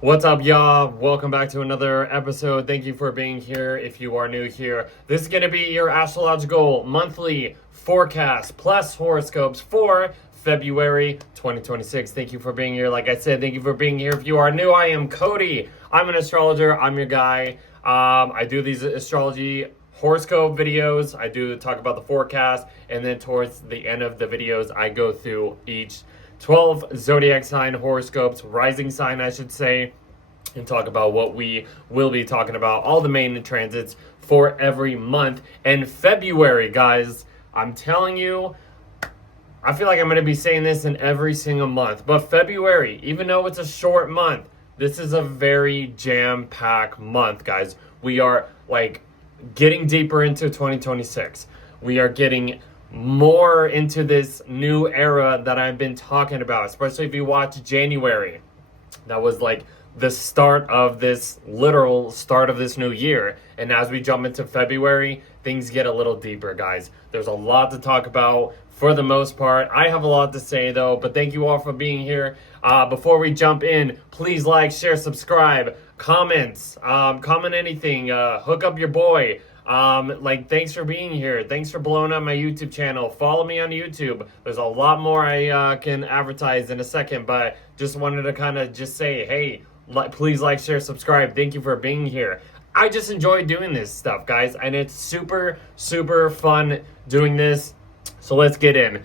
What's up, y'all? Welcome back to another episode. Thank you for being here. If you are new here, this is going to be your astrological monthly forecast plus horoscopes for February 2026. Thank you for being here. Like I said, thank you for being here. If you are new, I am Cody. I'm an astrologer. I'm your guy. I do these astrology horoscope videos. I do talk about the forecast, and then towards the end of the videos, I go through each 12 zodiac sign horoscopes, rising sign, I should say, and talk about what we will be talking about, all the main transits for every month. And February, guys, I'm telling you, I feel like I'm going to be saying this in every single month, but February, even though it's a short month, this is a very jam-packed month, guys. We are like getting deeper into 2026. We are getting more into this new era that I've been talking about, especially if you watch January. That was like the start of this, literal start of this new year. And as we jump into February, things get a little deeper, guys. There's a lot to talk about for the most part. I have a lot to say though, but thank you all for being here. Before we jump in, please like, share, subscribe, comments, comment anything, hook up your boy. Thanks for being here. Thanks for blowing up my YouTube channel. Follow me on YouTube. There's a lot more I can advertise in a second, but just wanted to kind of just say, hey, please like, share, subscribe. Thank you for being here. I just enjoy doing this stuff, guys, and it's super, super fun doing this. So let's get in.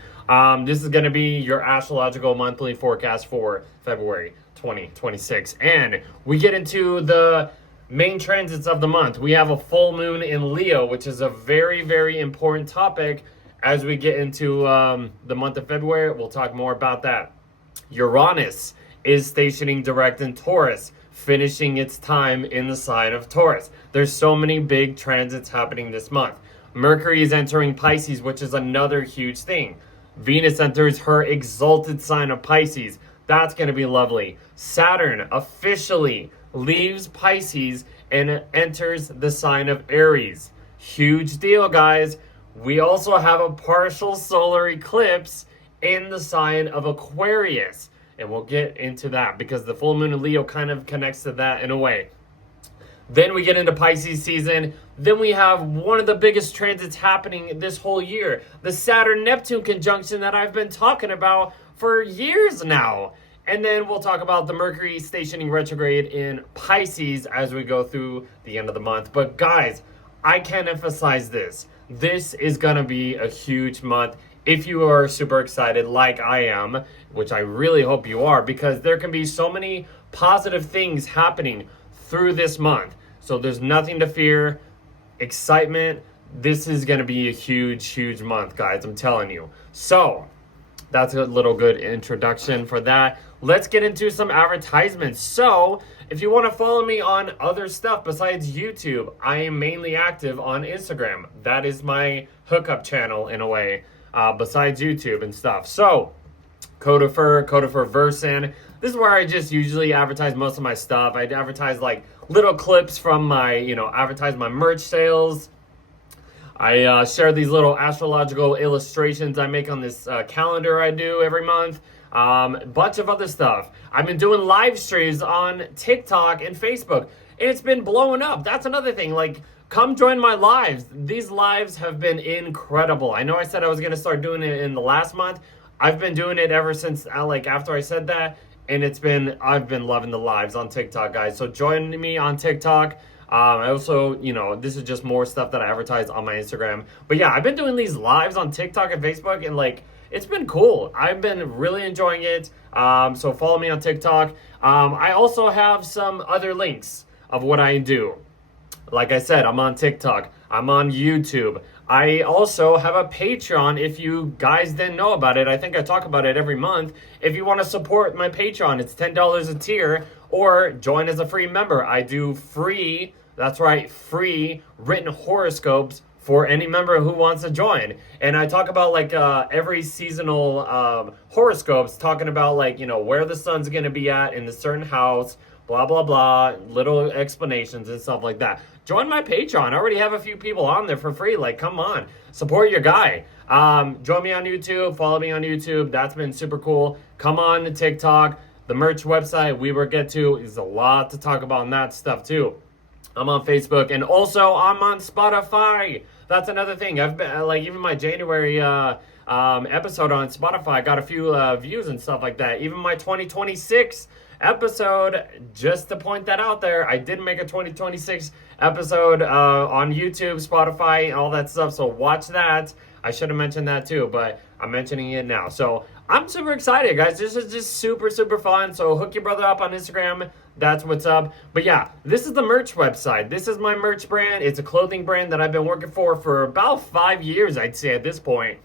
This is going to be your astrological monthly forecast for February 2026, and we get into the main transits of the month. We have a full moon in Leo, which is a very, very important topic as we get into the month of February. We'll talk more about that. Uranus is stationing direct in Taurus, finishing its time in the sign of Taurus. There's so many big transits happening this month. Mercury is entering Pisces, which is another huge thing. Venus enters her exalted sign of Pisces. That's going to be lovely. Saturn officially leaves Pisces and enters the sign of Aries. Huge deal, guys. We also have a partial solar eclipse in the sign of Aquarius. And we'll get into that because the full moon in Leo kind of connects to that in a way. Then we get into Pisces season. Then we have one of the biggest transits happening this whole year. The Saturn-Neptune conjunction that I've been talking about for years now. And then we'll talk about the Mercury stationing retrograde in Pisces as we go through the end of the month. But guys, I can't emphasize this. This is going to be a huge month if you are super excited like I am, which I really hope you are, because there can be so many positive things happening through this month. So there's nothing to fear. Excitement. This is going to be a huge, huge month, guys. I'm telling you. So that's a little good introduction for that. Let's get into some advertisements. So if you want to follow me on other stuff besides YouTube, I am mainly active on Instagram. That is my hookup channel in a way, besides YouTube and stuff. So Codifer Versin. This is where I just usually advertise most of my stuff. I advertise like little clips from my, advertise my merch sales. I share these little astrological illustrations I make on this calendar I do every month. A bunch of other stuff. I've been doing live streams on TikTok and Facebook, and it's been blowing up. That's another thing. Like, come join my lives. These lives have been incredible. I know I said I was going to start doing it in the last month. I've been doing it ever since, after I said that, and I've been loving the lives on TikTok, guys. So join me on TikTok. I also, this is just more stuff that I advertise on my Instagram. But yeah, I've been doing these lives on TikTok and Facebook, and it's been cool. I've been really enjoying it. So follow me on TikTok. I also have some other links of what I do. Like I said, I'm on TikTok. I'm on YouTube. I also have a Patreon. If you guys didn't know about it, I think I talk about it every month. If you want to support my Patreon, it's $10 a tier, or join as a free member. I do free, that's right, free written horoscopes for any member who wants to join. And I talk about every seasonal horoscopes, talking about where the sun's going to be at in a certain house, blah, blah, blah, little explanations and stuff like that. Join my Patreon. I already have a few people on there for free. Come on, support your guy. Join me on YouTube, follow me on YouTube. That's been super cool. Come on to TikTok. the merch website we will get to. There's a lot to talk about on that stuff too. I'm on Facebook, and also I'm on Spotify. That's another thing. I've been like, even my January episode on Spotify got a few views and stuff like that. Even my 2026 episode, just to point that out there, I did make a 2026 episode on YouTube, Spotify, and all that stuff. So watch that. I should have mentioned that too, but I'm mentioning it now. So I'm super excited, guys. This is just super, super fun. So hook your brother up on Instagram. That's what's up. But yeah, this is the merch website. This is my merch brand. It's a clothing brand that I've been working for about 5 years, I'd say, at this point.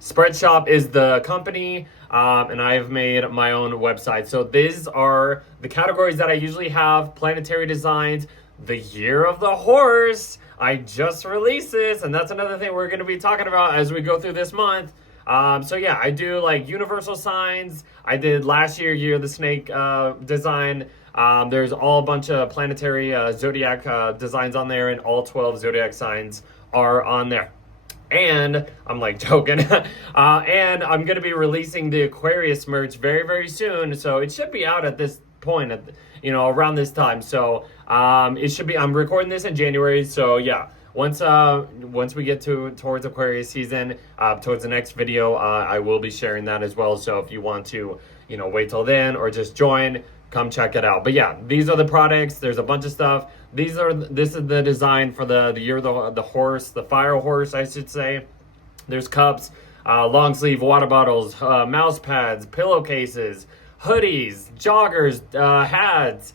Spreadshop is the company, and I've made my own website. So these are the categories that I usually have: planetary designs, the year of the horse. I just released this, and that's another thing we're going to be talking about as we go through this month. So yeah, I do like universal signs. I did last year of the snake design. There's all a bunch of planetary zodiac designs on there, and all 12 zodiac signs are on there. And I'm like joking. And I'm going to be releasing the Aquarius merch very, very soon. So it should be out at this point, around this time. So it should be, I'm recording this in January. So yeah, once we get towards Aquarius season, towards the next video, I will be sharing that as well. So if you want to, wait till then or just join, come check it out. But yeah, these are the products. There's a bunch of stuff. This is the design for the year of the horse, the fire horse, I should say. There's cups, long sleeve water bottles, mouse pads, pillowcases, hoodies, joggers, hats,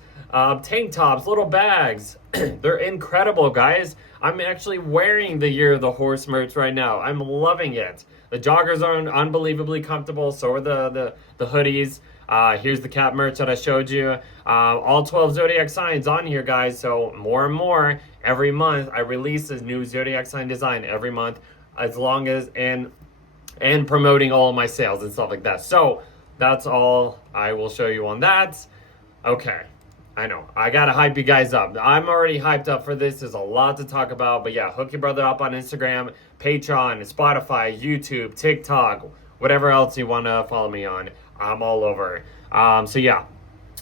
tank tops, little bags. They're incredible, guys. I'm actually wearing the year of the horse merch right now. I'm loving it. The joggers are unbelievably comfortable. So are the hoodies. Here's the cap merch that I showed you. All 12 zodiac signs on here, guys. So more and more every month, I release this new zodiac sign design every month, as long as and promoting all of my sales and stuff like that. So that's all I will show you on that. Okay, I know I gotta hype you guys up. I'm already hyped up for this. There's a lot to talk about, but yeah, hook your brother up on Instagram, Patreon, Spotify, YouTube, TikTok, whatever else you want to follow me on. I'm all over. So yeah,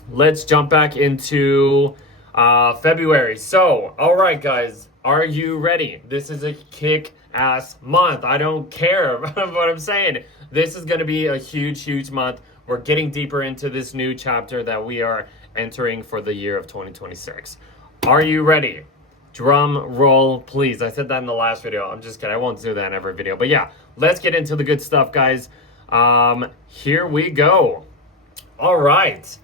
let's jump back into February. So, all right, guys, are you ready? This is a kick-ass month. I don't care what I'm saying. This is going to be a huge, huge month. We're getting deeper into this new chapter that we are entering for the year of 2026. Are you ready? Drum roll, please. I said that in the last video. I'm just kidding. I won't do that in every video. But yeah, let's get into the good stuff, guys. Here we go. All right.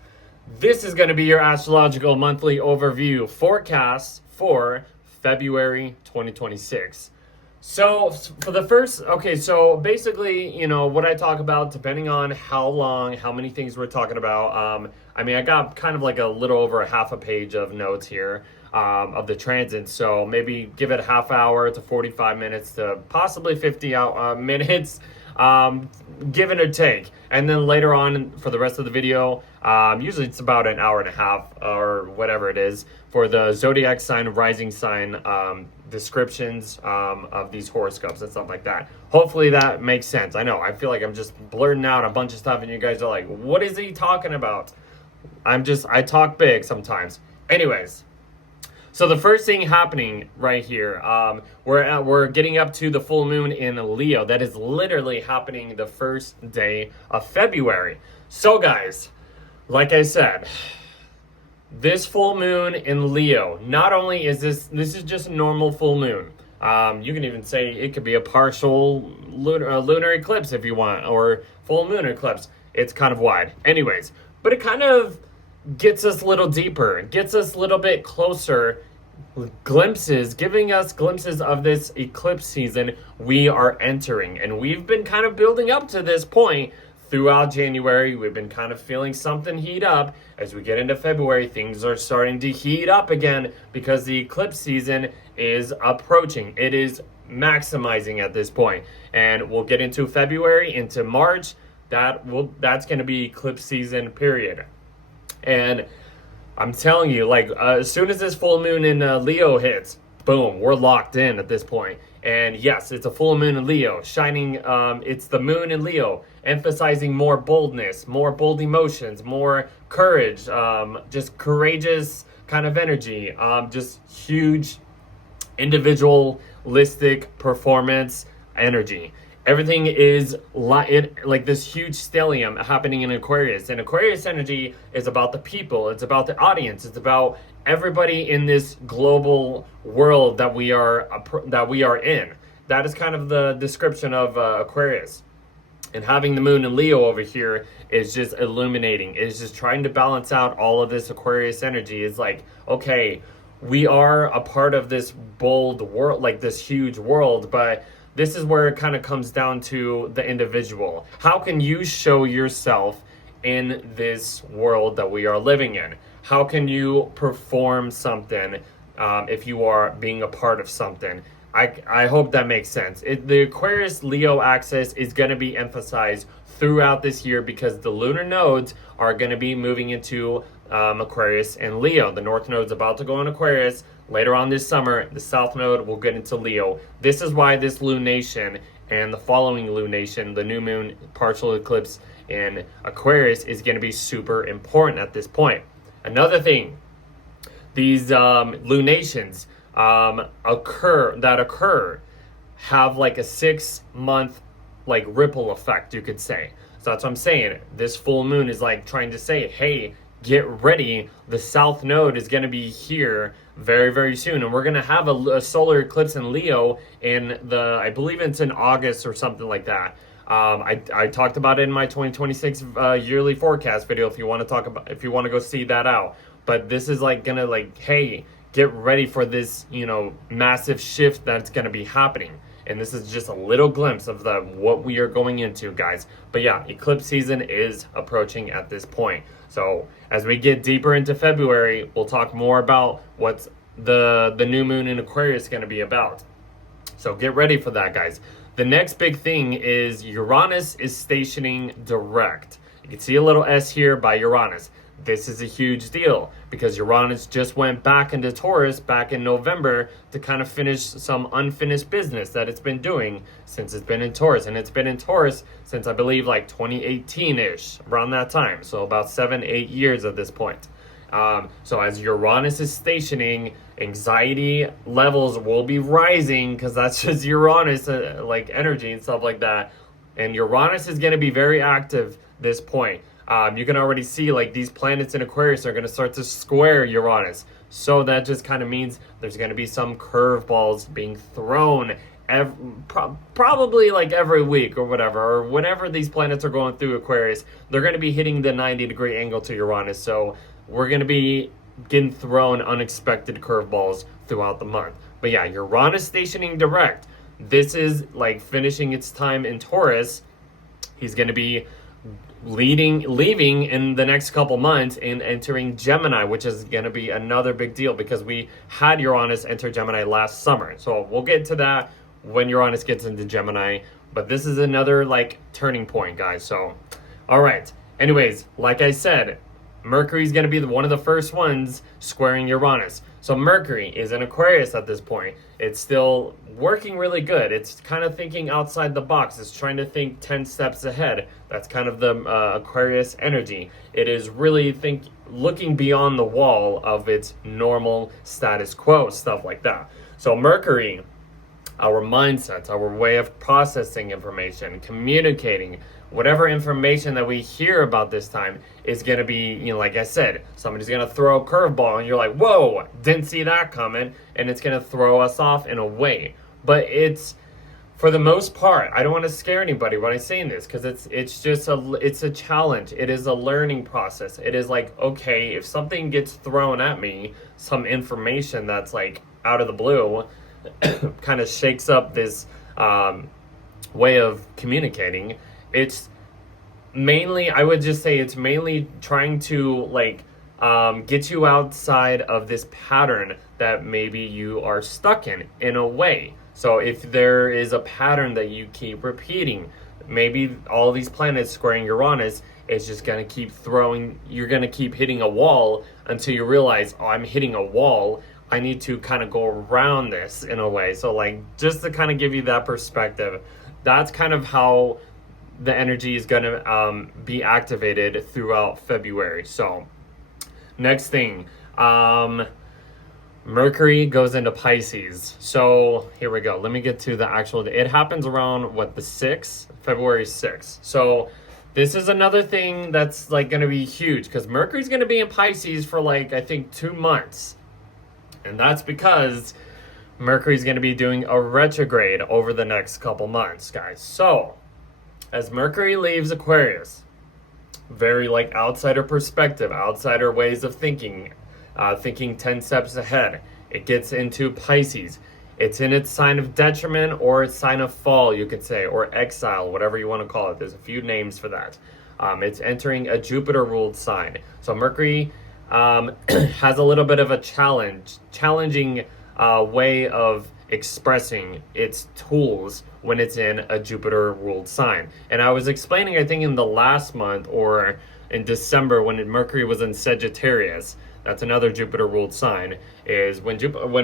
This is going to be your astrological monthly overview forecast for February 2026. So for the first, so basically, what I talk about, depending on how many things we're talking about. I got kind of like a little over a half a page of notes here of the transits. So maybe give it a half hour to 45 minutes to possibly 50 minutes. Give it or take. And then later on for the rest of the video, usually it's about an hour and a half or whatever it is for the zodiac sign, rising sign descriptions of these horoscopes and stuff like that. Hopefully that makes sense. I know, I feel like I'm just blurting out a bunch of stuff and you guys are like, what is he talking about? I talk big sometimes. Anyways. So the first thing happening right here, we're getting up to the full moon in Leo. That is literally happening the first day of February. So guys, like I said, this full moon in Leo, not only is this is just a normal full moon. You can even say it could be a partial lunar eclipse if you want, or full moon eclipse. It's kind of wide. Anyways, but it kind of gets us a little deeper, gets us a little bit closer, giving us glimpses of this eclipse season we are entering. And we've been kind of building up to this point throughout January. We've been kind of feeling something heat up. As we get into February, things are starting to heat up again because the eclipse season is approaching. It is maximizing at this point. And we'll get into February, into March. That's going to be eclipse season, period. And I'm telling you, as soon as this full moon in Leo hits, boom, we're locked in at this point. And yes, it's a full moon in Leo, shining, it's the moon in Leo, emphasizing more boldness, more bold emotions, more courage, just courageous kind of energy, just huge individualistic performance energy. Everything is like this huge stellium happening in Aquarius. And Aquarius energy is about the people, it's about the audience, it's about everybody in this global world that we are in. That is kind of the description of Aquarius. And having the moon in Leo over here is just illuminating. It's just trying to balance out all of this Aquarius energy. It's like, okay, we are a part of this bold world, like this huge world, but this is where it kind of comes down to the individual. How can you show yourself in this world that we are living in? How can you perform something if you are being a part of something? I hope that makes sense. The Aquarius Leo axis is going to be emphasized throughout this year because the lunar nodes are going to be moving into Aquarius and Leo. The North Node is about to go in Aquarius. Later on this summer, the South Node will get into Leo. This is why this lunation and the following lunation, the new moon partial eclipse in Aquarius, is going to be super important at this point. Another thing, these lunations occur have like a 6-month like ripple effect, you could say. So that's what I'm saying. This full moon is like trying to say, hey, get ready. The South Node is going to be here very, very soon. And we're going to have a solar eclipse in Leo I believe it's in August or something like that. I talked about it in my 2026 yearly forecast video if you want to go see that out. But this is like going to like, hey, get ready for this, massive shift that's going to be happening. And this is just a little glimpse of what we are going into, guys. But yeah, eclipse season is approaching at this point. So as we get deeper into February, we'll talk more about what's the new moon in Aquarius is going to be about. So get ready for that, guys. The next big thing is Uranus is stationing direct. You can see a little S here by Uranus. This is a huge deal because Uranus just went back into Taurus back in November to kind of finish some unfinished business that it's been doing since it's been in Taurus. And it's been in Taurus since I believe like 2018-ish, around that time. So about 7-8 years at this point. So as Uranus is stationing, anxiety levels will be rising because that's just Uranus like energy and stuff like that. And Uranus is going to be very active this point. You can already see like these planets in Aquarius are going to start to square Uranus. So that just kind of means there's going to be some curveballs being thrown probably like every week or whatever. Or whenever these planets are going through Aquarius, they're going to be hitting the 90-degree angle to Uranus. So we're going to be getting thrown unexpected curveballs throughout the month. But yeah, Uranus stationing direct. This is like finishing its time in Taurus. He's going to be leaving in the next couple months and entering Gemini, which is going to be another big deal because we had Uranus enter Gemini last summer. So we'll get to that when Uranus gets into Gemini, but this is another like turning point, guys. So all right, anyways, like I said, Mercury is going to be one of the first ones squaring Uranus. So Mercury is in Aquarius at this point. It's still working really good. It's kind of thinking outside the box. It's trying to think 10 steps ahead. That's kind of the Aquarius energy. It is really looking beyond the wall of its normal status quo, stuff like that. So Mercury, our mindsets, our way of processing information, communicating, whatever information that we hear about this time is going to be, like I said, somebody's going to throw a curveball and you're like, whoa, didn't see that coming. And it's going to throw us off in a way. But it's, for the most part, I don't want to scare anybody when I'm saying this because it's a challenge. It is a learning process. It is like, okay, if something gets thrown at me, some information that's like out of the blue, kind of shakes up this way of communicating. It's mainly, I would just say it's mainly trying to like get you outside of this pattern that maybe you are stuck in a way. So if there is a pattern that you keep repeating, maybe all these planets squaring Uranus is just going to keep you're going to keep hitting a wall until you realize, oh, I'm hitting a wall. I need to kind of go around this in a way. So like, just to kind of give you that perspective, that's kind of how the energy is going to be activated throughout February. So next thing, Mercury goes into Pisces. So here we go. Let me get to the actual, it happens around what, the 6th, February 6th. So this is another thing that's like going to be huge, because Mercury's going to be in Pisces for like, I think 2 months. And that's because Mercury's going to be doing a retrograde over the next couple months, guys. So as Mercury leaves Aquarius, very like outsider perspective, outsider ways of thinking, thinking 10 steps ahead. It gets into Pisces. It's in its sign of detriment or its sign of fall, you could say, or exile, whatever you want to call it. There's a few names for that. It's entering a Jupiter-ruled sign. So Mercury has a little bit of a challenging way of expressing its tools when it's in a Jupiter-ruled sign. And I was explaining, I think in the last month or in December, when Mercury was in Sagittarius, that's another Jupiter-ruled sign, is when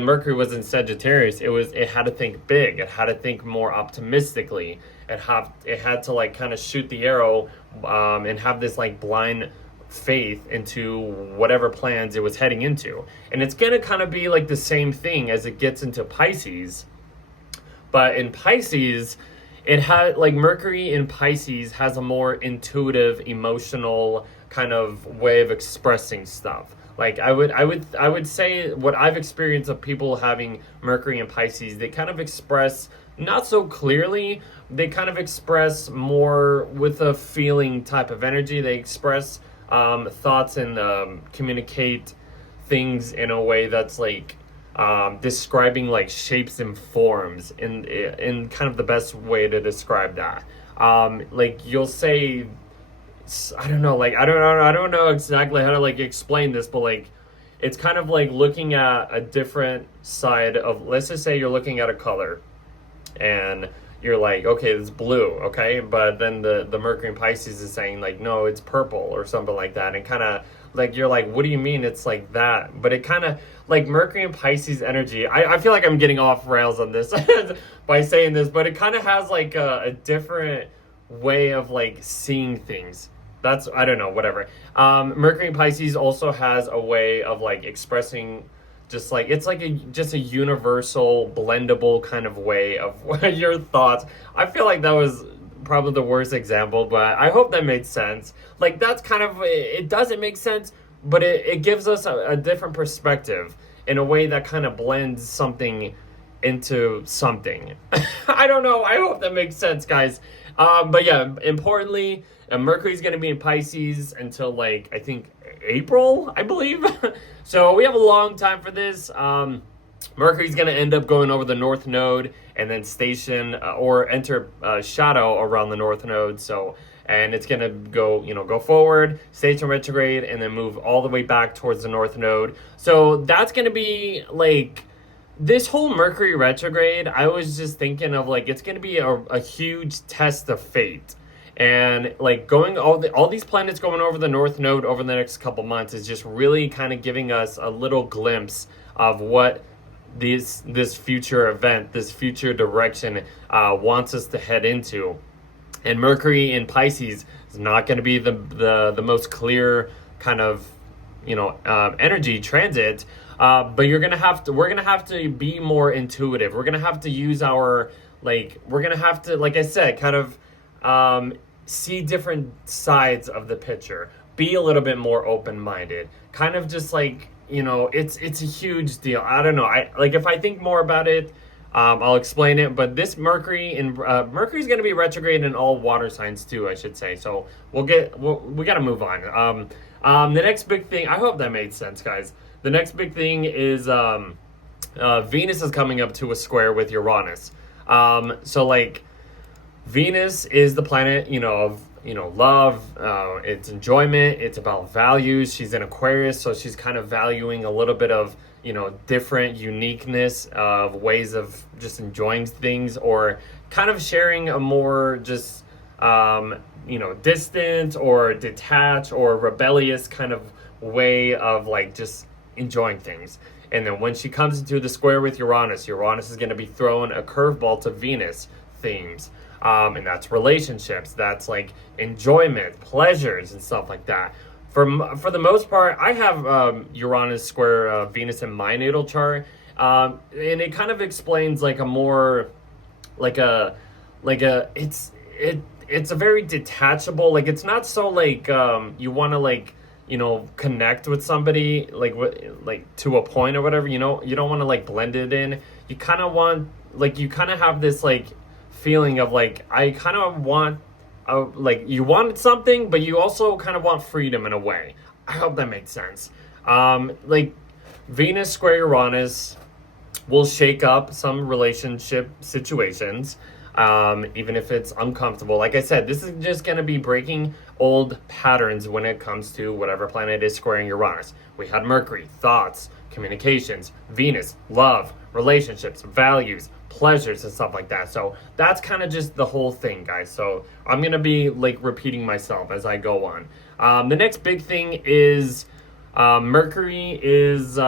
Mercury was in Sagittarius, it had to think big. It had to think more optimistically. It had to like kind of shoot the arrow and have this like blind faith into whatever plans it was heading into. And it's going to kind of be like the same thing as it gets into Pisces. But in Pisces, it had like Mercury in Pisces has a more intuitive, emotional kind of way of expressing stuff. Like I would say what I've experienced of people having Mercury in Pisces, they kind of express not so clearly. They kind of express more with a feeling type of energy. They express thoughts and communicate things in a way that's like describing like shapes and forms in kind of the best way to describe that. Like you'll say, I don't know, like I don't know exactly how to like explain this, but like it's kind of like looking at a different side of, let's just say you're looking at a color and you're like, okay, it's blue, okay? But then the Mercury in Pisces is saying like, no, it's purple or something like that. And kind of like, you're like, what do you mean it's like that? But it kind of like Mercury in Pisces energy, I feel like I'm getting off rails on this by saying this, but it kind of has like a different way of like seeing things. That's, I don't know, whatever. Mercury in Pisces also has a way of like expressing just like, it's like just a universal, blendable kind of way of your thoughts. I feel like that was probably the worst example, but I hope that made sense. Like that's kind of, it doesn't make sense, but it gives us a different perspective in a way that kind of blends something into something. I don't know. I hope that makes sense, guys. But yeah, importantly, Mercury's going to be in Pisces until like, I think April, I believe. So we have a long time for this. Mercury's going to end up going over the North Node and then station or enter shadow around the North Node. So, and it's going to go forward, station retrograde, and then move all the way back towards the North Node. So that's going to be like, this whole Mercury retrograde, I was just thinking of like, it's going to be a huge test of fate. And like going all these planets going over the North Node over the next couple months is just really kind of giving us a little glimpse of what this future event, this future direction wants us to head into. And Mercury in Pisces is not going to be the most clear kind of energy transit. But we're gonna have to be more intuitive. We're gonna have to use our we're gonna have to, like I said, kind of see different sides of the picture. Be a little bit more open-minded. Kind of just like, it's a huge deal. I don't know. If I think more about it, I'll explain it. But this Mercury's gonna be retrograde in all water signs too, I should say. So we gotta move on. The next big thing. I hope that made sense, guys. The next big thing is Venus is coming up to a square with Uranus. So like Venus is the planet, of love, it's enjoyment, it's about values. She's in Aquarius, so she's kind of valuing a little bit of different uniqueness of ways of just enjoying things, or kind of sharing a more just distant or detached or rebellious kind of way of like just enjoying things. And then when she comes into the square with Uranus, Uranus is going to be throwing a curveball to Venus themes. And that's relationships, that's like enjoyment, pleasures, and stuff like that. For the most part, I have Uranus square Venus in my natal chart, and it kind of explains like a more, it's a very detachable, like it's not so like you want to like connect with somebody like to a point or whatever, you don't want to like blend it in. You kind of want, like, you kind of have this like feeling of like, I kind of want like you want something, but you also kind of want freedom in a way. I hope that makes sense. Like Venus square Uranus will shake up some relationship situations, even if it's uncomfortable. Like I said, this is just going to be breaking old patterns when it comes to whatever planet is squaring Uranus. We had Mercury, thoughts, communications, Venus, love, relationships, values, pleasures, and stuff like that. So that's kind of just the whole thing, guys. So I'm going to be like repeating myself as I go on. The next big thing is Mercury is...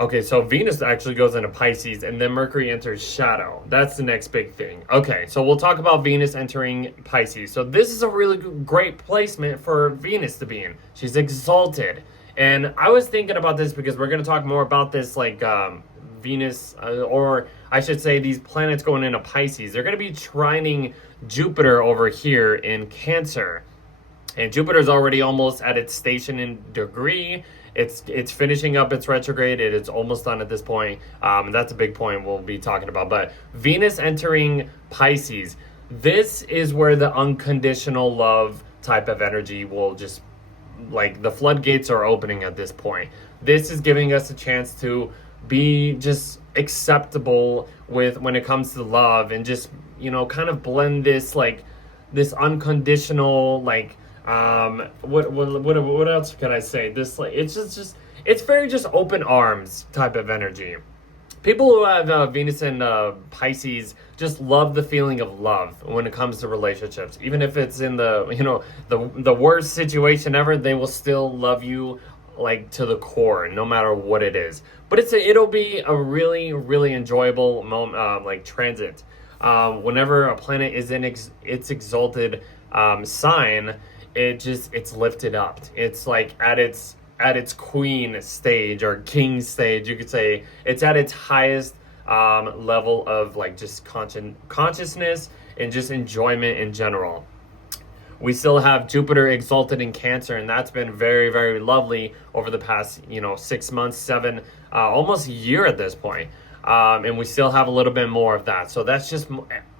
Okay, so Venus actually goes into Pisces, and then Mercury enters shadow. That's the next big thing. Okay, so we'll talk about Venus entering Pisces. So this is a really great placement for Venus to be in. She's exalted. And I was thinking about this because we're going to talk more about this, like Venus, or I should say these planets going into Pisces. They're going to be trining Jupiter over here in Cancer. And Jupiter's already almost at its station in degree. It's finishing up its retrograde. It's almost done at this point. That's a big point we'll be talking about. But Venus entering Pisces, this is where the unconditional love type of energy will just, like, the floodgates are opening at this point. This is giving us a chance to be just acceptable with when it comes to love, and just, kind of blend this, like, this unconditional, like, what else can I say? This, like, it's just it's very just open arms type of energy. People who have Venus and Pisces just love the feeling of love when it comes to relationships. Even if it's in the worst situation ever, they will still love you, like, to the core, no matter what it is. But it'll be a really, really enjoyable moment, like transit. Whenever a planet is in its exalted sign, it's lifted up. It's like at its queen stage or king stage, you could say. It's at its highest level of, like, just consciousness and just enjoyment in general. We still have Jupiter exalted in Cancer, and that's been very, very lovely over the past 6 months, 7, almost a year at this point. And we still have a little bit more of that. So that's just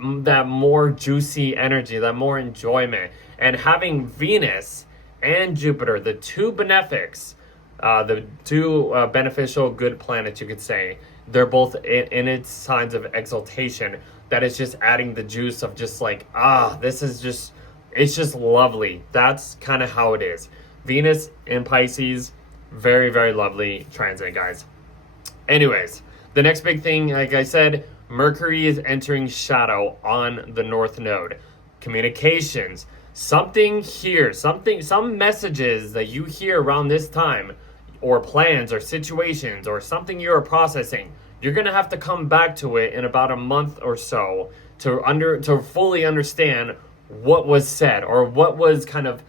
that more juicy energy, that more enjoyment. And having Venus and Jupiter, the two benefics, the two beneficial good planets, you could say, they're both in its signs of exaltation. That is just adding the juice of just like, this is just, it's just lovely. That's kind of how it is. Venus in Pisces, very, very lovely transit, guys. Anyways, the next big thing, like I said, Mercury is entering shadow on the North Node. Communications. Something here, some messages that you hear around this time, or plans or situations or something you're processing, you're going to have to come back to it in about a month or so to fully understand what was said, or what was kind of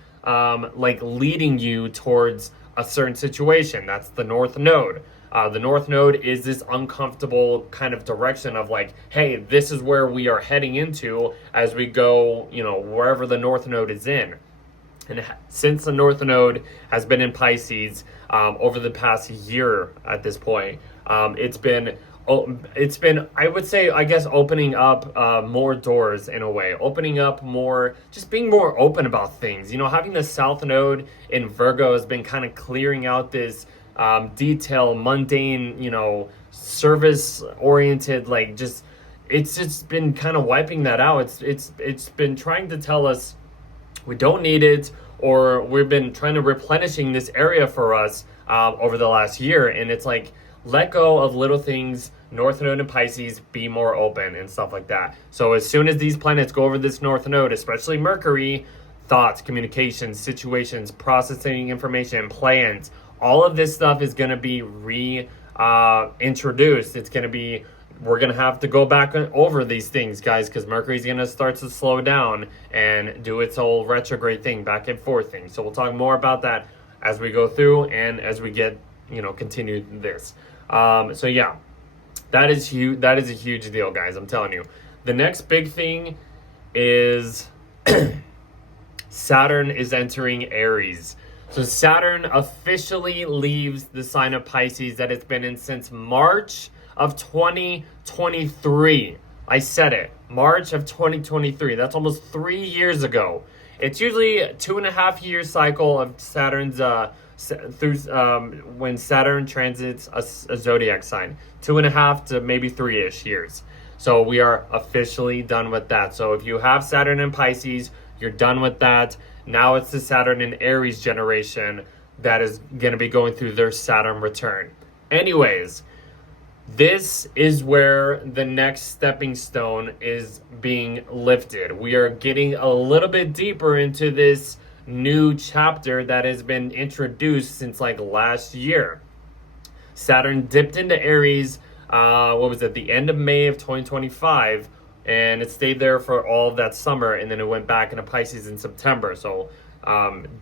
like leading you towards a certain situation. That's the North Node. The North Node is this uncomfortable kind of direction of like, hey, this is where we are heading into as we go, wherever the North Node is in. And since the North Node has been in Pisces over the past year at this point, it's been, I would say, I guess, opening up more doors in a way, opening up more, just being more open about things. Having the South Node in Virgo has been kind of clearing out this detail, mundane, service-oriented, like, just, it's just been kind of wiping that out. It's been trying to tell us we don't need it, or we've been trying to replenishing this area for us over the last year, and it's like, let go of little things. North Node and Pisces, be more open and stuff like that. So as soon as these planets go over this North Node, especially Mercury, thoughts, communications, situations, processing information, plans, all of this stuff is going to be introduced. We're going to have to go back over these things, guys, because Mercury's going to start to slow down and do its whole retrograde thing, back and forth thing. So we'll talk more about that as we go through and as we get, continue this. So yeah, that is huge. That is a huge deal, guys. I'm telling you. The next big thing is Saturn is entering Aries. So Saturn officially leaves the sign of Pisces that it's been in since March of 2023. I said it. March of 2023. That's almost 3 years ago. It's usually a 2.5 year cycle of Saturn's when Saturn transits a zodiac sign. 2.5 to maybe 3-ish years. So we are officially done with that. So if you have Saturn in Pisces, you're done with that. Now it's the Saturn in Aries generation that is going to be going through their Saturn return. Anyways, this is where the next stepping stone is being lifted. We are getting a little bit deeper into this new chapter that has been introduced since like last year. Saturn dipped into Aries, the end of May of 2025, and it stayed there for all of that summer, and then it went back into Pisces in September. So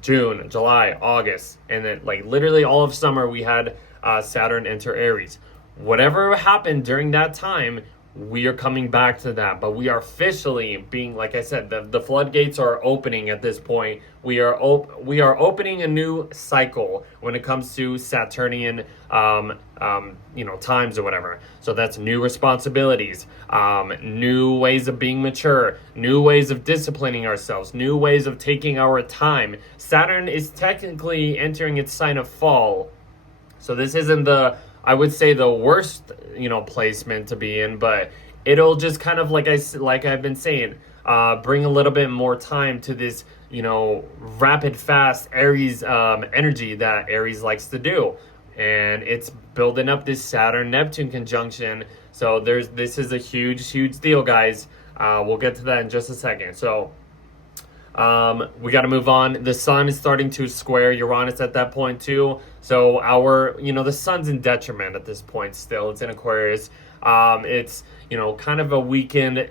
June, July, August, and then like literally all of summer we had Saturn enter Aries. Whatever happened during that time, we are coming back to that, but we are officially being, like I said, the floodgates are opening at this point. We are opening a new cycle when it comes to Saturnian times or whatever. So that's new responsibilities, new ways of being mature, new ways of disciplining ourselves, new ways of taking our time. Saturn is technically entering its sign of fall, so this isn't I would say the worst, placement to be in, but it'll just kind of, like I've been saying, bring a little bit more time to this, rapid, fast Aries energy that Aries likes to do. And it's building up this Saturn-Neptune conjunction. So this is a huge, huge deal, guys. We'll get to that in just a second. So we got to move on. The sun is starting to square Uranus at that point too. So the sun's in detriment at this point still. It's in Aquarius. It's, kind of a weekend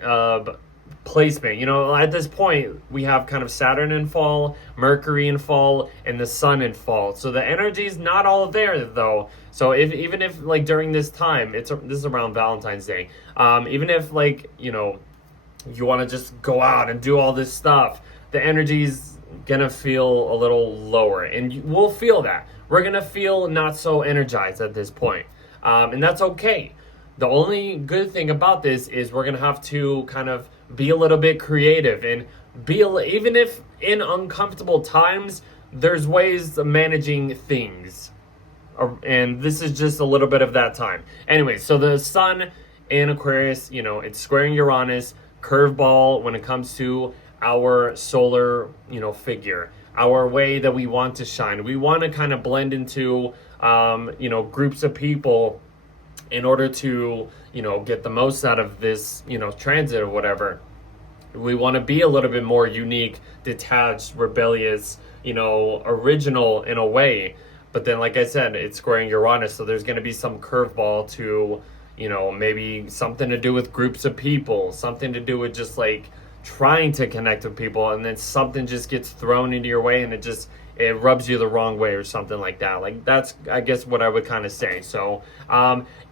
placement. At this point, we have kind of Saturn in fall, Mercury in fall, and the sun in fall. So the energy is not all there, though. So even if like during this time, this is around Valentine's Day, even if you want to just go out and do all this stuff, the energy's gonna feel a little lower, and we'll feel that. We're gonna feel not so energized at this point, and that's okay. The only good thing about this is we're gonna have to kind of be a little bit creative and even if in uncomfortable times, there's ways of managing things, and this is just a little bit of that time. Anyway, so the sun in Aquarius, it's squaring Uranus, curveball when it comes to our solar, figure, our way that we want to shine. We want to kind of blend into, groups of people in order to, get the most out of this, transit or whatever. We want to be a little bit more unique, detached, rebellious, original in a way. But then, like I said, it's squaring Uranus, so there's going to be some curveball to, maybe something to do with groups of people, something to do with just like trying to connect with people, and then something just gets thrown into your way and it rubs you the wrong way or something like that. Like that's, I guess, what I would kind of say. So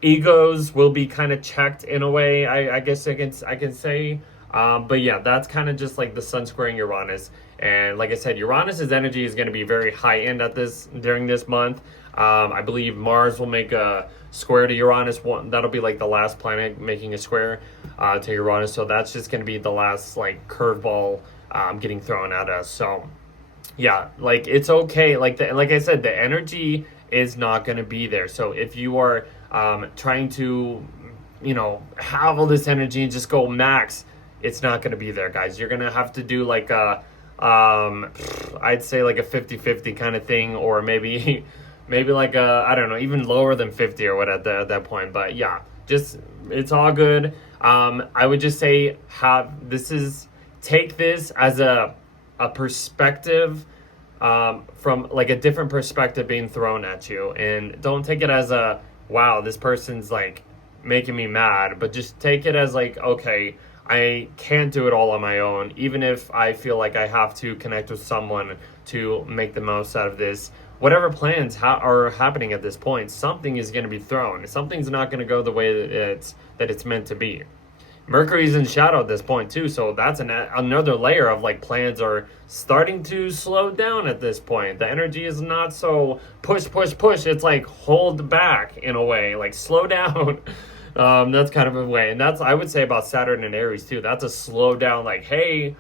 egos will be kind of checked in a way, I guess I can say. But yeah, that's kind of just like the sun squaring Uranus. And like I said, Uranus's energy is going to be very high end during this month. I believe Mars will make a square to Uranus. That'll be like the last planet making a square to Uranus. So that's just going to be the last like curveball getting thrown at us. So yeah, like it's okay. Like I said, the energy is not going to be there. So if you are trying to, have all this energy and just go max, it's not going to be there, guys. You're going to have to do like I'd say like a 50-50 kind of thing, or maybe like I don't know, even lower than 50 or what at that point. But yeah, just it's all good. I would just say take this as a perspective from like a different perspective being thrown at you. And don't take it as a, wow, this person's like making me mad, but just take it as like, okay, I can't do it all on my own, even if I feel like I have to connect with someone to make the most out of this. Whatever plans are happening at this point, something is going to be thrown. Something's not going to go the way that it's meant to be. Mercury's in shadow at this point too, so that's another layer of like plans are starting to slow down at this point. The energy is not so push, push, push. It's like hold back in a way, like slow down. That's kind of a way, and that's I would say about Saturn and Aries too. That's a slow down. Like, hey,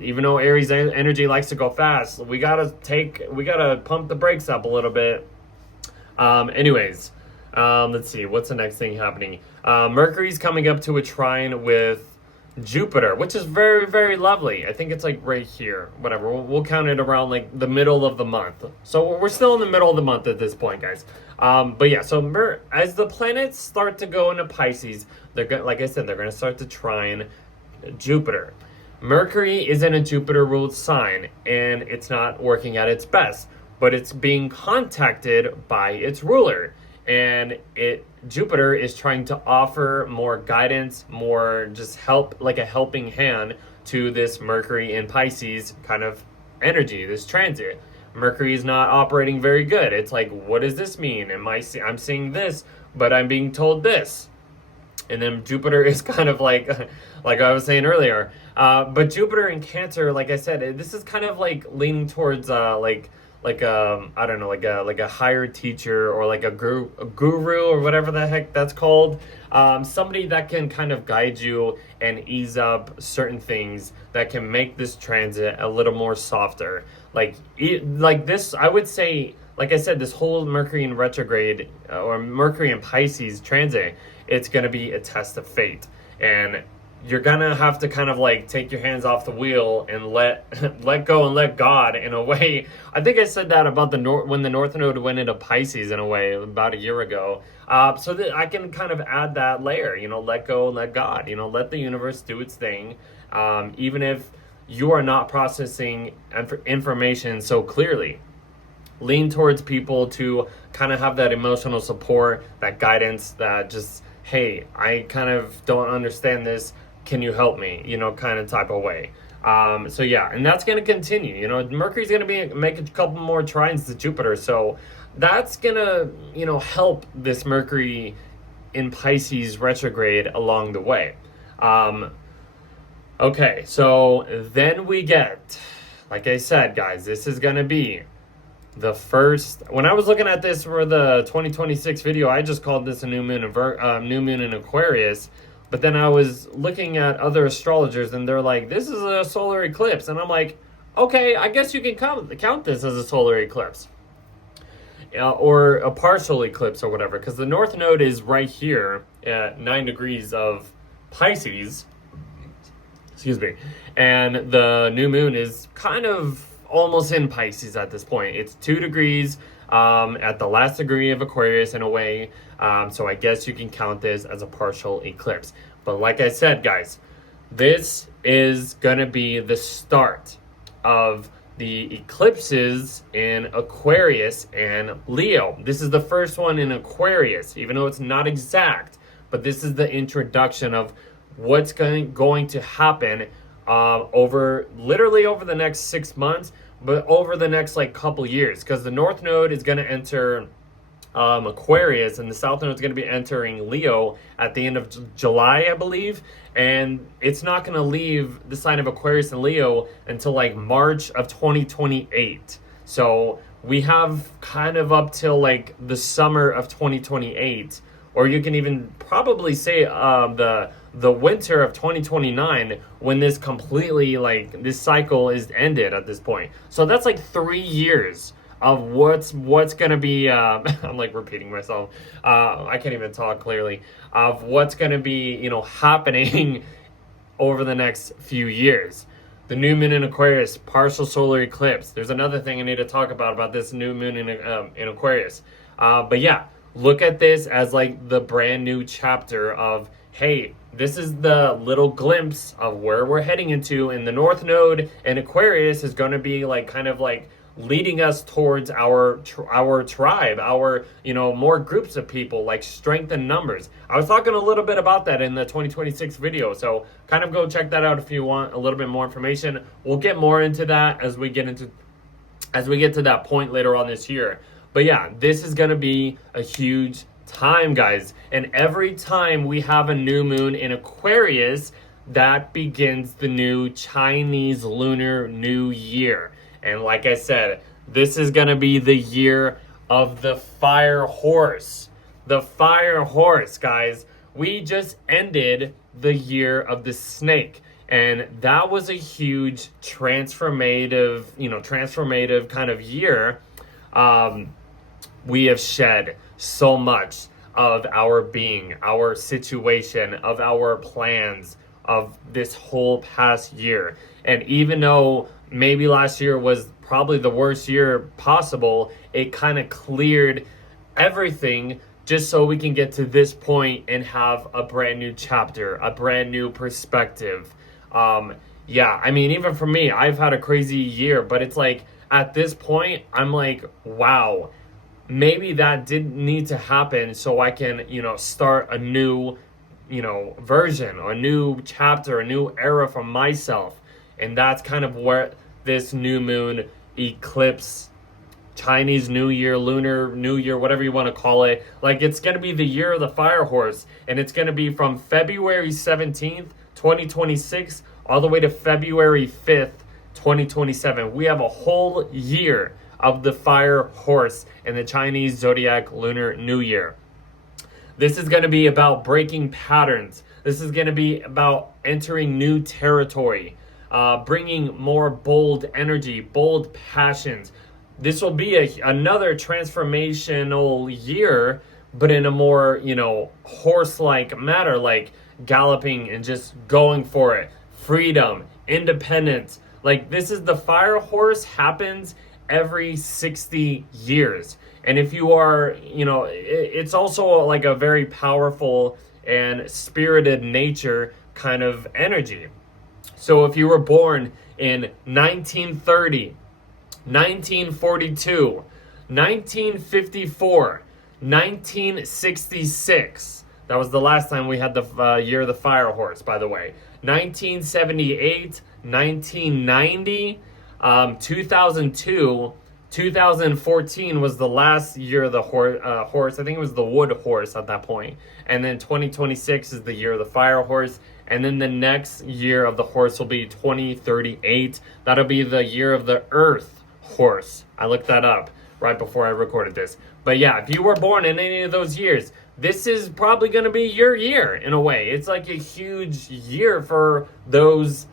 even though Aries energy likes to go fast, we gotta pump the brakes up a little bit. Anyways. Let's see, what's the next thing happening? Mercury's coming up to a trine with Jupiter, which is very, very lovely. I think it's like right here. Whatever, we'll count it around like the middle of the month. So we're still in the middle of the month at this point, guys. But yeah, so as the planets start to go into Pisces, like I said, they're going to start to trine Jupiter. Mercury is in a Jupiter-ruled sign, and it's not working at its best, but it's being contacted by its ruler. And Jupiter is trying to offer more guidance, more just help, like a helping hand to this Mercury in Pisces kind of energy, this transit. Mercury is not operating very good. It's like, what does this mean? I'm seeing this, but I'm being told this. And then Jupiter is kind of like I was saying earlier. But Jupiter in Cancer, like I said, this is kind of like leaning towards I don't know, like a higher teacher or like a guru or whatever the heck that's called. Somebody that can kind of guide you and ease up certain things that can make this transit a little more softer. Like this, I would say, like I said, this whole Mercury in retrograde or Mercury in Pisces transit, it's going to be a test of fate. And you're gonna have to kind of like take your hands off the wheel and let go and let God in a way. I think I said that about when the North Node went into Pisces in a way about a year ago. So that I can kind of add that layer, let go and let God, let the universe do its thing. Even if you are not processing information so clearly, lean towards people to kind of have that emotional support, that guidance, that just, hey, I kind of don't understand this. Can you help me? Kind of type of way. So yeah, and that's going to continue. Mercury's going to make a couple more trines to Jupiter. So that's going to, help this Mercury in Pisces retrograde along the way. Okay, so then we get, like I said, guys, this is going to be the first. When I was looking at this for the 2026 video, I just called this a new moon in Aquarius. But then I was looking at other astrologers, and they're like, this is a solar eclipse. And I'm like, okay, I guess you can count this as a solar eclipse. Or a partial eclipse or whatever. Because the North Node is right here at 9 degrees of Pisces. Excuse me. And the new moon is kind of almost in Pisces at this point. It's 2 degrees at the last degree of Aquarius in a way. So I guess you can count this as a partial eclipse. But like I said, guys, this is going to be the start of the eclipses in Aquarius and Leo. This is the first one in Aquarius, even though it's not exact. But this is the introduction of what's going to happen literally over the next 6 months, but over the next couple years, because the North Node is going to enter Aquarius, and the South Node is going to be entering Leo at the end of July, I believe, and it's not going to leave the sign of Aquarius and Leo until March of 2028. So we have kind of up till the summer of 2028, or you can even probably say the winter of 2029, when this completely this cycle is ended at this point. So that's 3 years of what's gonna be I'm repeating myself, I can't even talk clearly, of what's gonna be happening over the next few years. The new moon in Aquarius, partial solar eclipse. There's another thing I need to talk about this new moon in Aquarius. But yeah, look at this as the brand new chapter of, hey, this is the little glimpse of where we're heading into, and the North Node in Aquarius is going to be kind of leading us towards our tribe, our, more groups of people, like strength in numbers. I was talking a little bit about that in the 2026 video, so kind of go check that out if you want a little bit more information. We'll get more into that as we get to that point later on this year. But yeah, this is going to be a huge time, guys. And every time we have a new moon in Aquarius, that begins the new Chinese Lunar New Year. And like I said, this is going to be the year of the fire horse. The fire horse, guys. We just ended the year of the snake. And that was a huge transformative kind of year. We have shed so much of our being, our situation, of our plans, of this whole past year. And even though maybe last year was probably the worst year possible, it kind of cleared everything just so we can get to this point and have a brand new chapter, a brand new perspective. Yeah, I mean, even for me, I've had a crazy year, but it's like at this point, I'm like, wow, maybe that didn't need to happen so I can, start a new, version, a new chapter, a new era for myself. And that's kind of where this new moon eclipse, Chinese New Year, Lunar New Year, whatever you want to call it, like it's going to be the year of the fire horse. And it's going to be from February 17th, 2026, all the way to February 5th, 2027. We have a whole year of the fire horse in the Chinese zodiac Lunar New Year. This is going to be about breaking patterns. This is going to be about entering new territory, bringing more bold energy, bold passions. This will be another transformational year, but in a more, horse-like manner, like galloping and just going for it. Freedom, independence. Like this is the fire horse happens every 60 years. And if you are, it's also like a very powerful and spirited nature kind of energy. So if you were born in 1930, 1942, 1954, 1966, that was the last time we had the year of the fire horse, by the way, 1978, 1990, 2002, 2014 was the last year of the horse. I think it was the wood horse at that point. And then 2026 is the year of the fire horse. And then the next year of the horse will be 2038. That'll be the year of the earth horse. I looked that up right before I recorded this. But yeah, if you were born in any of those years, this is probably going to be your year in a way. It's like a huge year for those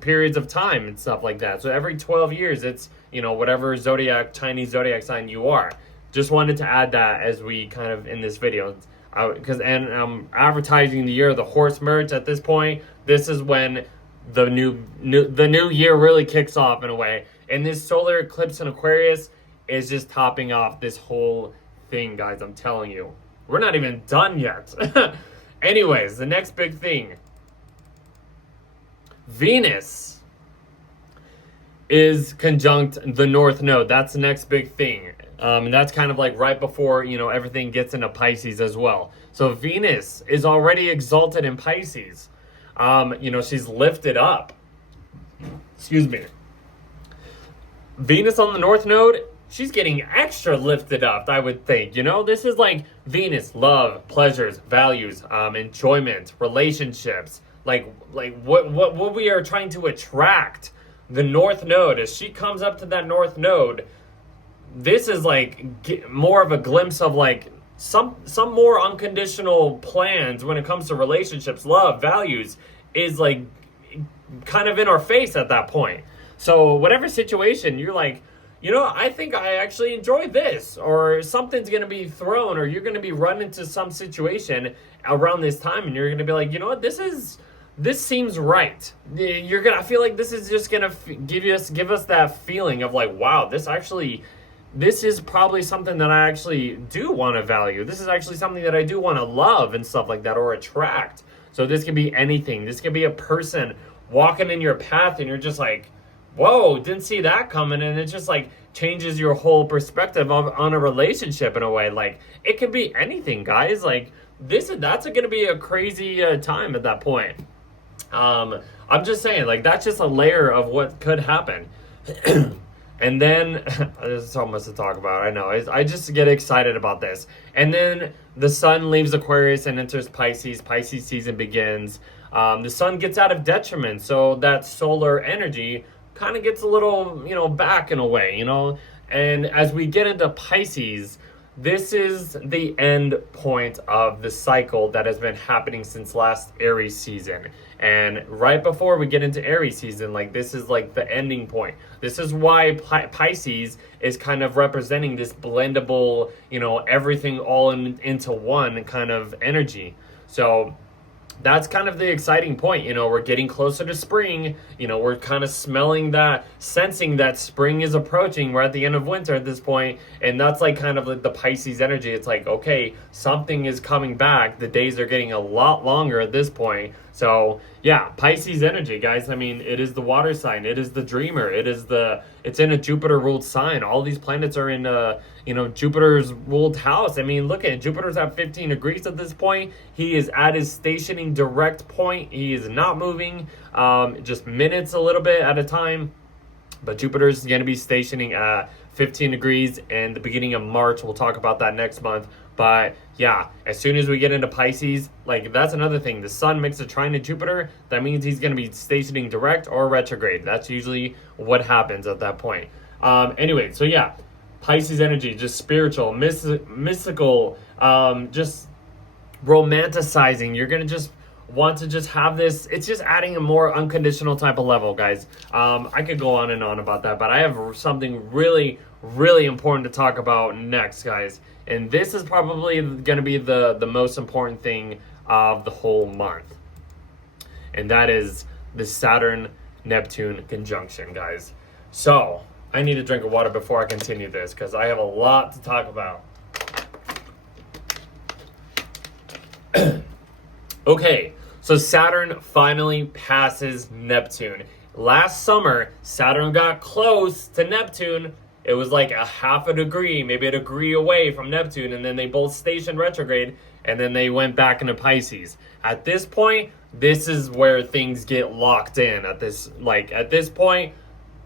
periods of time and stuff like that. So every 12 years, it's, whatever Chinese zodiac sign you are. Just wanted to add that as we kind of in this video. Because I'm advertising the year of the horse merch at this point. This is when the new year really kicks off in a way. And this solar eclipse in Aquarius is just topping off this whole thing, guys. I'm telling you. We're not even done yet. Anyways, the next big thing. Venus is conjunct the North Node. That's the next big thing. And that's kind of like right before, everything gets into Pisces as well. So Venus is already exalted in Pisces. She's lifted up. Excuse me. Venus on the North Node, she's getting extra lifted up, I would think. This is like Venus, love, pleasures, values, enjoyment, relationships. Like what we are trying to attract. The North Node, as she comes up to that North Node, this is like more of a glimpse of like some more unconditional plans when it comes to relationships, love, values, is like kind of in our face at that point. So whatever situation, you're like, I think I actually enjoy this, or something's going to be thrown, or you're going to be run into some situation around this time, and you're going to be like, this seems right. I feel like this is just gonna give us that feeling of like, wow, this is probably something that I actually do want to value. This is actually something that I do want to love and stuff like that, or attract. So this could be anything. This could be a person walking in your path and you're just like, whoa, didn't see that coming. And it just like changes your whole perspective on a relationship in a way. Like it could be anything, guys. Like that's going to be a crazy time at that point. I'm just saying, like, that's just a layer of what could happen. And then, there's so much to talk about, I know. I just get excited about this. And then the sun leaves Aquarius and enters Pisces. Pisces season begins. The sun gets out of detriment, so that solar energy kind of gets a little, back in a way, And as we get into Pisces, this is the end point of the cycle that has been happening since last Aries season. And right before we get into Aries season, like this is like the ending point. This is why Pisces is kind of representing this blendable, everything all into one kind of energy. So that's kind of the exciting point. We're getting closer to spring. We're kind of sensing that spring is approaching. We're at the end of winter at this point, and that's like kind of like the Pisces energy. It's like, okay, something is coming back. The days are getting a lot longer at this point. So yeah, Pisces energy, guys. I mean, it is the water sign. It is the dreamer. It's in a Jupiter ruled sign. All these planets are in Jupiter's ruled house. I mean, look at it. Jupiter's at 15 degrees at this point. He is at his stationing direct point. He is not moving, just minutes a little bit at a time. But Jupiter's going to be stationing at 15 degrees in the beginning of March. We'll talk about that next month. But yeah, as soon as we get into Pisces, like that's another thing. The sun makes a trine to Jupiter. That means he's going to be stationing direct or retrograde. That's usually what happens at that point. Anyway, so yeah, Pisces energy, just spiritual, mystical, just romanticizing. You're going to just want to just have this. It's just adding a more unconditional type of level, guys. I could go on and on about that, but I have something really, really important to talk about next, guys. And this is probably going to be the most important thing of the whole month. And that is the Saturn-Neptune conjunction, guys. So, I need a drink of water before I continue this because I have a lot to talk about. Okay, so Saturn finally passes Neptune. Last summer, Saturn got close to Neptune. It was like a half a degree, maybe a degree away from Neptune, and then they both stationed retrograde, and then they went back into Pisces. At this point, this is where things get locked in. At this point,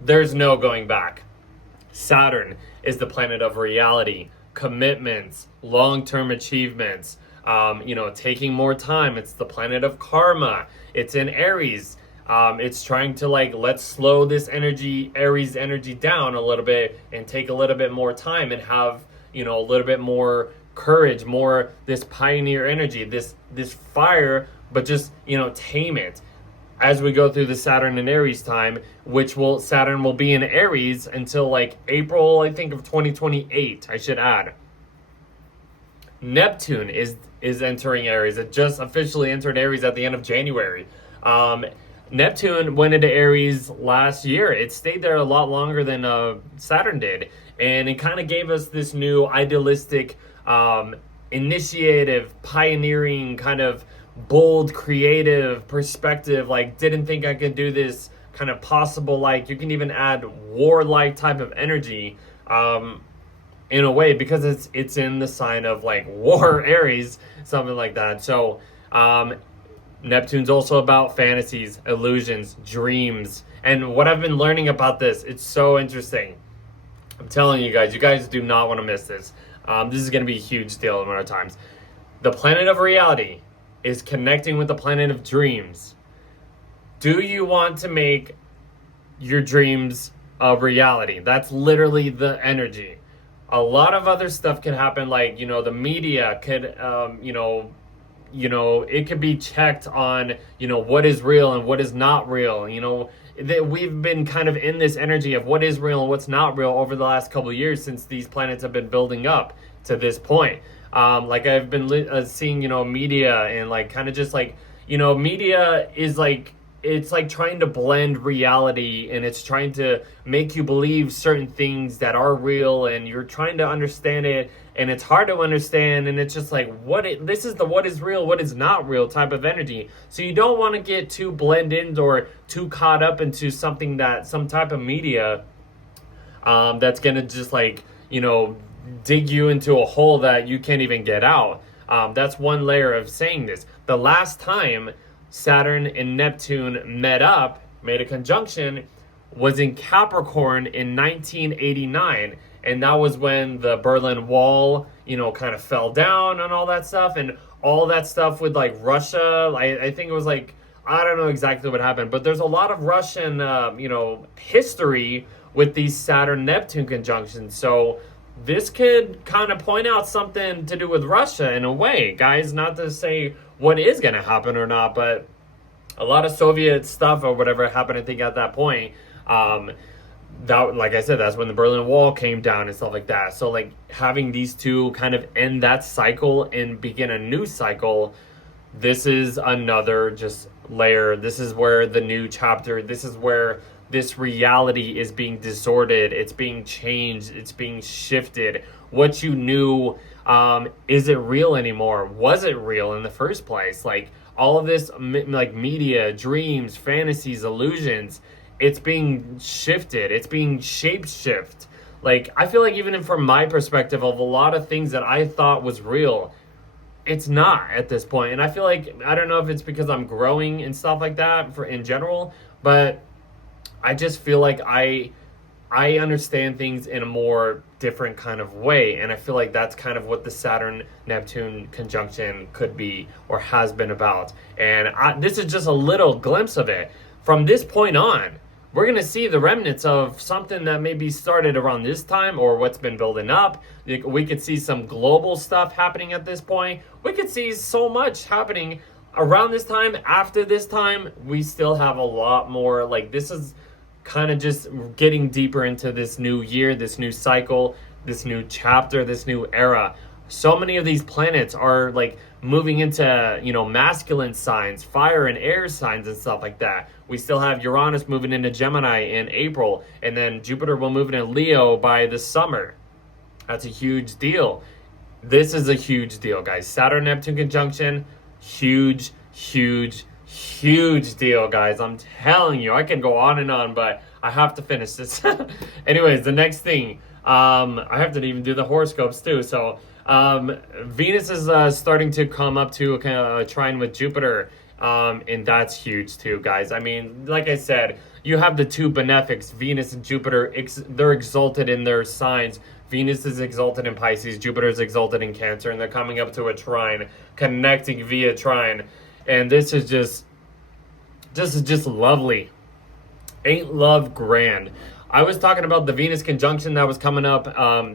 there's no going back. Saturn is the planet of reality, commitments, long-term achievements, taking more time. It's the planet of karma. It's in Aries. It's trying to let's slow this Aries energy down a little bit and take a little bit more time and have, a little bit more courage, more this pioneer energy, this fire, but just, tame it as we go through the Saturn and Aries time, Saturn will be in Aries until April, I think, of 2028, I should add. Neptune is entering Aries. It just officially entered Aries at the end of January. Neptune went into Aries last year. It stayed there a lot longer than Saturn did. And it kind of gave us this new idealistic, initiative, pioneering, kind of bold, creative perspective. Didn't think I could do this, kind of possible. You can even add warlike type of energy in a way because it's in the sign of war, Aries, something like that. So Neptune's also about fantasies, illusions, dreams. And what I've been learning about this, it's so interesting. I'm telling you guys do not want to miss this. This is going to be a huge deal in our times. The planet of reality is connecting with the planet of dreams. Do you want to make your dreams a reality? That's literally the energy. A lot of other stuff can happen, the media could, it could be checked on, what is real and what is not real. We've been kind of in this energy of what is real and what's not real over the last couple of years since these planets have been building up to this point. I've been seeing, media and kind of just media is it's like trying to blend reality, and it's trying to make you believe certain things that are real, and you're trying to understand it, and it's hard to understand, and it's just like this is the what is real, what is not real type of energy. So you don't want to get too blended or too caught up into something that some type of media that's gonna just like, dig you into a hole that you can't even get out. That's one layer of saying this. The last time Saturn and Neptune made a conjunction, was in Capricorn in 1989. And that was when the Berlin Wall, kind of fell down and all that stuff. And all that stuff with like Russia, I think it was like, I don't know exactly what happened, but there's a lot of Russian, history with these Saturn-Neptune conjunctions. So this could kind of point out something to do with Russia in a way, guys. Not to say what is going to happen or not, but a lot of Soviet stuff or whatever happened, I think, at that point. That, like I said, that's when the Berlin Wall came down and stuff like that. So, like, having these two kind of end that cycle and begin a new cycle, this is another just layer. This is where the new chapter, this is where this reality is being distorted, it's being changed, it's being shifted. What you knew, is it real anymore? Was it real in the first place? Like, all of this, like, media, dreams, fantasies, illusions, it's being shifted, it's being shape-shift. Like, I feel like even from my perspective of a lot of things that I thought was real, it's not at this point. And I feel like, I don't know if it's because I'm growing and stuff like that in general, but I just feel like I understand things in a more different kind of way. And I feel like that's kind of what the Saturn-Neptune conjunction could be or has been about. And this is just a little glimpse of it. From this point on, we're going to see the remnants of something that maybe started around this time or what's been building up. We could see some global stuff happening at this point. We could see so much happening around this time. After this time, we still have a lot more. Like, this is kind of just getting deeper into this new year, this new cycle, this new chapter, this new era. So many of these planets are like moving into, masculine signs, fire and air signs and stuff like that. We still have Uranus moving into Gemini in April, and then Jupiter will move into Leo by the summer. That's a huge deal. This is a huge deal, guys. Saturn-Neptune conjunction, huge, huge, huge deal, guys. I'm telling you, I can go on and on, but I have to finish this. Anyways, the next thing, I have to even do the horoscopes too. So Venus is starting to come up to a trine with Jupiter, and that's huge too, guys. I mean, like I said, you have the two benefics, Venus and Jupiter. They're exalted in their signs. Venus is exalted in Pisces, Jupiter is exalted in Cancer, and they're coming up to a trine, connecting via trine. And this is just lovely. Ain't love grand? I was talking about the Venus conjunction that was coming up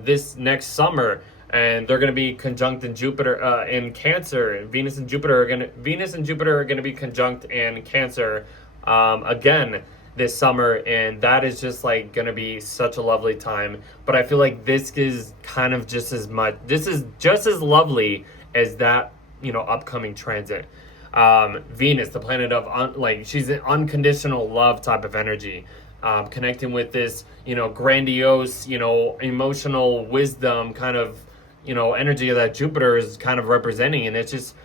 this next summer, and they're going to be conjunct in Jupiter in Cancer. Venus and Jupiter are going to be conjunct in Cancer again this summer, and that is just like going to be such a lovely time. But I feel like this is kind of just as much. This is just as lovely as that upcoming transit. Venus, the planet of she's an unconditional love type of energy, connecting with this grandiose emotional wisdom kind of energy that Jupiter is kind of representing. And this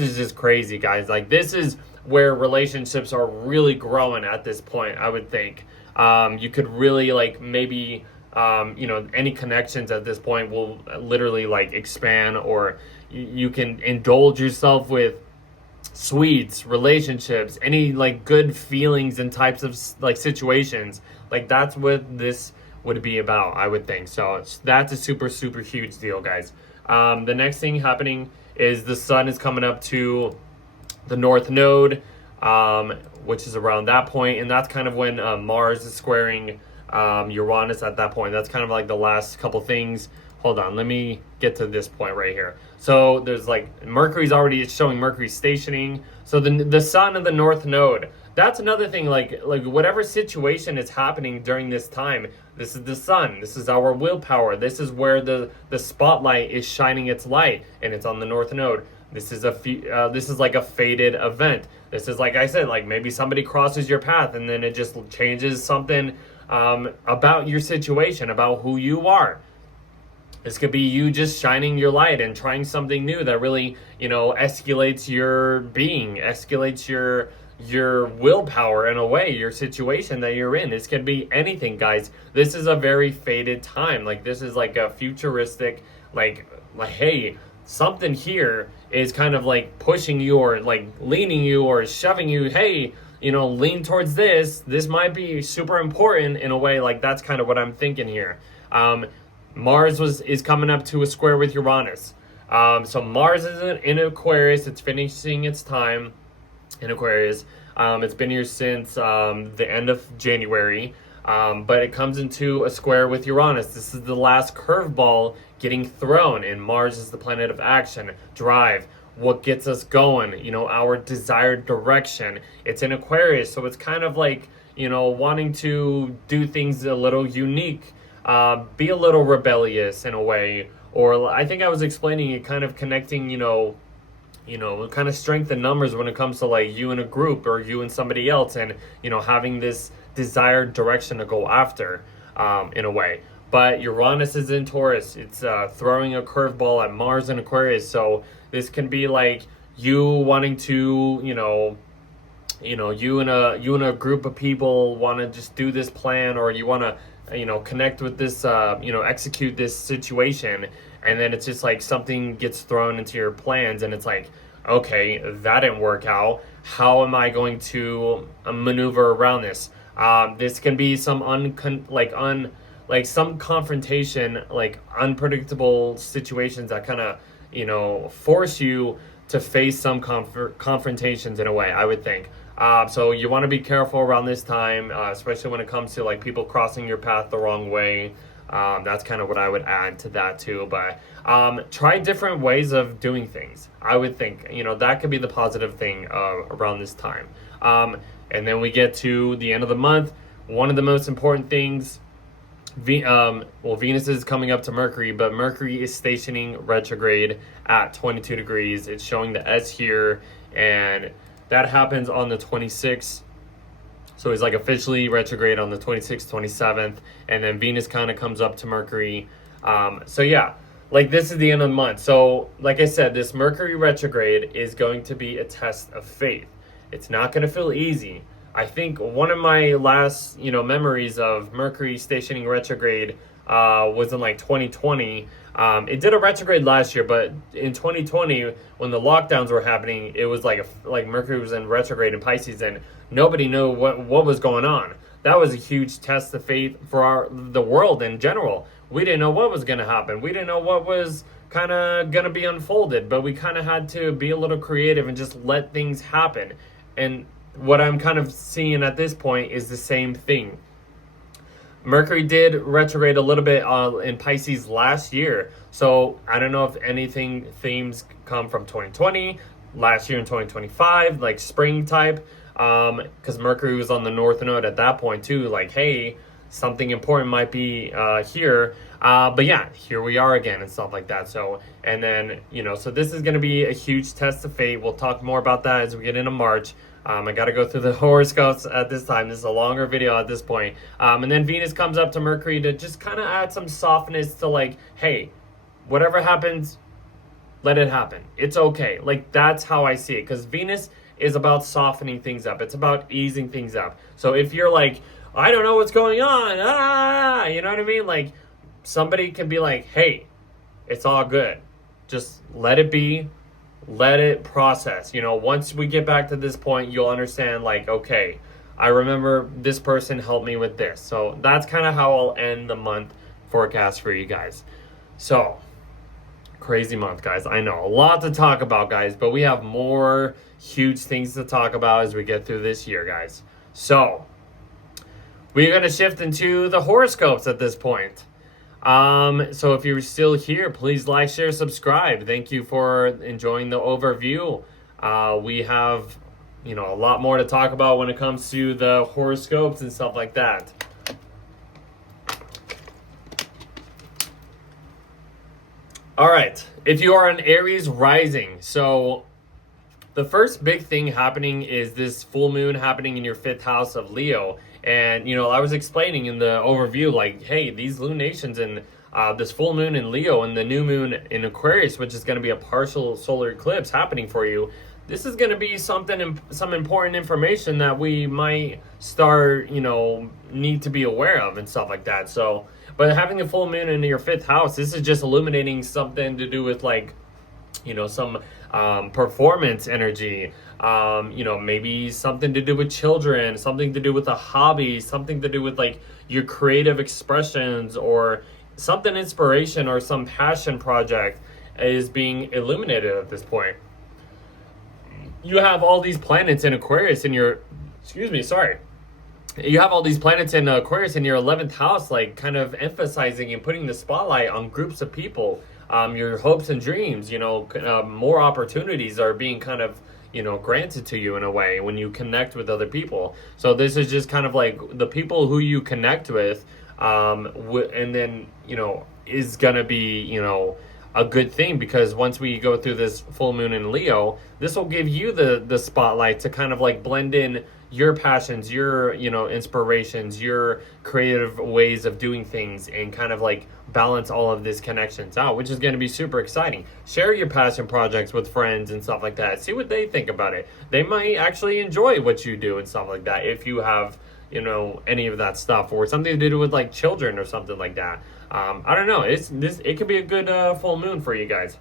is just crazy, guys. Like, this is where relationships are really growing at this point, I would think. You could really maybe any connections at this point will literally expand, or you can indulge yourself with sweets, relationships, any good feelings and types of situations. That's what this would be about, I would think. So that's a super, super huge deal, guys. The next thing happening is the sun is coming up to the North Node, which is around that point, and that's kind of when Mars is squaring Uranus at that point. That's kind of the last couple things. Hold on, let me get to this point right here. So there's Mercury's already showing Mercury stationing. So the sun and the North Node, that's another thing. Whatever situation is happening during this time, this is the sun. This is our willpower. This is where the spotlight is shining its light, and it's on the North Node. This is this is like a fated event. This is, like I said, like maybe somebody crosses your path and then it just changes something about your situation, about who you are. This could be you just shining your light and trying something new that really, escalates your being, escalates your willpower in a way, your situation that you're in. This could be anything, guys. This is a very fated time. Like, this is like a futuristic, like hey, something here is kind of like pushing you or like leaning you or shoving you. Hey, lean towards this. This might be super important in a way. Like, that's kind of what I'm thinking here. Mars is coming up to a square with Uranus. So Mars is in Aquarius. It's finishing its time in Aquarius. It's been here since the end of January. But it comes into a square with Uranus. This is the last curveball getting thrown. And Mars is the planet of action, drive, what gets us going, our desired direction. It's in Aquarius. So it's kind of like, wanting to do things a little unique. Be a little rebellious in a way, or I think I was explaining it, kind of connecting, kind of strength in numbers when it comes to like you in a group or you and somebody else, and having this desired direction to go after, in a way. But Uranus is in Taurus. It's throwing a curveball at Mars and Aquarius. So this can be like you wanting to, you and a group of people want to just do this plan, or you want to connect with this, execute this situation, and then it's just like something gets thrown into your plans, and it's like, okay, that didn't work out. How am I going to maneuver around this? This can be some some confrontation, like unpredictable situations that kind of, force you to face some confrontations in a way, I would think. So you want to be careful around this time, especially when it comes to like people crossing your path the wrong way. That's kind of what I would add to that too. But try different ways of doing things. I would think, that could be the positive thing around this time. And then we get to the end of the month. One of the most important things, Venus is coming up to Mercury, but Mercury is stationing retrograde at 22 degrees. It's showing the S here, and that happens on the 26th. So he's like officially retrograde on the 26th, 27th. And then Venus kind of comes up to Mercury. So yeah, like this is the end of the month. So like I said, this Mercury retrograde is going to be a test of faith. It's not going to feel easy. I think one of my last, memories of Mercury stationing retrograde was in like 2020. It did a retrograde last year, but in 2020, when the lockdowns were happening, it was like Mercury was in retrograde in Pisces, and nobody knew what was going on. That was a huge test of faith for the world in general. We didn't know what was going to happen. We didn't know what was kind of going to be unfolded, but we kind of had to be a little creative and just let things happen. And what I'm kind of seeing at this point is the same thing. Mercury did retrograde a little bit in Pisces last year. So I don't know if anything themes come from 2020, last year in 2025, like spring type. Because Mercury was on the North Node at that point too. Like, hey, something important might be here. But yeah, here we are again and stuff like that. So, and then, so this is going to be a huge test of fate. We'll talk more about that as we get into March. I got to go through the horoscopes at this time. This is a longer video at this point. And then Venus comes up to Mercury to just kind of add some softness to like, hey, whatever happens, let it happen. It's okay. Like, that's how I see it. Because Venus is about softening things up. It's about easing things up. So if you're like, I don't know what's going on, you know what I mean? Like, somebody can be like, hey, it's all good. Just let it be. Let it process. Once we get back to this point, you'll understand, like, okay, I remember this person helped me with this. So that's kind of how I'll end the month forecast for you guys. So, crazy month, guys. I know, a lot to talk about, guys, but we have more huge things to talk about as we get through this year, guys. So, we're going to shift into the horoscopes at this point. So if you're still here, please like, share, subscribe. Thank you for enjoying the overview. We have, a lot more to talk about when it comes to the horoscopes and stuff like that. All right. If you are an Aries Rising, so the first big thing happening is this full moon happening in your fifth house of Leo. And, I was explaining in the overview, like, hey, these lunations and this full moon in Leo and the new moon in Aquarius, which is going to be a partial solar eclipse happening for you. This is going to be some important information that we might start, need to be aware of and stuff like that. So, but having the full moon in your fifth house, this is just illuminating something to do with like, some performance energy, maybe something to do with children, something to do with a hobby, something to do with like your creative expressions or something inspiration or some passion project is being illuminated at this point. You have all these planets in Aquarius in your, you have all these planets in Aquarius in your 11th house, like kind of emphasizing and putting the spotlight on groups of people, your hopes and dreams, more opportunities are being kind of, granted to you in a way when you connect with other people. So this is just kind of like the people who you connect with, and then, is going to be, a good thing, because once we go through this full moon in Leo, this will give you the spotlight to kind of like blend in your passions, your, inspirations, your creative ways of doing things, and kind of like balance all of these connections out, which is going to be super exciting. Share your passion projects with friends and stuff like that. See what they think about it. They might actually enjoy what you do and stuff like that if you have, any of that stuff, or something to do with like children or something like that. I don't know. It could be a good full moon for you guys.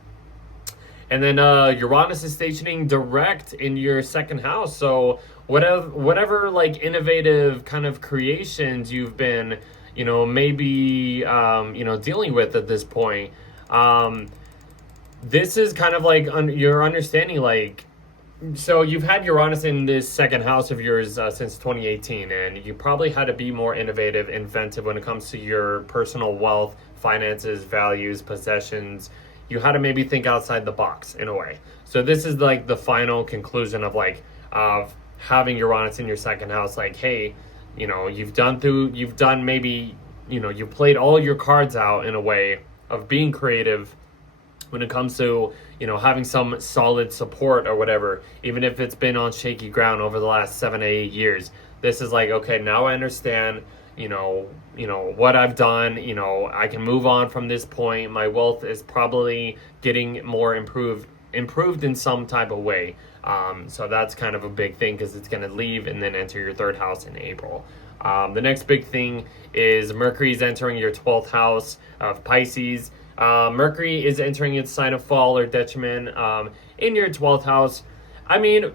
And then Uranus is stationing direct in your second house. So whatever like innovative kind of creations you've been, maybe dealing with at this point, this is kind of like your understanding, like, so you've had Uranus in this second house of yours since 2018, and you probably had to be more innovative, inventive when it comes to your personal wealth, finances, values, possessions. You had to maybe think outside the box in a way. So this is like the final conclusion of having Uranus in your second house. Like, hey, you've done maybe, you played all your cards out in a way of being creative when it comes to, having some solid support or whatever, even if it's been on shaky ground over the last 7 to 8 years. This is like, okay, now I understand, what I've done, I can move on from this point. My wealth is probably getting more improved in some type of way. So that's kind of a big thing, because it's going to leave and then enter your third house in April. The next big thing is Mercury is entering your 12th house of Pisces. Mercury is entering its sign of fall or detriment in your 12th house. I mean,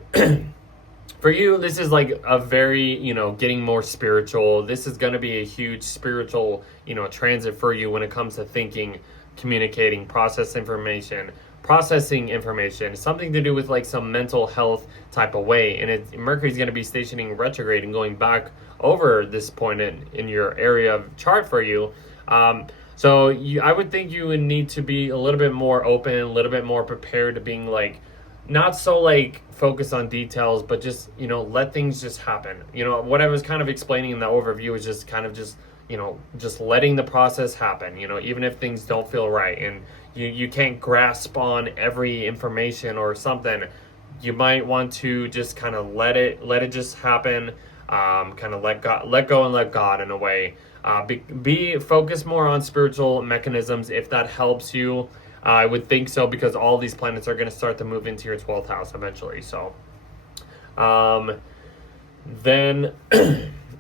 for you, this is like a very, getting more spiritual. This is going to be a huge spiritual, transit for you when it comes to thinking, communicating, processing information, something to do with like some mental health type of way. And Mercury's going to be stationing retrograde and going back over this point in your area of chart for you. So I would think you would need to be a little bit more open, a little bit more prepared to being like, not so like focused on details, but just, let things just happen. What I was kind of explaining in the overview is just kind of just letting the process happen, even if things don't feel right and you can't grasp on every information or something. You might want to just kind of let it just happen, kind of let go and let God in a way. Be focused more on spiritual mechanisms if that helps you. I would think so, because all these planets are going to start to move into your 12th house eventually. So then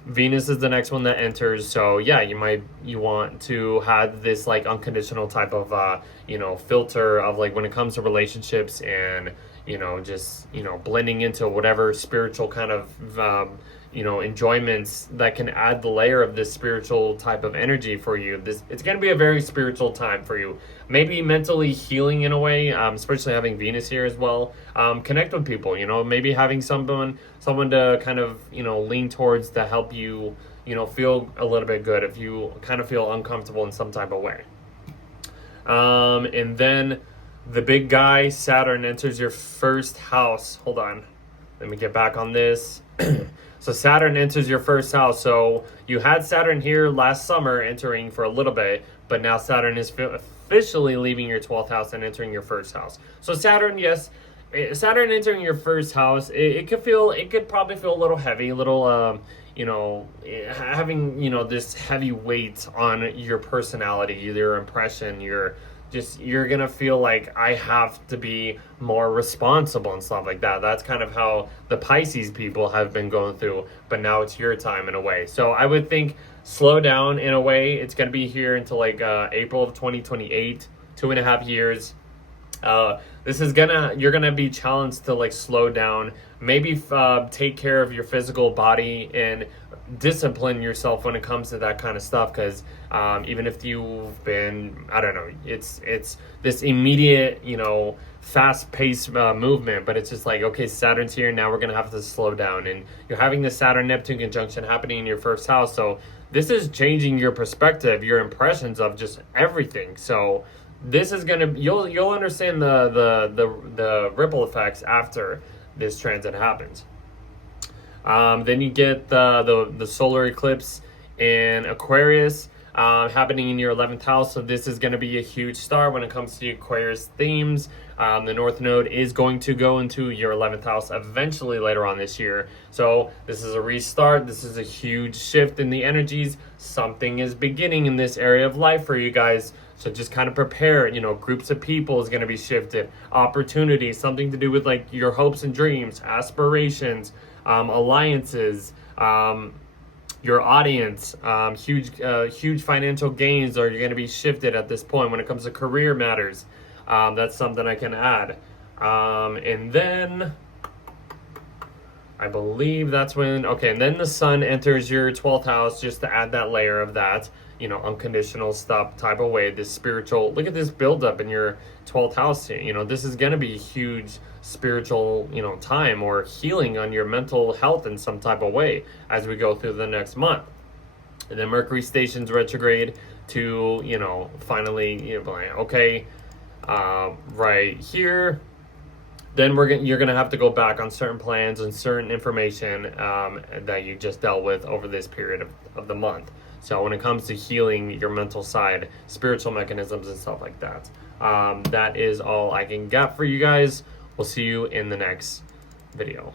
Venus is the next one that enters. So yeah, you want to have this like unconditional type of filter of like when it comes to relationships and just blending into whatever spiritual kind of enjoyments that can add the layer of this spiritual type of energy for you. It's going to be a very spiritual time for you. Maybe mentally healing in a way, especially having Venus here as well. Connect with people, maybe having someone to kind of, lean towards to help you, feel a little bit good if you kind of feel uncomfortable in some type of way. And then the big guy, Saturn, enters your first house. Hold on. Let me get back on this. So Saturn enters your first house. So you had Saturn here last summer entering for a little bit, but now Saturn is officially leaving your 12th house and entering your first house. So Saturn, yes, Saturn entering your first house, it could probably feel a little heavy, a little, having, this heavy weight on your personality, your impression, you're gonna feel like I have to be more responsible and stuff like that. That's kind of how the Pisces people have been going through, but now it's your time in a way. So I would think slow down in a way. It's gonna be here until like April of 2028, 2.5 years. You're gonna be challenged to like slow down, maybe take care of your physical body and discipline yourself when it comes to that kind of stuff, because even if you've been, I don't know, it's this immediate, fast-paced movement, but it's just like, okay, Saturn's here, now we're gonna have to slow down, and you're having the Saturn-Neptune conjunction happening in your first house, so this is changing your perspective, your impressions of just everything. So this is gonna, you'll understand the ripple effects after this transit happens. Then you get the solar eclipse in Aquarius happening in your 11th house. So this is going to be a huge star when it comes to Aquarius themes. The North Node is going to go into your 11th house eventually later on this year. So this is a restart. This is a huge shift in the energies. Something is beginning in this area of life for you guys. So just kind of prepare, groups of people is going to be shifted. Opportunities, something to do with like your hopes and dreams, aspirations, alliances, your audience, huge financial gains are going to be shifted at this point when it comes to career matters. That's something I can add. And then I believe that's when, and then the sun enters your 12th house, just to add that layer of that, unconditional stuff type of way, this spiritual, look at this buildup in your 12th house here. This is going to be a huge spiritual, time or healing on your mental health in some type of way as we go through the next month. And then Mercury stations retrograde to, finally, right here. Then you're gonna have to go back on certain plans and certain information that you just dealt with over this period of the month. So when it comes to healing your mental side, spiritual mechanisms and stuff like that, that is all I can get for you guys. We'll see you in the next video.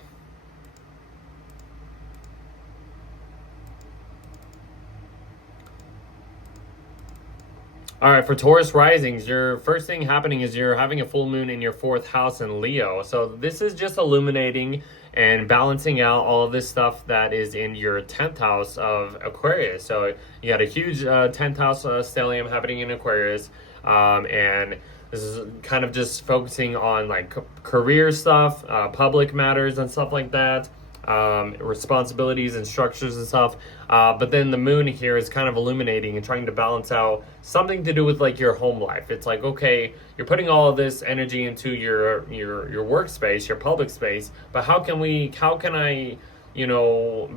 All right, for Taurus Risings, your first thing happening is you're having a full moon in your 4th house in Leo. So this is just illuminating and balancing out all of this stuff that is in your 10th house of Aquarius. So you got a huge 10th house stellium happening in Aquarius. And this is kind of just focusing on like career stuff, public matters and stuff like that. Responsibilities and structures and stuff, but then the moon here is kind of illuminating and trying to balance out something to do with like your home life. It's like, okay, you're putting all of this energy into your workspace, your public space, but how can I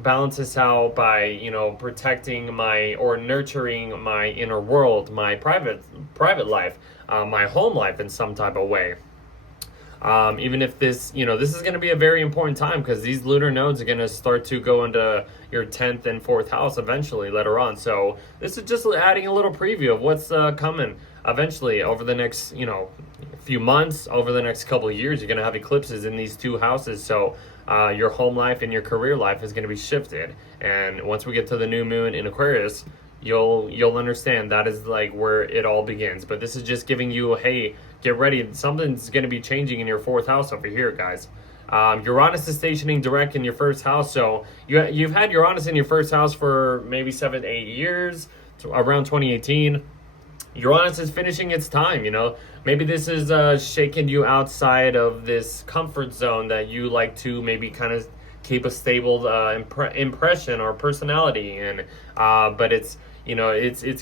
balance this out by protecting or nurturing my inner world, my private life, my home life in some type of way. Even if this is going to be a very important time, because these lunar nodes are going to start to go into your 10th and 4th house eventually later on. So this is just adding a little preview of what's coming eventually over the next, few months, over the next couple of years. You're going to have eclipses in these 2 houses. So your home life and your career life is going to be shifted. And once we get to the new moon in Aquarius, you'll understand that is like where it all begins. But this is just giving you, hey, get ready. Something's going to be changing in your 4th house over here, guys. Uranus is stationing direct in your 1st house. So you've had Uranus in your 1st house for maybe 7 to 8 years, around 2018. Uranus is finishing its time, Maybe this is shaking you outside of this comfort zone that you like to maybe kind of keep a stable impression or personality in. But it's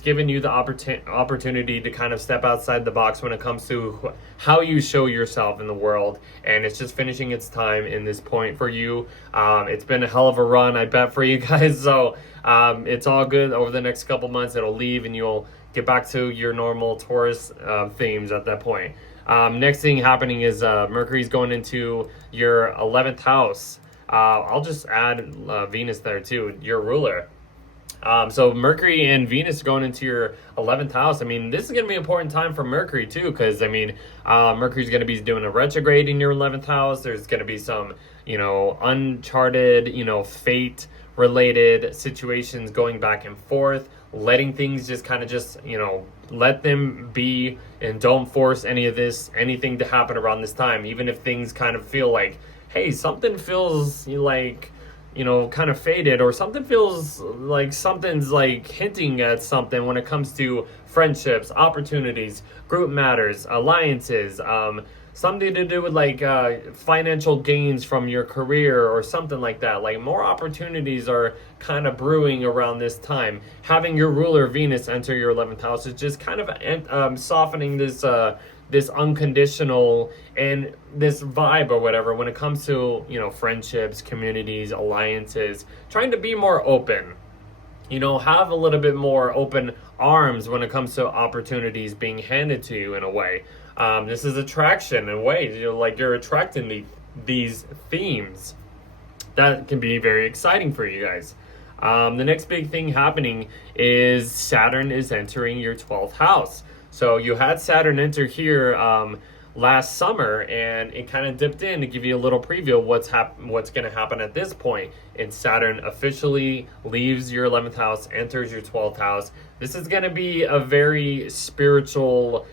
given you the opportunity to kind of step outside the box when it comes to how you show yourself in the world, and it's just finishing its time in this point for you. It's been a hell of a run, I bet, for you guys. So it's all good. Over the next couple months, it'll leave, and you'll get back to your normal Taurus themes at that point. Next thing happening is Mercury's going into your 11th house. I'll just add Venus there too, your ruler. So Mercury and Venus going into your 11th house. I mean, this is going to be an important time for Mercury too, because I mean, Mercury's going to be doing a retrograde in your 11th house. There's going to be some, uncharted, fate related situations going back and forth, letting things just kind of let them be and don't force anything to happen around this time, even if things kind of feel like, hey, something feels like, kind of faded, or something feels like something's like hinting at something when it comes to friendships, opportunities, group matters, alliances, something to do with like financial gains from your career or something like that. Like more opportunities are kind of brewing around this time. Having your ruler Venus enter your 11th house is just kind of softening this unconditional and this vibe or whatever when it comes to friendships, communities, alliances, trying to be more open, have a little bit more open arms when it comes to opportunities being handed to you in a way. This is attraction in a way, like you're attracting these themes. That can be very exciting for you guys. The next big thing happening is Saturn is entering your 12th house. So you had Saturn enter here last summer, and it kind of dipped in to give you a little preview of what's going to happen at this point. And Saturn officially leaves your 11th house, enters your 12th house. This is going to be a very spiritual,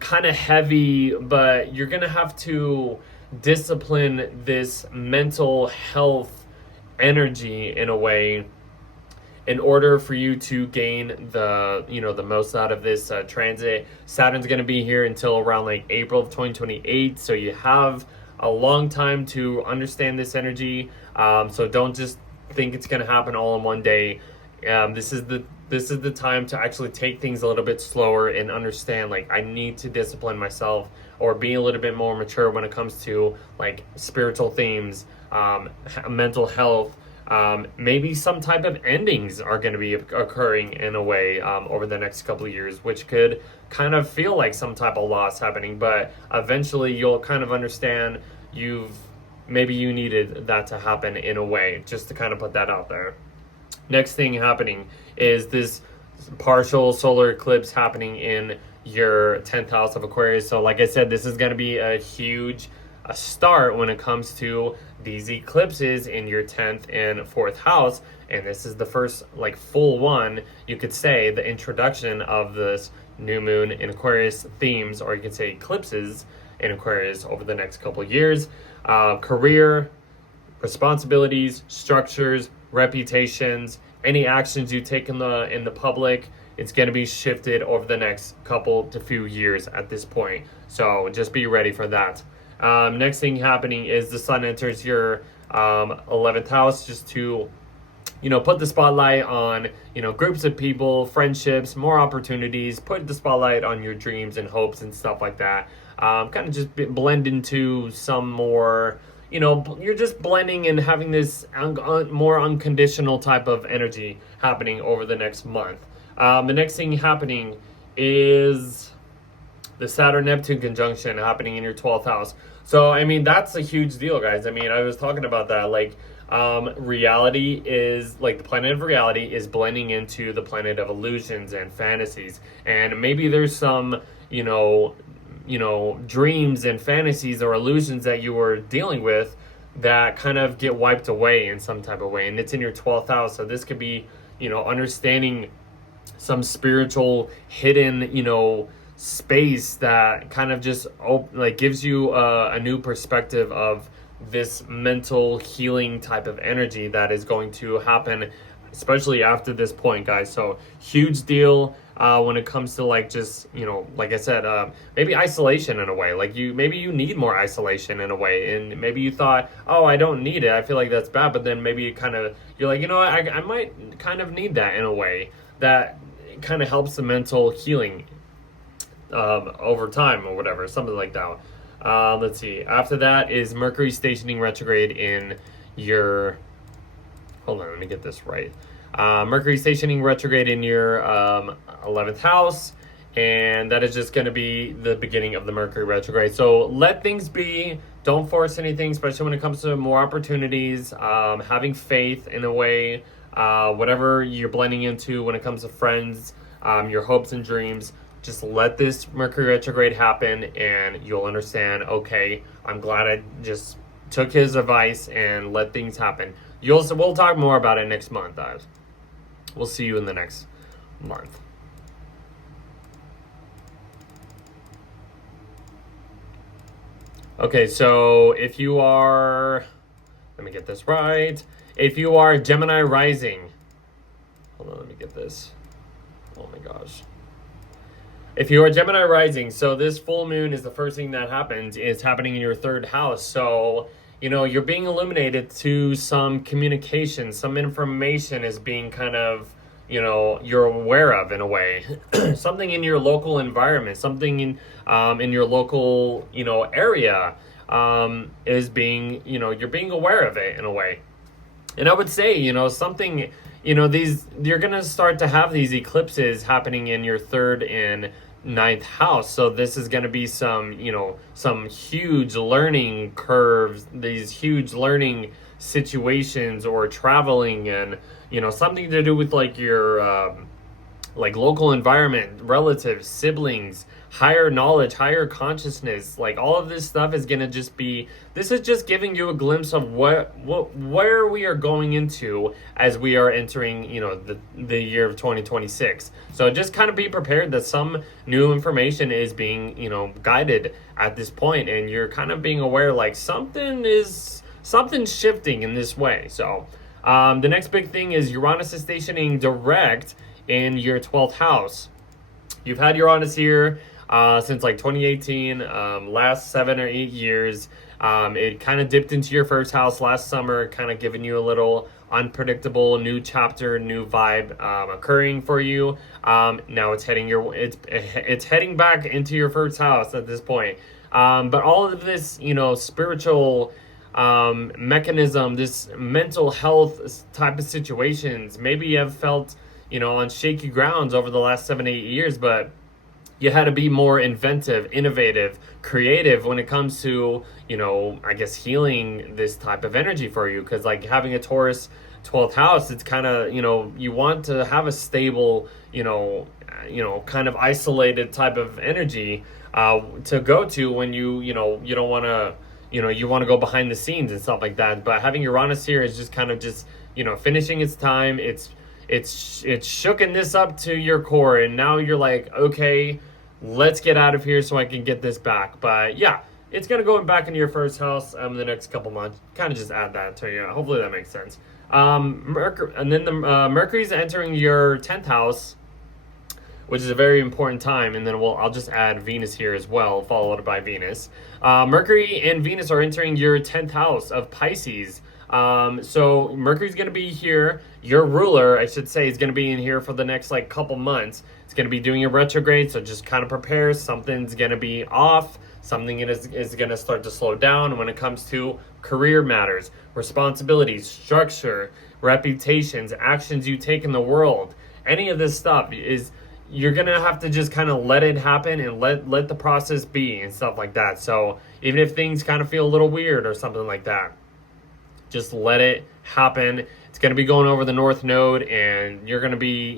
kind of heavy, but you're going to have to discipline this mental health energy in a way in order for you to gain the most out of this transit. Saturn's going to be here until around like April of 2028, so you have a long time to understand this energy. So don't just think it's going to happen all in one day. This is the time to actually take things a little bit slower and understand, like, I need to discipline myself or be a little bit more mature when it comes to like spiritual themes, mental health. Maybe some type of endings are going to be occurring in a way over the next couple of years, which could kind of feel like some type of loss happening, but eventually you'll kind of understand maybe you needed that to happen in a way, just to kind of put that out there. Next thing happening is this partial solar eclipse happening in your 10th house of Aquarius. So like I said, this is going to be a huge start when it comes to these eclipses in your 10th and 4th house, and this is the first like full one, you could say, the introduction of this new moon in Aquarius themes, or you could say eclipses in Aquarius over the next couple of years. Career, responsibilities, structures, reputations, any actions you take in the public, it's going to be shifted over the next couple to few years at this point, so just be ready for that. Next thing happening is the sun enters your 11th house, just to put the spotlight on groups of people, friendships, more opportunities, put the spotlight on your dreams and hopes and stuff like that. Kind of just blend into some more, you're just blending and having this more unconditional type of energy happening over the next month. The next thing happening is the Saturn-Neptune conjunction happening in your 12th house. So, I mean, that's a huge deal, guys. I mean, I was talking about that. Like, reality is, like, the planet of reality is blending into the planet of illusions and fantasies. And maybe there's some, dreams and fantasies or illusions that you were dealing with that kind of get wiped away in some type of way. And it's in your 12th house. So this could be, understanding some spiritual hidden, space that kind of just gives you a new perspective of this mental healing type of energy that is going to happen, especially after this point, guys. So huge deal when it comes to like just like I said, maybe isolation in a way. Like maybe you need more isolation in a way, and maybe you thought, oh, I don't need it, I feel like that's bad, but then maybe you're like, I might kind of need that in a way that kind of helps the mental healing over time or whatever, something like that. Let's see. After that is Mercury stationing retrograde in your... Hold on, let me get this right. Mercury stationing retrograde in your 11th house, and that is just going to be the beginning of the Mercury retrograde. So let things be. Don't force anything, especially when it comes to more opportunities. Having faith in a way. whatever you're blending into when it comes to friends, your hopes and dreams. Just let this Mercury retrograde happen and you'll understand, okay, I'm glad I just took his advice and let things happen. We'll talk more about it next month, guys. We'll see you in the next month. Okay, so if you are, let me get this right. If you are Gemini Rising, hold on, let me get this. Oh my gosh. If you are Gemini Rising, so this full moon is the first thing that happens. It's happening in your third house. So, you're being illuminated to some communication, some information is being kind of, you're aware of in a way. Something in your local environment, something in your local, area is being, you're being aware of it in a way. And I would say, something, you're going to start to have these eclipses happening in your third and ninth house. So this is going to be some huge learning curves, these huge learning situations, or traveling, and, something to do with like your, like local environment, relatives, siblings, higher knowledge, higher consciousness. Like all of this stuff is going to just be, this is just giving you a glimpse of where we are going into as we are entering, the year of 2026. So just kind of be prepared that some new information is being, guided at this point, and you're kind of being aware like something's shifting in this way. So the next big thing is Uranus is stationing direct in your 12th house. You've had Uranus here since like 2018, last 7 or 8 years. It kind of dipped into your first house last summer, kind of giving you a little unpredictable new chapter, new vibe occurring for you. Now it's heading back into your first house at this point. But all of this, spiritual mechanism, this mental health type of situations, maybe you have felt on shaky grounds over the last 7-8 years, but you had to be more inventive, innovative, creative when it comes to, I guess healing this type of energy for you. Because like having a Taurus 12th house, it's kind of, you want to have a stable, kind of isolated type of energy to go to when you don't want to, you want to go behind the scenes and stuff like that. But having Uranus here is just kind of just, finishing its time. It's shooken this up to your core, and now you're like, okay, let's get out of here so I can get this back. But yeah, it's gonna go back into your first house the next couple months. Kind of just add that to you. Hopefully that makes sense. Mercury's entering your 10th house, which is a very important time, and then I'll just add Venus here as well, followed by Venus. Mercury and Venus are entering your 10th house of Pisces. So Mercury's going to be here. Your ruler, I should say, is going to be in here for the next like couple months. It's going to be doing a retrograde, so just kind of prepare. Something's going to be off. Something is going to start to slow down when it comes to career matters, responsibilities, structure, reputations, actions you take in the world. Any of this stuff is, you're going to have to just kind of let it happen and let the process be and stuff like that. So even if things kind of feel a little weird or something like that, just let it happen. It's going to be going over the North Node, and you're going to be,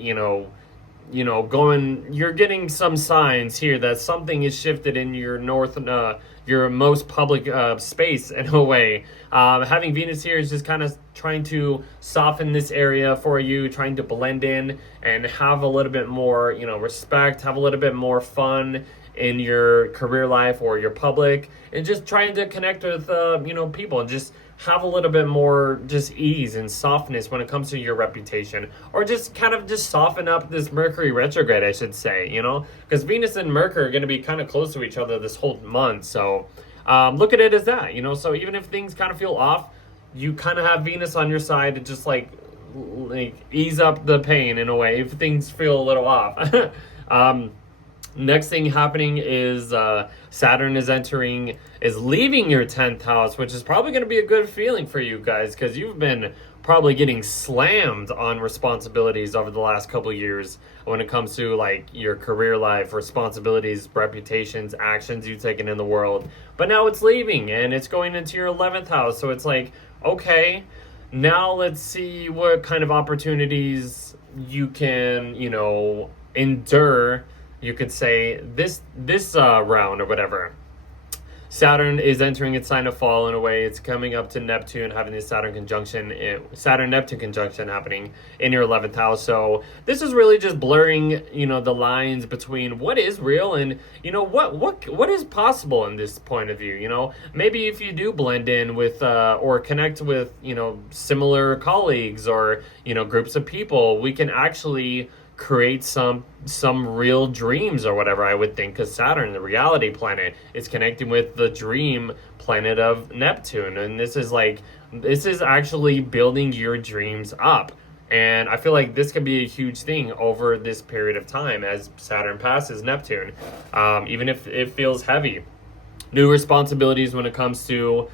you're getting some signs here that something is shifted in your your most public space in a way. Having Venus here is just kind of trying to soften this area for you, trying to blend in and have a little bit more, respect, have a little bit more fun in your career life or your public, and just trying to connect with, people, and just have a little bit more just ease and softness when it comes to your reputation, or just kind of just soften up this Mercury retrograde, I should say, because Venus and Mercury are going to be kind of close to each other this whole month. So look at it as that, so even if things kind of feel off, you kind of have Venus on your side to just like ease up the pain in a way if things feel a little off. Next thing happening is Saturn is leaving your 10th house, which is probably going to be a good feeling for you guys, because you've been probably getting slammed on responsibilities over the last couple of years when it comes to like your career life, responsibilities, reputations, actions you've taken in the world. But now it's leaving and it's going into your 11th house. So it's like, okay, now let's see what kind of opportunities you can, endure, you could say, this round or whatever. Saturn is entering its sign of fall in a way. It's coming up to Neptune, having this Saturn-Neptune conjunction happening in your 11th house. So this is really just blurring, the lines between what is real and, what is possible in this point of view. Maybe if you do blend in with or connect with, similar colleagues or, groups of people, we can actually create some real dreams or whatever, I would think, because Saturn, the reality planet, is connecting with the dream planet of Neptune, and this is actually building your dreams up. And I feel like this could be a huge thing over this period of time as Saturn passes Neptune, even if it feels heavy. New responsibilities when it comes to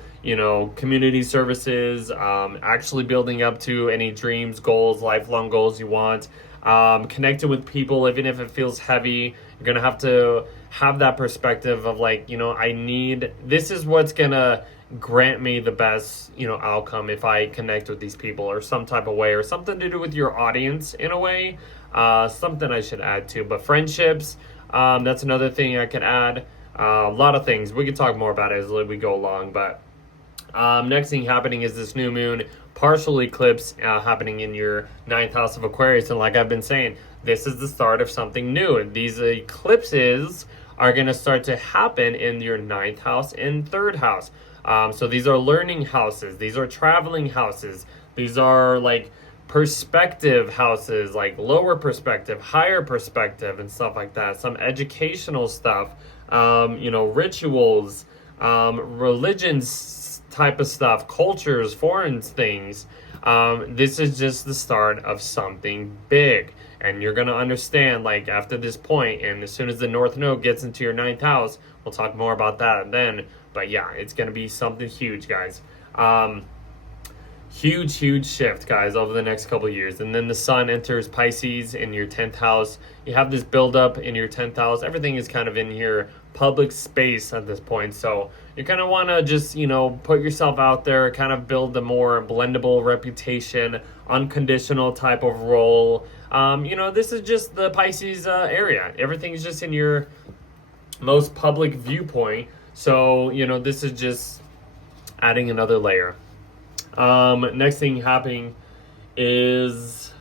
community services, actually building up to any dreams, goals, lifelong goals you want. Connected with people, even if it feels heavy, you're gonna have to have that perspective of this is what's gonna grant me the best, outcome if I connect with these people or some type of way, or something to do with your audience in a way. Something I should add to, but friendships, that's another thing I could add. A lot of things. We could talk more about it as we go along, but next thing happening is this new moon partial eclipse happening in your 9th house of Aquarius. And like I've been saying, this is the start of something new. These eclipses are going to start to happen in your 9th house and 3rd house. So these are learning houses. These are traveling houses. These are perspective houses, lower perspective, higher perspective, and stuff like that. Some educational stuff, rituals, religions, type of stuff, cultures, foreign things. This is just the start of something big, and you're going to understand after this point, and as soon as the North Node gets into your 9th house, we'll talk more about that then. But yeah, it's going to be something huge, guys. Huge shift, guys, over the next couple of years. And then the sun enters Pisces in your 10th house. You have this buildup in your 10th house. Everything is kind of in your public space at this point. So you kind of want to just, put yourself out there, kind of build a more blendable reputation, unconditional type of role. This is just the Pisces area. Everything's just in your most public viewpoint. So, this is just adding another layer. Next thing happening is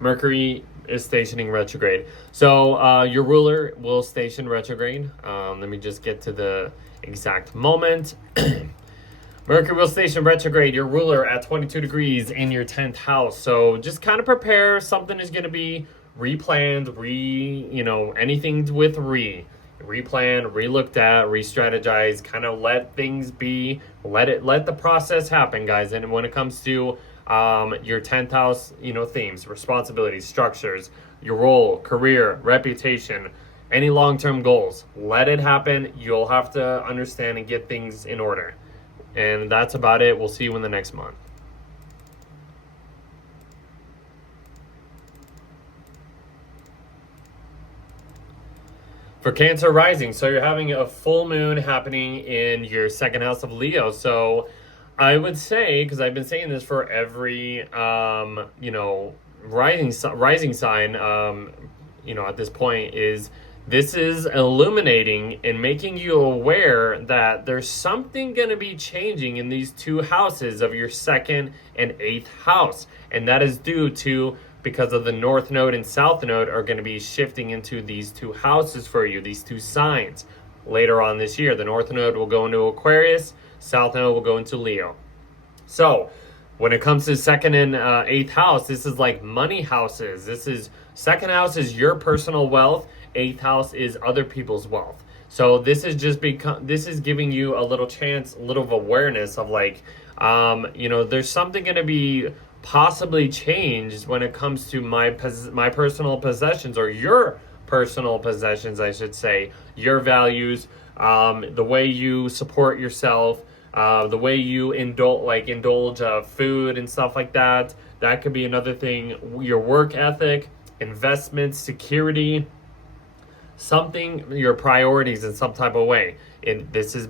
Mercury is stationing retrograde. So your ruler will station retrograde. Let me just get to the exact moment. Mercury will station retrograde, your ruler, at 22 degrees in your 10th house. So just kind of prepare. Something is going to be replanned, anything with replan, re-looked at, re-strategize, kind of let things be, let the process happen, guys. And when it comes to your 10th house, themes, responsibilities, structures, your role, career, reputation, any long-term goals, let it happen. You'll have to understand and get things in order. And that's about it. We'll see you in the next month. For Cancer Rising, so you're having a full moon happening in your 2nd house of Leo. So I would say, because I've been saying this for every, rising sign, at this point, is this is illuminating and making you aware that there's something going to be changing in these 2 houses of your 2nd and 8th house. And that is due to because of the North Node and South Node are going to be shifting into these 2 houses for you, these 2 signs later on this year. The North Node will go into Aquarius, South Node will go into Leo. So when it comes to 2nd and 8th house, this is like money houses. This is 2nd house is your personal wealth. 8th house is other people's wealth. So this is this is giving you a little chance, a little of awareness of there's something going to be possibly changed when it comes to my personal possessions, or your personal possessions, I should say, your values, the way you support yourself, the way you indulge food and stuff like that. That could be another thing. Your work ethic, investments, security, something, your priorities in some type of way. And this is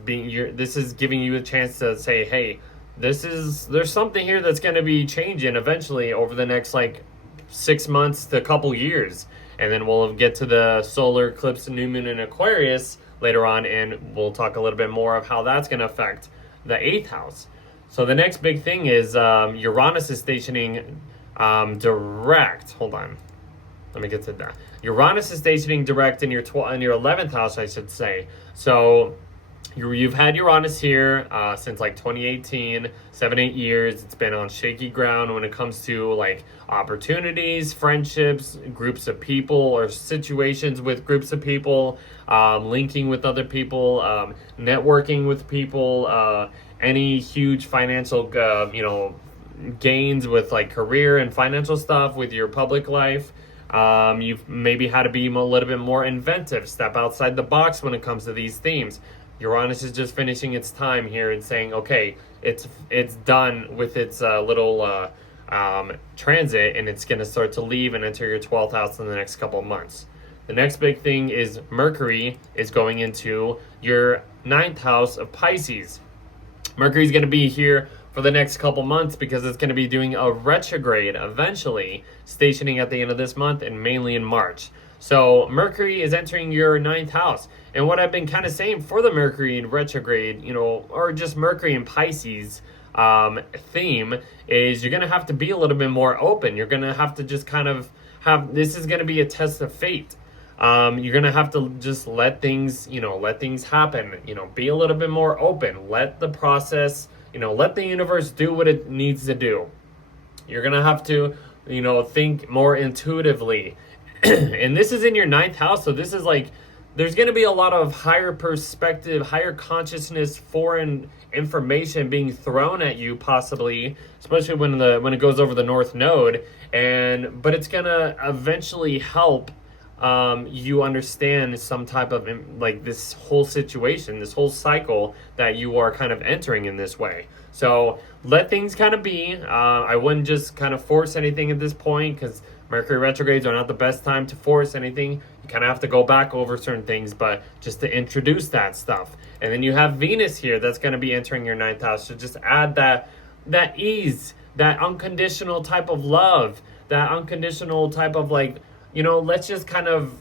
giving you a chance to say, hey, there's something here that's going to be changing eventually over the next like 6 months to a couple years. And then we'll get to the solar eclipse and new moon in Aquarius later on, and we'll talk a little bit more of how that's going to affect the eighth house. So the next big thing is Uranus is stationing direct. Hold on. Let me get to that. Uranus is stationing direct in your 11th house, I should say. So you've had Uranus here since like 2018, 7-8 years. It's been on shaky ground when it comes to like opportunities, friendships, groups of people, or situations with groups of people, linking with other people, networking with people, any huge financial, gains with like career and financial stuff with your public life. You've maybe had to be a little bit more inventive, step outside the box when it comes to these themes. Uranus is just finishing its time here and saying, okay, it's done with its little transit, and it's going to start to leave and enter your 12th house in the next couple of months. The next big thing is Mercury is going into your 9th house of Pisces. Mercury is going to be here for the next couple months because it's going to be doing a retrograde eventually, stationing at the end of this month and mainly in March. So Mercury is entering your 9th house. And what I've been kind of saying for the Mercury in retrograde, or just Mercury in Pisces theme, is you're going to have to be a little bit more open. You're going to have to just kind of this is going to be a test of fate. You're going to have to just let things happen, be a little bit more open, let the process, let the universe do what it needs to do. You're going to have to, think more intuitively. And this is in your 9th house. So this is like, there's going to be a lot of higher perspective, higher consciousness, foreign information being thrown at you, possibly, especially when it goes over the North Node. But it's going to eventually help you understand some type of like this whole situation, this whole cycle that you are kind of entering in this way. So let things kind of be. I wouldn't just kind of force anything at this point, because Mercury retrogrades are not the best time to force anything. You kind of have to go back over certain things, but just to introduce that stuff. And then you have Venus here that's going to be entering your 9th house. So just add that ease, that unconditional type of love, that unconditional type of like, let's just kind of,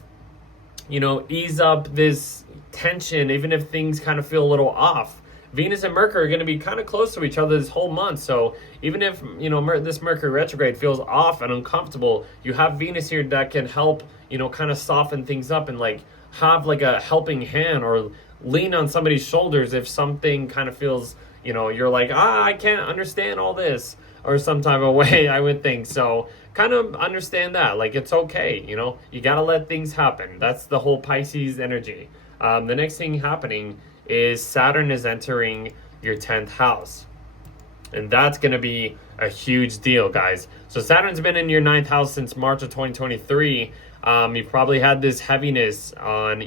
ease up this tension, even if things kind of feel a little off. Venus and Mercury are going to be kind of close to each other this whole month. So even if, this Mercury retrograde feels off and uncomfortable, you have Venus here that can help, kind of soften things up and like have like a helping hand, or lean on somebody's shoulders if something kind of feels, you're like, I can't understand all this, or some type of way, I would think. So kind of understand that, like, it's okay, you got to let things happen. That's the whole Pisces energy. The next thing happening is Saturn is entering your 10th house. And that's going to be a huge deal, guys. So Saturn's been in your 9th house since March of 2023. You've probably had this heaviness on,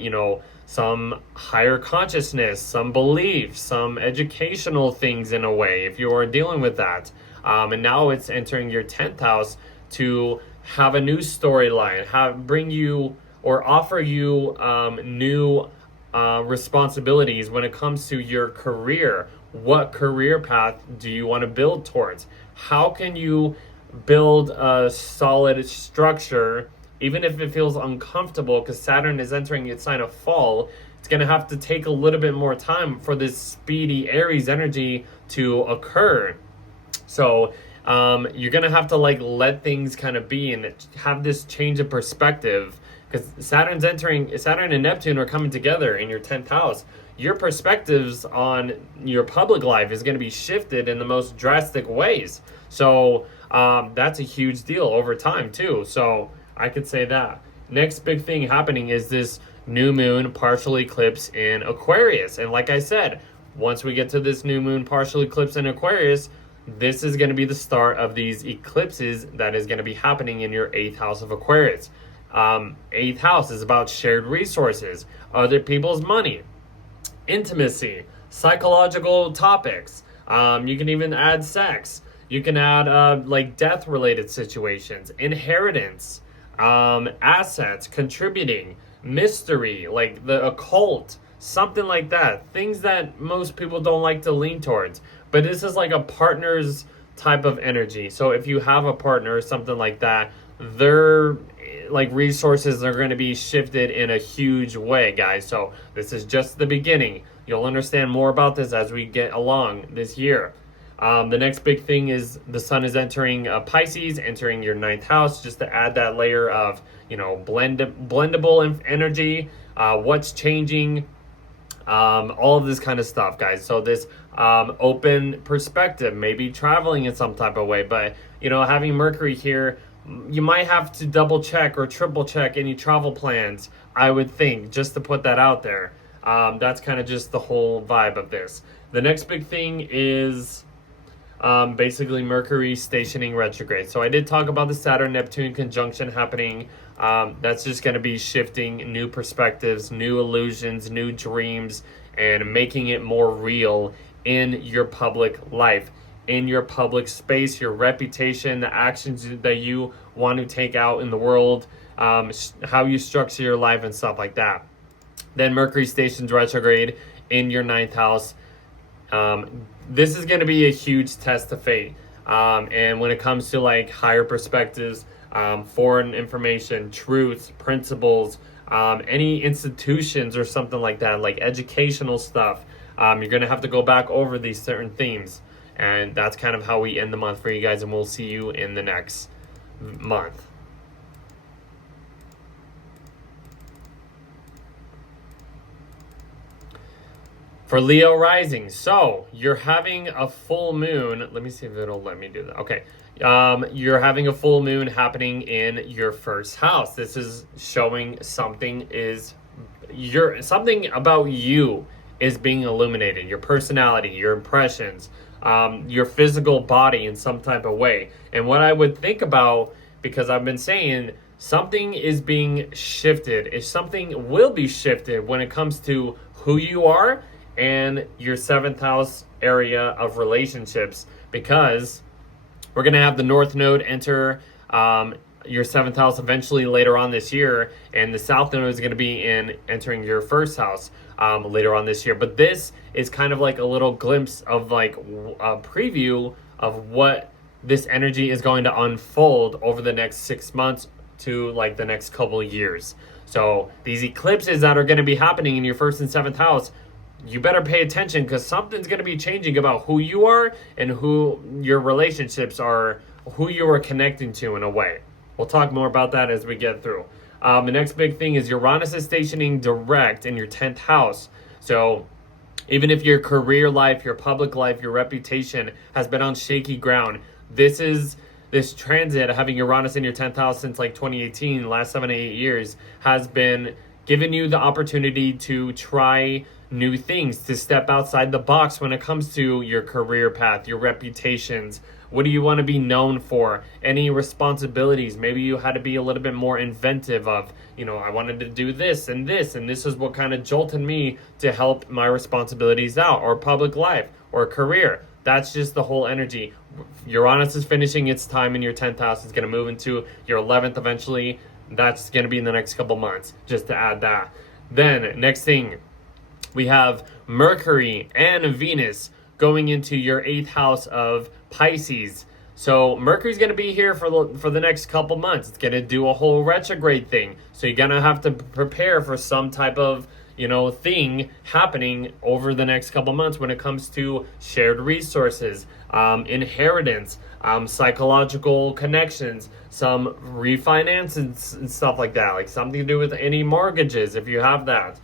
some higher consciousness, some beliefs, some educational things in a way, if you are dealing with that. And now it's entering your 10th house to have a new storyline, bring you or offer you new responsibilities when it comes to your career. What career path do you want to build towards? How can you build a solid structure, even if it feels uncomfortable, because Saturn is entering its sign of fall? It's going to have to take a little bit more time for this speedy Aries energy to occur. So you're going to have to like let things kind of be and have this change of perspective, because Saturn and Neptune are coming together in your 10th house. Your perspectives on your public life is going to be shifted in the most drastic ways. So that's a huge deal over time too. So I could say that. Next big thing happening is this new moon partial eclipse in Aquarius. And like I said, once we get to this new moon partial eclipse in Aquarius, this is going to be the start of these eclipses that is going to be happening in your 8th house of Aquarius. 8th house is about shared resources, other people's money, intimacy, psychological topics. You can even add sex. You can add like death related situations, inheritance, assets, contributing, mystery, like the occult, something like that. Things that most people don't like to lean towards. But this is like a partner's type of energy. So if you have a partner or something like that, their like resources are going to be shifted in a huge way, guys. So this is just the beginning. You'll understand more about this as we get along this year. The next big thing is the sun is entering Pisces, entering your ninth house, just to add that layer of, blendable energy, what's changing, all of this kind of stuff, guys. So this open perspective, maybe traveling in some type of way, but, having Mercury here, you might have to double check or triple check any travel plans, I would think, just to put that out there. That's kind of just the whole vibe of this. The next big thing is basically Mercury stationing retrograde. So I did talk about the Saturn-Neptune conjunction happening. That's just going to be shifting new perspectives, new illusions, new dreams, and making it more real in your public life, in your public space, your reputation, the actions that you want to take out in the world, how you structure your life and stuff like that. Then Mercury stations retrograde in your ninth house. This is going to be a huge test of fate. And when it comes to like higher perspectives, foreign information, truths, principles, any institutions or something like that, like educational stuff, you're going to have to go back over these certain themes. And that's kind of how we end the month for you guys. And we'll see you in the next month. For Leo Rising, so you're having a full moon. Let me see if it'll let me do that. Okay. You're having a full moon happening in your first house. This is showing something about you is being illuminated. Your personality, your impressions, your physical body in some type of way. And what I would think about, because I've been saying something is being shifted, if something will be shifted when it comes to who you are and your seventh house area of relationships, because we're going to have the North Node enter your seventh house eventually later on this year, and the South Node is going to be entering your first house later on this year. But this is kind of like a little glimpse of like a preview of what this energy is going to unfold over the next 6 months to like the next couple of years. So these eclipses that are going to be happening in your first and seventh house, you better pay attention, because something's going to be changing about who you are and who your relationships are, who you are connecting to in a way. We'll talk more about that as we get through. The next big thing is Uranus is stationing direct in your 10th house. So even if your career life, your public life, your reputation has been on shaky ground, this transit, having Uranus in your 10th house since like 2018, last 7 to 8 years, has been giving you the opportunity to try new things, to step outside the box when it comes to your career path, your reputations. What do you want to be known for? Any responsibilities? Maybe you had to be a little bit more inventive of, I wanted to do this, and this is what kind of jolted me to help my responsibilities out, or public life, or career. That's just the whole energy. Uranus is finishing its time in your 10th house. It's going to move into your 11th eventually. That's going to be in the next couple months, just to add that. Then, next thing, we have Mercury and Venus going into your 8th house of Pisces. So Mercury's going to be here for the next couple months. It's going to do a whole retrograde thing. So you're going to have to prepare for some type of, thing happening over the next couple months when it comes to shared resources, inheritance, psychological connections, some refinances and stuff like that, like something to do with any mortgages if you have that.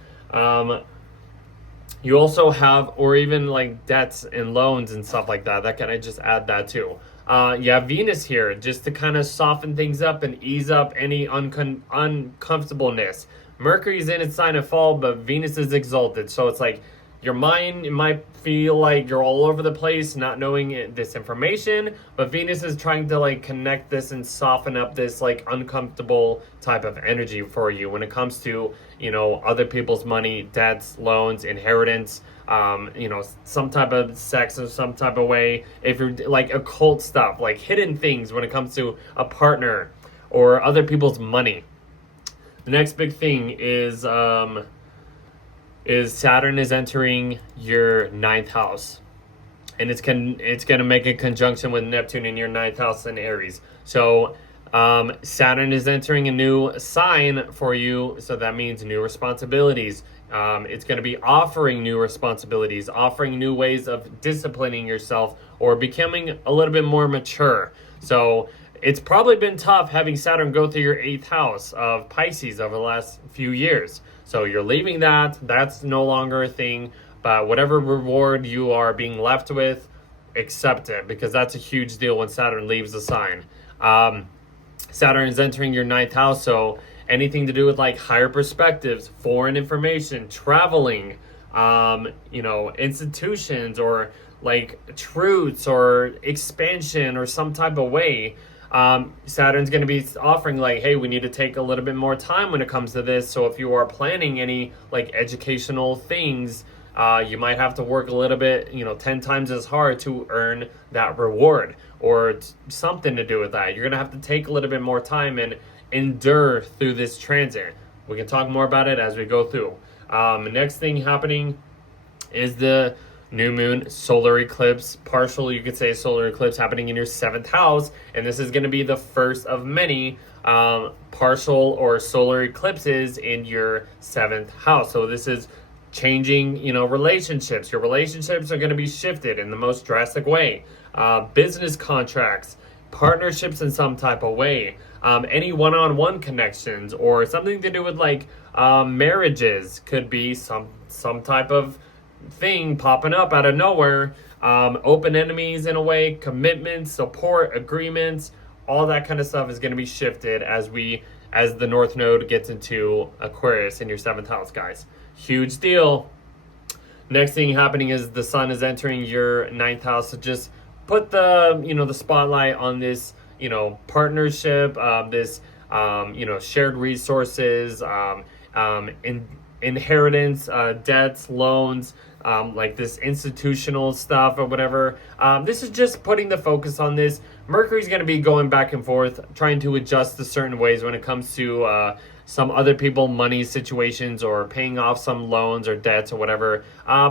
You also have, or even like debts and loans and stuff like that. That can I just add that too. You have Venus here just to kind of soften things up and ease up any uncomfortableness. Mercury's in its sign of fall, but Venus is exalted. So it's like your mind, it might feel like you're all over the place, not knowing this information, but Venus is trying to like connect this and soften up this like uncomfortable type of energy for you when it comes to, other people's money, debts, loans, inheritance, some type of sex or some type of way. If you're like occult stuff, like hidden things when it comes to a partner or other people's money. The next big thing is is Saturn is entering your ninth house, and it's going to make a conjunction with Neptune in your ninth house in Aries. So Saturn is entering a new sign for you, so that means new responsibilities. It's going to be offering new responsibilities, offering new ways of disciplining yourself or becoming a little bit more mature. So it's probably been tough having Saturn go through your 8th house of Pisces over the last few years. So you're leaving that. That's no longer a thing. But whatever reward you are being left with, accept it, because that's a huge deal when Saturn leaves the sign. Saturn is entering your 9th house, so anything to do with like higher perspectives, foreign information, traveling, institutions, or like truths or expansion or some type of way. Saturn's going to be offering like, hey, we need to take a little bit more time when it comes to this. So if you are planning any like educational things, you might have to work a little bit, 10 times as hard to earn that reward or something to do with that. You're going to have to take a little bit more time and endure through this transit. We can talk more about it as we go through. Next thing happening is the new moon solar eclipse, partial, you could say, solar eclipse happening in your 7th house. And this is going to be the first of many partial or solar eclipses in your 7th house. So this is changing, relationships. Your relationships are going to be shifted in the most drastic way. Business contracts, partnerships in some type of way, any one-on-one connections, or something to do with like marriages could be some type of thing popping up out of nowhere. Open enemies in a way, commitments, support, agreements, all that kind of stuff is going to be shifted as the North Node gets into Aquarius in your 7th house, guys. Huge deal. Next thing happening is the sun is entering your 9th house. So just put the spotlight on this, partnership, this, shared resources, inheritance, debts, loans, like this institutional stuff or whatever. This is just putting the focus on this. Mercury's going to be going back and forth, trying to adjust to certain ways when it comes to some other people, money situations, or paying off some loans or debts or whatever.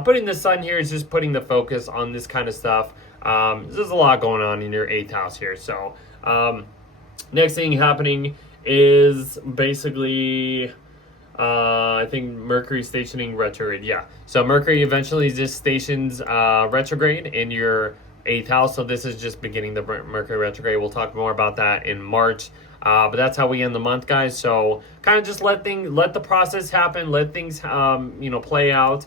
Putting the sun here is just putting the focus on this kind of stuff. There's a lot going on in your 8th house here. So next thing happening is basically I think Mercury stationing retrograde. Yeah. So Mercury eventually just stations retrograde in your 8th house. So this is just beginning the Mercury retrograde. We'll talk more about that in March. But that's how we end the month, guys. So kind of just let the process happen. Let things play out.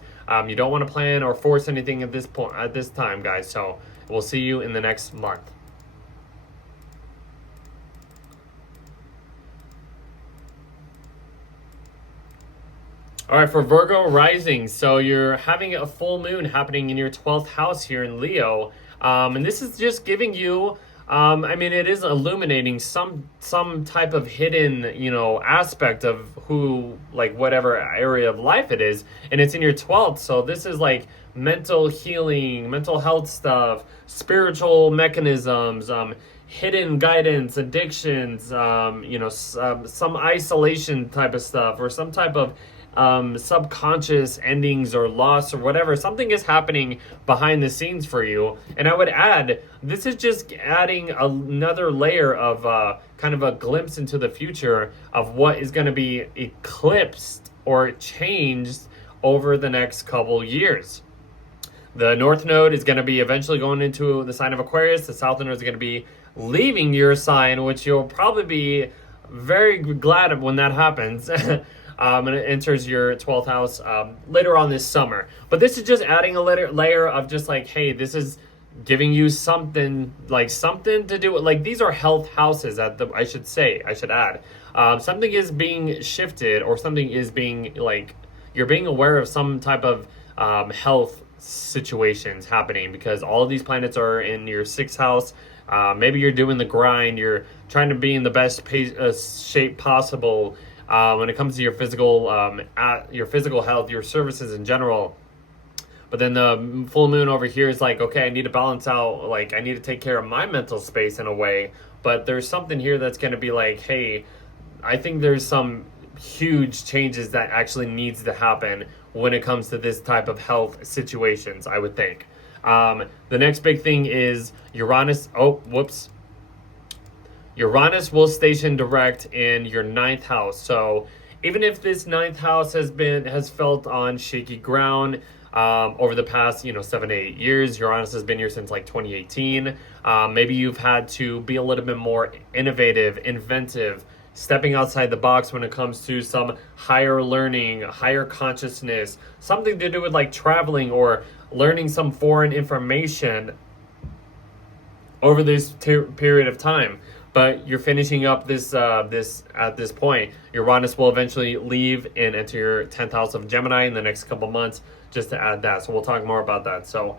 You don't want to plan or force anything at this time, guys. So we'll see you in the next month. All right, for Virgo Rising, so you're having a full moon happening in your 12th house here in Leo, and this is just giving you, it is illuminating some type of hidden, aspect of whatever area of life it is, and it's in your 12th, so this is like mental healing, mental health stuff, spiritual mechanisms, hidden guidance, addictions, some isolation type of stuff, or some type of subconscious endings or loss or whatever. Something is happening behind the scenes for you. And I would add, this is just adding another layer of kind of a glimpse into the future of what is going to be eclipsed or changed over the next couple years. The North Node is going to be eventually going into the sign of Aquarius. The South Node is going to be leaving your sign, which you'll probably be very glad when that happens. And it enters your 12th house later on this summer. But this is just adding a layer of just like, hey, this is giving you something to do with, like, these are health houses I should add. Something is being shifted, or something is being, like, you're being aware of some type of health situations happening, because all of these planets are in your 6th house. Maybe you're doing the grind, you're trying to be in the best shape possible when it comes to your physical health, your services in general. But then the full moon over here is like, okay, I need to balance out, like, I need to take care of my mental space in a way. But there's something here that's going to be like, hey, I think there's some huge changes that actually needs to happen when it comes to this type of health situations, I would think. The next big thing is Uranus. Uranus will station direct in your ninth house. So even if this ninth house has felt on shaky ground over the past 7 to 8 years, Uranus has been here since like 2018. Maybe you've had to be a little bit more innovative, inventive, stepping outside the box when it comes to some higher learning, higher consciousness, something to do with like traveling or learning some foreign information over this period of time. But you're finishing up this at this point. Uranus will eventually leave and enter your 10th house of Gemini in the next couple months, just to add that. So we'll talk more about that. So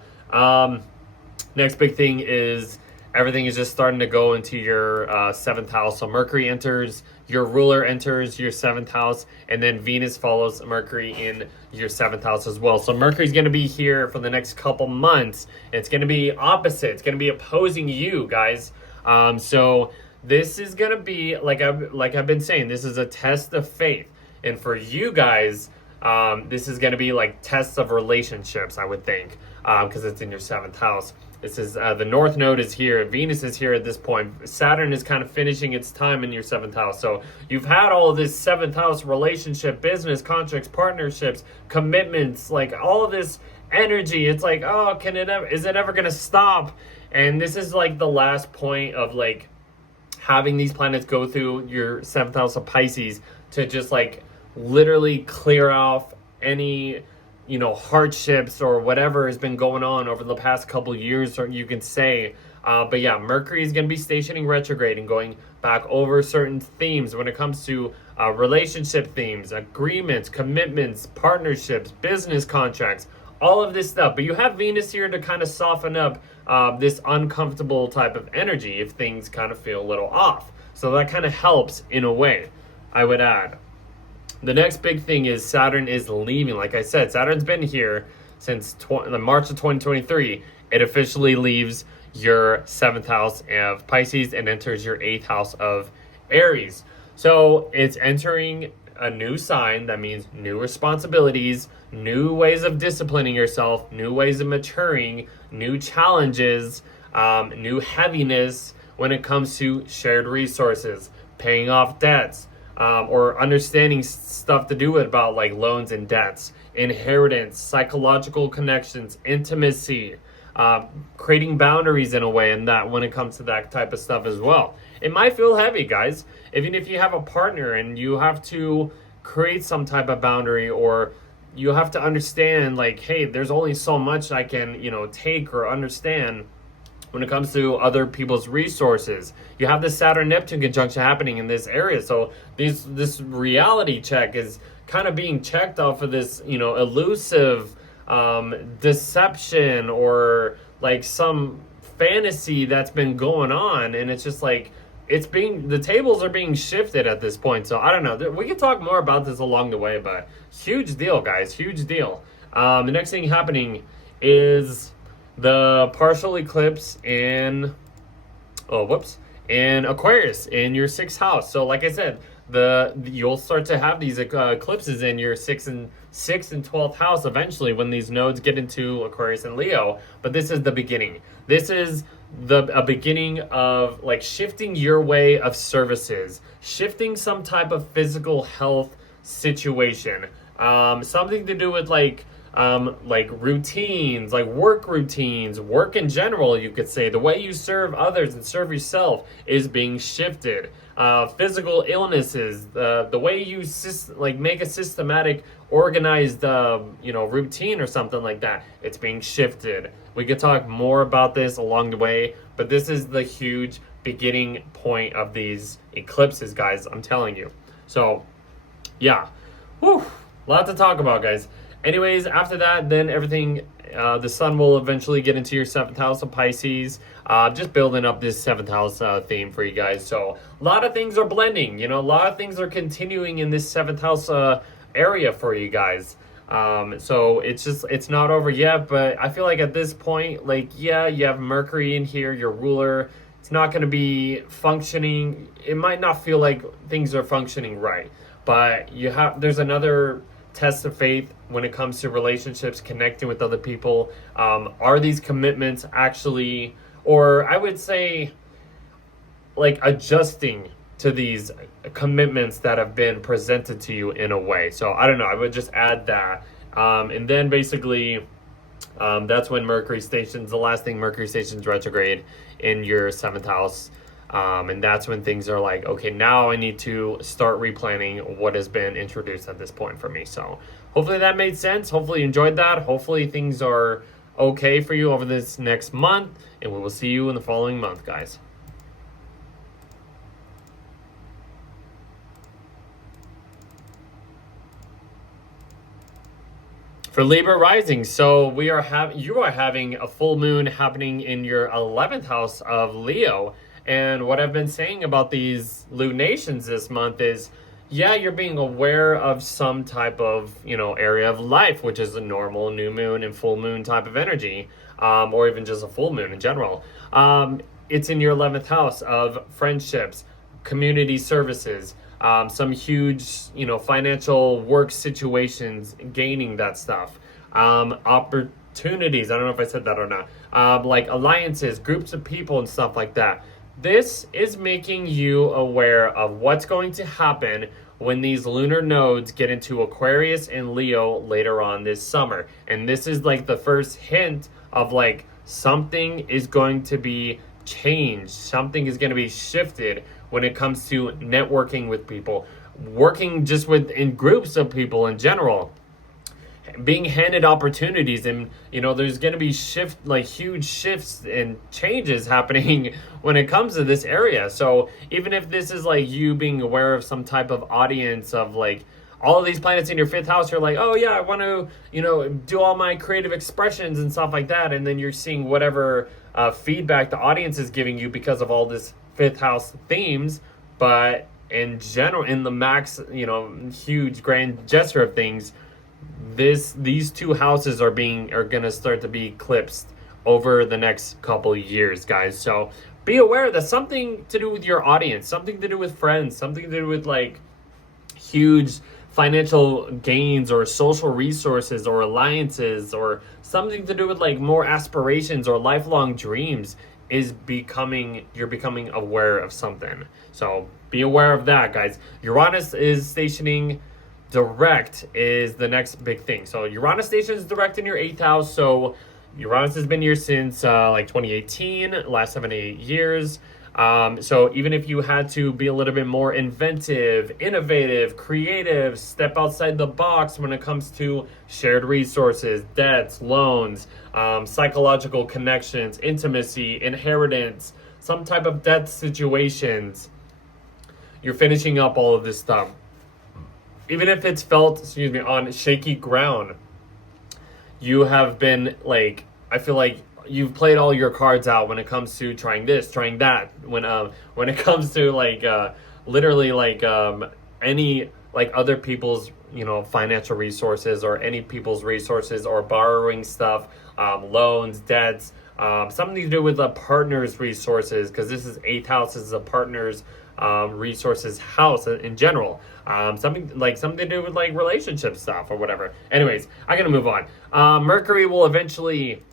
next big thing is everything is just starting to go into your 7th house. So Mercury enters, your ruler enters your 7th house, and then Venus follows Mercury in your 7th house as well. So Mercury's going to be here for the next couple months. It's going to be opposite. It's going to be opposing you, guys. So this is going to be, like I've been saying, this is a test of faith. And for you guys, this is going to be like tests of relationships, I would think, because it's in your 7th house. This is the North Node is here. Venus is here at this point. Saturn is kind of finishing its time in your 7th house. So you've had all of this 7th house relationship, business, contracts, partnerships, commitments, like all of this energy. It's like, oh, is it ever going to stop? And this is like the last point of like having these planets go through your 7th house of Pisces to just like literally clear off any hardships or whatever has been going on over the past couple years, or you can say. But yeah, Mercury is going to be stationing retrograde and going back over certain themes when it comes to relationship themes, agreements, commitments, partnerships, business contracts, all of this stuff. But you have Venus here to kind of soften up this uncomfortable type of energy if things kind of feel a little off. So that kind of helps in a way, I would add. The next big thing is Saturn is leaving. Like I said, Saturn's been here since March of 2023. It officially leaves your 7th house of Pisces and enters your 8th house of Aries. So it's entering a new sign. That means new responsibilities, new ways of disciplining yourself, new ways of maturing, new challenges, new heaviness when it comes to shared resources, paying off debts, or understanding stuff to do with about like loans and debts, inheritance, psychological connections, intimacy, creating boundaries in a way, and that when it comes to that type of stuff as well. It might feel heavy, guys, even if you have a partner and you have to create some type of boundary, or you have to understand like, hey, there's only so much I can, take or understand when it comes to other people's resources. You have this Saturn-Neptune conjunction happening in this area. So this reality check is kind of being checked off of this, elusive deception or like some fantasy that's been going on. And it's just like, the tables are being shifted at this point. So I don't know. We can talk more about this along the way, but huge deal, guys. Huge deal. The next thing happening is the partial eclipse in Aquarius in your 6th house. So like I said, you'll start to have these eclipses in your 6th and 12th house eventually when these nodes get into Aquarius and Leo. But this is the beginning. This is a beginning of like shifting your way of services, shifting some type of physical health situation, something to do with like routines, like work routines, work in general, you could say. The way you serve others and serve yourself is being shifted. Physical illnesses, the way you make a systematic, organized, routine or something like that, it's being shifted. We could talk more about this along the way, but this is the huge beginning point of these eclipses, guys. I'm telling you. So, yeah. Whew. A lot to talk about, guys. Anyways, after that, then everything, the sun will eventually get into your 7th house of Pisces. Just building up this 7th house theme for you guys. So a lot of things are blending, a lot of things are continuing in this 7th house area for you guys. So it's not over yet, but I feel like at this point, you have Mercury in here, your ruler. It's not going to be functioning. It might not feel like things are functioning right, but there's another test of faith when it comes to relationships, connecting with other people. Are these commitments actually, or I would say, like adjusting to these commitments that have been presented to you in a way? So I don't know. I would just add that. And then basically, that's when Mercury stations, the last thing Mercury stations retrograde in your 7th house. And that's when things are like, okay, now I need to start replanning what has been introduced at this point for me. So hopefully that made sense. Hopefully you enjoyed that. Hopefully things are okay for you over this next month. And we will see you in the following month, guys. For Libra Rising, so you are having a full moon happening in your 11th house of Leo. And what I've been saying about these lunations this month is, yeah, you're being aware of some type of, area of life, which is a normal new moon and full moon type of energy, or even just a full moon in general. It's in your 11th house of friendships, community services, some huge, financial work situations, gaining that stuff, opportunities. I don't know if I said that or not. Like alliances, groups of people and stuff like that. This is making you aware of what's going to happen when these lunar nodes get into Aquarius and Leo later on this summer. And this is like the first hint of like something is going to be changed. Something is going to be shifted when it comes to networking with people, working just in groups of people in general, being handed opportunities. And there's going to be huge shifts and changes happening when it comes to this area. So even if this is like you being aware of some type of audience of like all of these planets in your 5th house, you're like, oh yeah, I want to do all my creative expressions and stuff like that, and then you're seeing whatever feedback the audience is giving you because of all this 5th house themes. But in general, in the max huge grand gesture of things, these two houses are going to start to be eclipsed over the next couple of years, guys. So be aware that something to do with your audience, something to do with friends, something to do with like huge financial gains or social resources or alliances, or something to do with like more aspirations or lifelong dreams you're becoming aware of something. So be aware of that, guys. Uranus is stationing direct is the next big thing. So Uranus stations direct in your 8th house. So Uranus has been here since 2018, last 7-8 years. So even if you had to be a little bit more inventive, innovative, creative, step outside the box when it comes to shared resources, debts, loans, psychological connections, intimacy, inheritance, some type of debt situations, you're finishing up all of this stuff. Even if it's felt, on shaky ground, you have been like, I feel like you've played all your cards out when it comes to trying this, trying that. When it comes to like literally like any like other people's financial resources or any people's resources, or borrowing stuff, loans, debts, something to do with a partner's resources, because this is 8th house. This is a partner's resources house in general. Something to do with like relationship stuff or whatever. Anyways, I gotta move on. Mercury will eventually,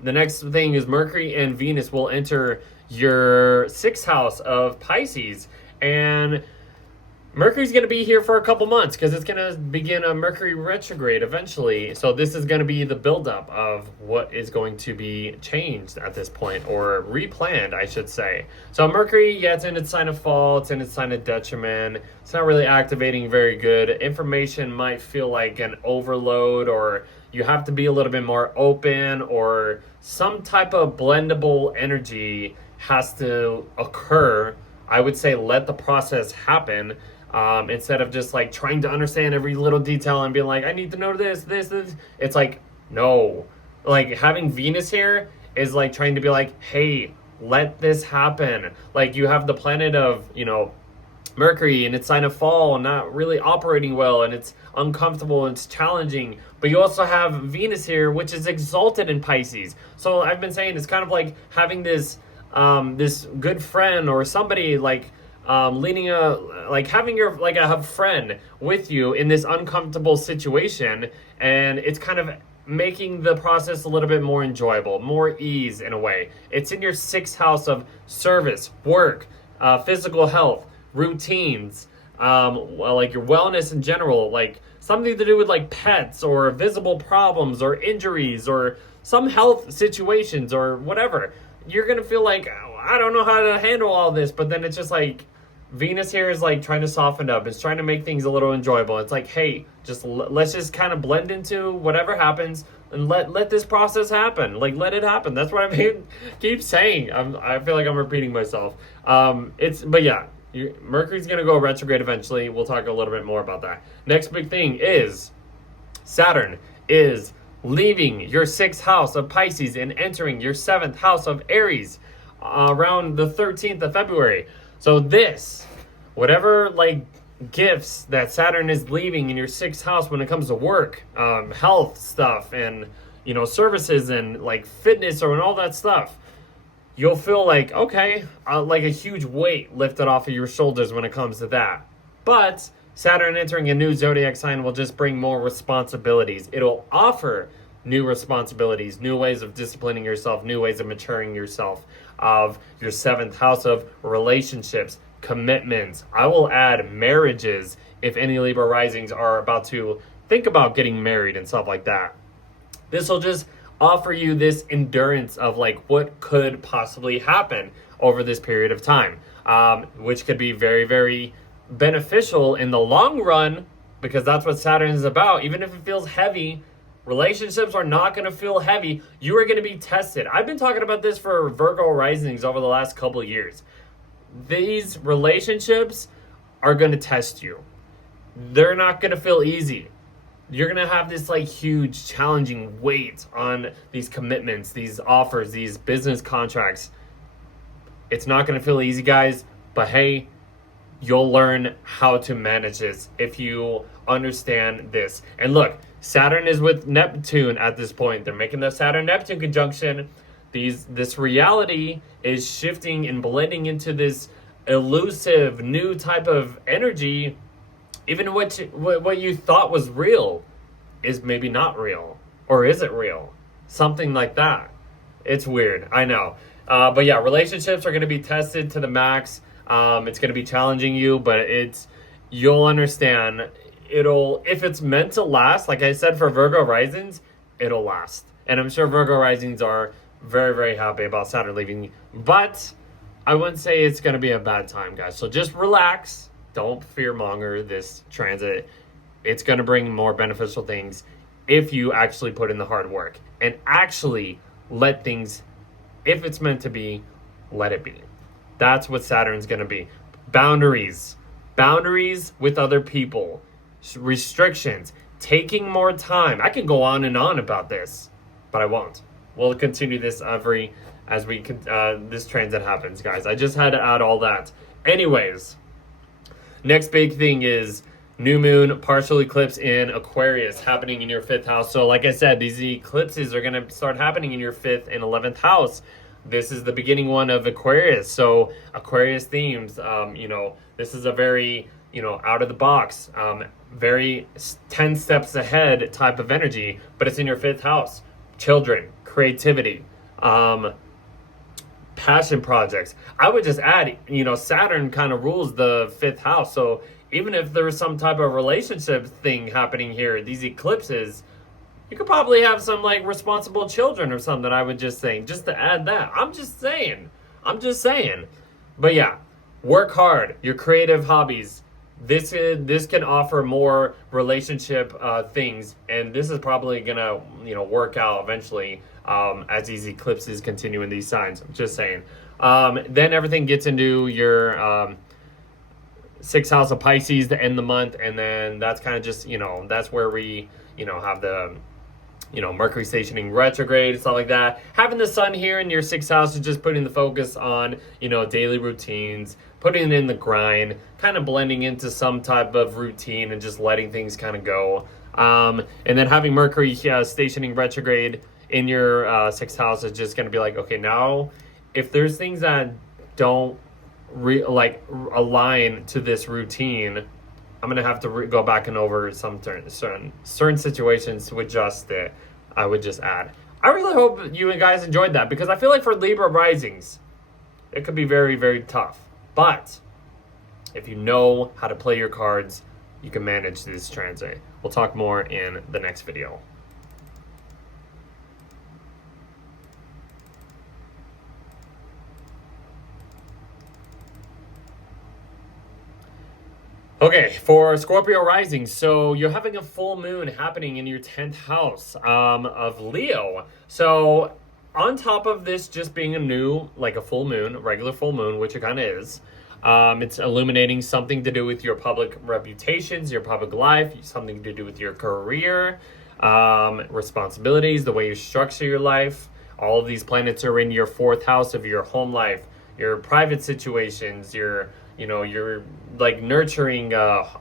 the next thing is Mercury and Venus will enter your 6th house of Pisces, and Mercury's going to be here for a couple months because it's going to begin a Mercury retrograde eventually. So this is going to be the buildup of what is going to be changed at this point, or replanned, I should say. So Mercury, yeah, it's in its sign of fall. It's in its sign of detriment. It's not really activating very good. Information might feel like an overload, or you have to be a little bit more open, or some type of blendable energy has to occur. I would say let the process happen. Instead of just like trying to understand every little detail and being like, I need to know this. It's like, no. Like having Venus here is like trying to be like, hey, let this happen. Like you have the planet of, Mercury and its sign of fall not really operating well, and it's uncomfortable and it's challenging. But you also have Venus here, which is exalted in Pisces. So I've been saying it's kind of like having this this good friend or somebody like leaning like having your like a friend with you in this uncomfortable situation, and it's kind of making the process a little bit more enjoyable, more ease in a way. It's in your sixth house of service, work, physical health, routines, well, like your wellness in general, like something to do with like pets or visible problems or injuries or some health situations or whatever. You're gonna feel like, "Oh, I don't know how to handle all this," but then it's just like Venus here is like trying to soften up. It's trying to make things a little enjoyable. It's like, hey, just let's just kind of blend into whatever happens and let this process happen. Like, let it happen. That's what I keep saying. I feel like I'm repeating myself. But yeah, Mercury's gonna go retrograde eventually. We'll talk a little bit more about that. Next big thing is Saturn is leaving your sixth house of Pisces and entering your seventh house of Aries around the 13th of February. So whatever like gifts that Saturn is leaving in your sixth house when it comes to work, health stuff, and services and like fitness and all that stuff, you'll feel like, okay, like a huge weight lifted off of your shoulders when it comes to that. But Saturn entering a new zodiac sign will just bring more responsibilities. It'll offer new responsibilities, new ways of disciplining yourself, new ways of maturing yourself, of your seventh house of relationships, commitments. I will add marriages if any Libra risings are about to think about getting married and stuff like that. This will just offer you this endurance of like what could possibly happen over this period of time, which could be very, very beneficial in the long run, because that's what Saturn is about. Even if it feels heavy, relationships are not going to feel heavy. You are going to be tested. I've been talking about this for Virgo risings over the last couple of years. These relationships are going to test you. They're not going to feel easy. You're going to have this like huge challenging weight on these commitments, these offers, these business contracts. It's not going to feel easy, guys, but hey, you'll learn how to manage this if you understand this. And look, Saturn is with Neptune at this point. They're making the Saturn-Neptune conjunction. This reality is shifting and blending into this elusive new type of energy. Even what you thought was real is maybe not real. Or is it real? Something like that. It's weird, I know. But yeah, relationships are going to be tested to the max. It's going to be challenging you, but you'll understand. If it's meant to last, like I said, for Virgo risings, it'll last. And I'm sure Virgo risings are very, very happy about Saturn leaving. But I wouldn't say it's going to be a bad time, guys. So just relax. Don't fearmonger this transit. It's going to bring more beneficial things if you actually put in the hard work and actually let things, if it's meant to be, let it be. That's what Saturn's going to be. Boundaries with other people, restrictions, taking more time. I can go on and on about this, but I won't. We'll continue this as this transit happens, guys. I just had to add all that. Anyways, next big thing is new moon, partial eclipse in Aquarius happening in your fifth house. So like I said, these eclipses are going to start happening in your fifth and 11th house. This is the beginning one of Aquarius. So Aquarius themes, this is a very, out of the box, very 10 steps ahead type of energy, but it's in your fifth house. Children, creativity, passion projects. I would just add, Saturn kind of rules the fifth house. So even if there's some type of relationship thing happening here, these eclipses, you could probably have some like responsible children or something. I would just say, just to add that. I'm just saying. But yeah, work hard. Your creative hobbies. This can offer more relationship things, and this is probably gonna work out eventually as these eclipses continue in these signs. I'm just saying. Then everything gets into your sixth house of Pisces to end the month, and then that's kind of just that's where we have the Mercury stationing retrograde, stuff like that. Having the sun here in your sixth house is just putting the focus on, daily routines, putting it in the grind, kind of blending into some type of routine and just letting things kind of go. And then having Mercury stationing retrograde in your sixth house is just going to be like, okay, now if there's things that don't align to this routine, I'm gonna have to go back and over some certain situations to adjust it. I would just add. I really hope you guys enjoyed that, because I feel like for Libra risings, it could be very, very tough. But if you know how to play your cards, you can manage this transit. We'll talk more in the next video. Okay, for Scorpio Rising, so you're having a full moon happening in your 10th house of Leo. So on top of this just being a full moon, regular full moon, which it kind of is, it's illuminating something to do with your public reputations, your public life, something to do with your career, responsibilities, the way you structure your life. All of these planets are in your 4th house of your home life, your private situations, your like nurturing,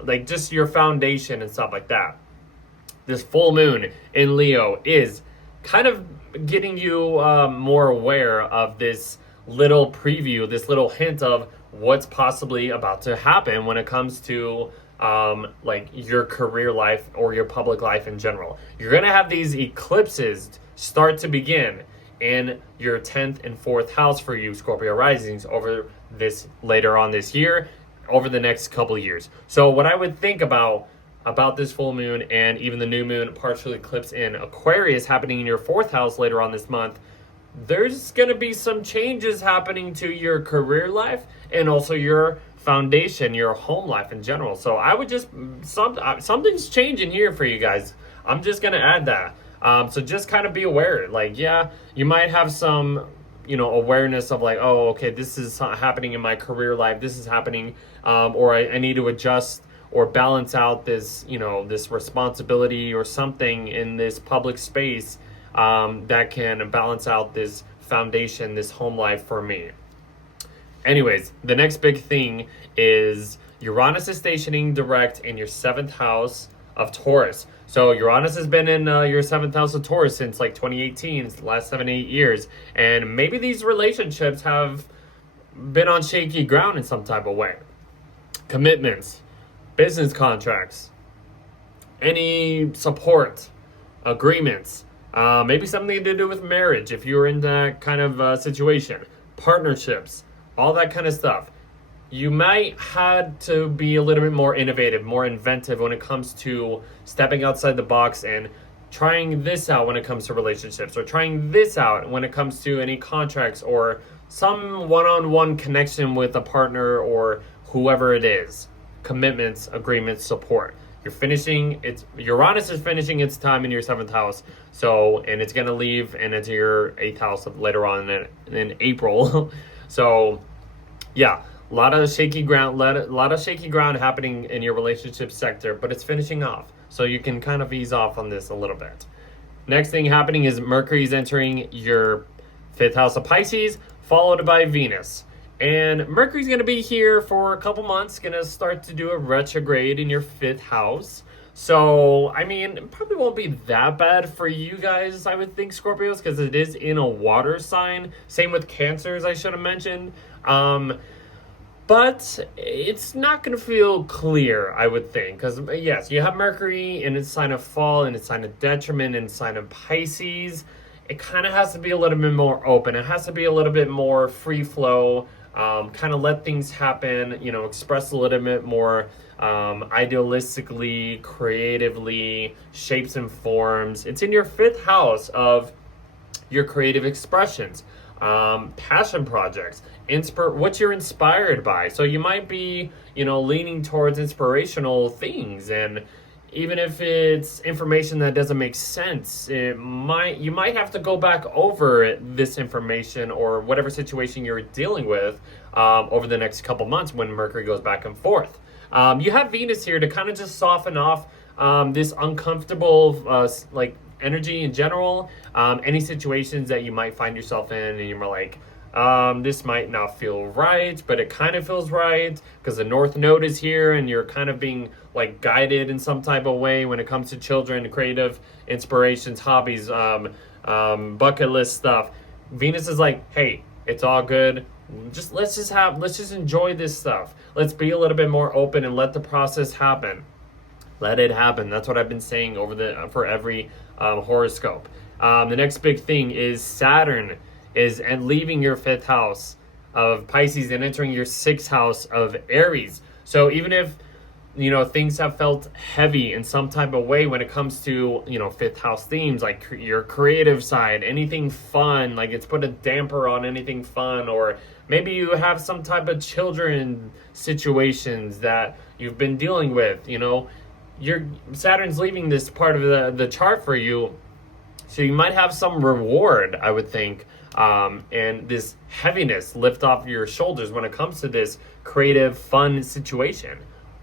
like just your foundation and stuff like that. This full moon in Leo is kind of getting you more aware of this little preview, this little hint of what's possibly about to happen when it comes to like your career life or your public life in general. You're going to have these eclipses start to begin in your 10th and 4th house for you Scorpio risings over this later on this year, over the next couple of years. So what I would think about this full moon and even the new moon partial eclipse in Aquarius happening in your 4th house later on this month, there's going to be some changes happening to your career life and also your foundation, your home life in general. So I would just, something's changing here for you guys. I'm just going to add that. So just kind of be aware. Like, yeah, you might have some, awareness of like, oh, okay, this is happening in my career life. This is happening, or I need to adjust or balance out this, this responsibility or something in this public space that can balance out this foundation, this home life for me. Anyways, the next big thing is Uranus is stationing direct in your 7th house of Taurus. So Uranus has been in your 7th house of Taurus since like 2018, the last 7-8 years. And maybe these relationships have been on shaky ground in some type of way. Commitments, business contracts, any support, agreements, maybe something to do with marriage if you're in that kind of situation, partnerships, all that kind of stuff. You might have to be a little bit more innovative, more inventive when it comes to stepping outside the box and trying this out when it comes to relationships, or trying this out when it comes to any contracts or some one-on-one connection with a partner or whoever it is. Commitments, agreements, support. Uranus is finishing its time in your 7th house. And it's going to leave and into your 8th house later on in April. So yeah. A lot of shaky ground happening in your relationship sector, but it's finishing off. So you can kind of ease off on this a little bit. Next thing happening is Mercury's entering your 5th house of Pisces, followed by Venus. And Mercury's going to be here for a couple months, going to start to do a retrograde in your 5th house. So, I mean, it probably won't be that bad for you guys, I would think, Scorpios, because it is in a water sign. Same with Cancers, I should have mentioned. But it's not going to feel clear, I would think. Because, yes, you have Mercury in its sign of fall, and its sign of detriment, and its sign of Pisces. It kind of has to be a little bit more open. It has to be a little bit more free flow. Kind of let things happen, express a little bit more idealistically, creatively, shapes and forms. It's in your 5th house of your creative expressions, passion projects, what you're inspired by. So you might be, leaning towards inspirational things, and even if it's information that doesn't make sense, you might have to go back over this information or whatever situation you're dealing with over the next couple months when Mercury goes back and forth. You have Venus here to kind of just soften off this uncomfortable energy in general. Any situations that you might find yourself in and you're like, this might not feel right, but it kind of feels right because the North Node is here and you're kind of being guided in some type of way when it comes to children, creative inspirations, hobbies, bucket list stuff. Venus is like, hey, it's all good. let's just enjoy this stuff. Let's be a little bit more open and let the process happen. Let it happen. That's what I've been saying for every horoscope. The next big thing is Saturn is leaving your 5th house of Pisces and entering your 6th house of Aries. So even if things have felt heavy in some type of way when it comes to 5th house themes, like your creative side, anything fun, like it's put a damper on anything fun, or maybe you have some type of children situations that you've been dealing with. Your Saturn's leaving this part of the chart for you, so you might have some reward, I would think, and this heaviness lift off your shoulders when it comes to this creative, fun situation.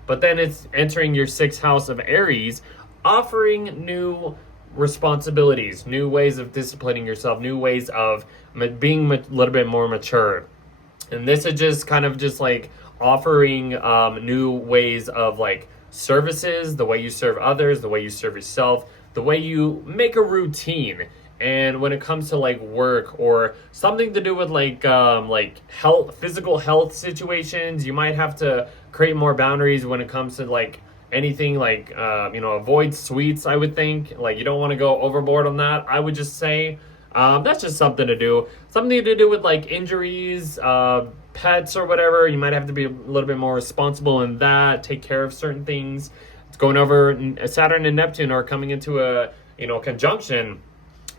But then it's entering your 6th house of Aries, offering new responsibilities, new ways of disciplining yourself, new ways of being a little bit more mature. And this is just kind of just like offering new ways of like services, the way you serve others, the way you serve yourself, the way you make a routine. And when it comes to like work or something to do with like health, physical health situations, you might have to create more boundaries when it comes to like anything like avoid sweets. I would think like you don't want to go overboard on that. I would just say that's just something to do with like injuries, pets or whatever. You might have to be a little bit more responsible in that, take care of certain things. It's going over. Saturn and Neptune are coming into a conjunction,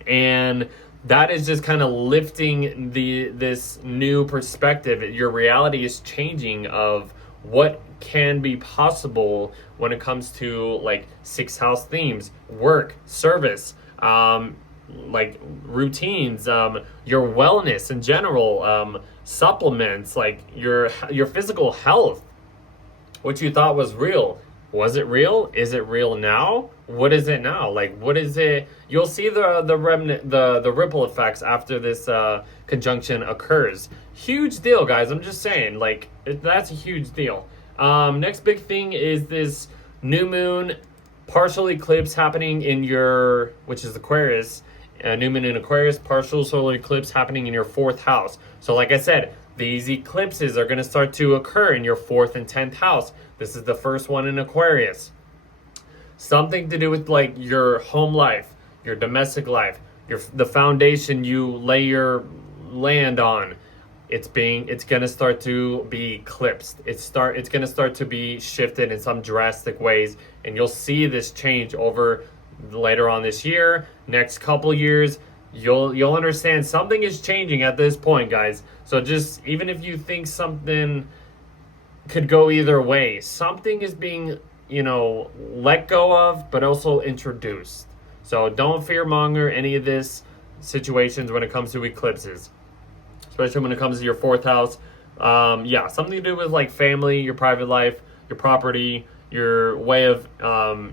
and that is just kind of lifting this new perspective. Your reality is changing of what can be possible when it comes to like 6th house themes, work, service, like routines, your wellness in general, supplements, like your physical health. What you thought was real, was it real? Is it real now? What is it now? Like, what is it? You'll see the remnant, the ripple effects after this conjunction occurs. Huge deal, guys. I'm just saying, like, that's a huge deal. Next big thing is this new moon partial eclipse happening in which is Aquarius, new moon in Aquarius, partial solar eclipse happening in your 4th house. So like I said, these eclipses are going to start to occur in your 4th and 10th house. This is the first one in Aquarius. Something to do with like your home life, your domestic life, the foundation you lay your land on. It's going to start to be eclipsed. It's going to start to be shifted in some drastic ways, and you'll see this change over later on this year, next couple years. You'll understand something is changing at this point, guys. So just even if you think something could go either way, something is being let go of, but also introduced. So don't fearmonger any of this situations when it comes to eclipses, especially when it comes to your 4th house. Something to do with like family, your private life, your property, your way of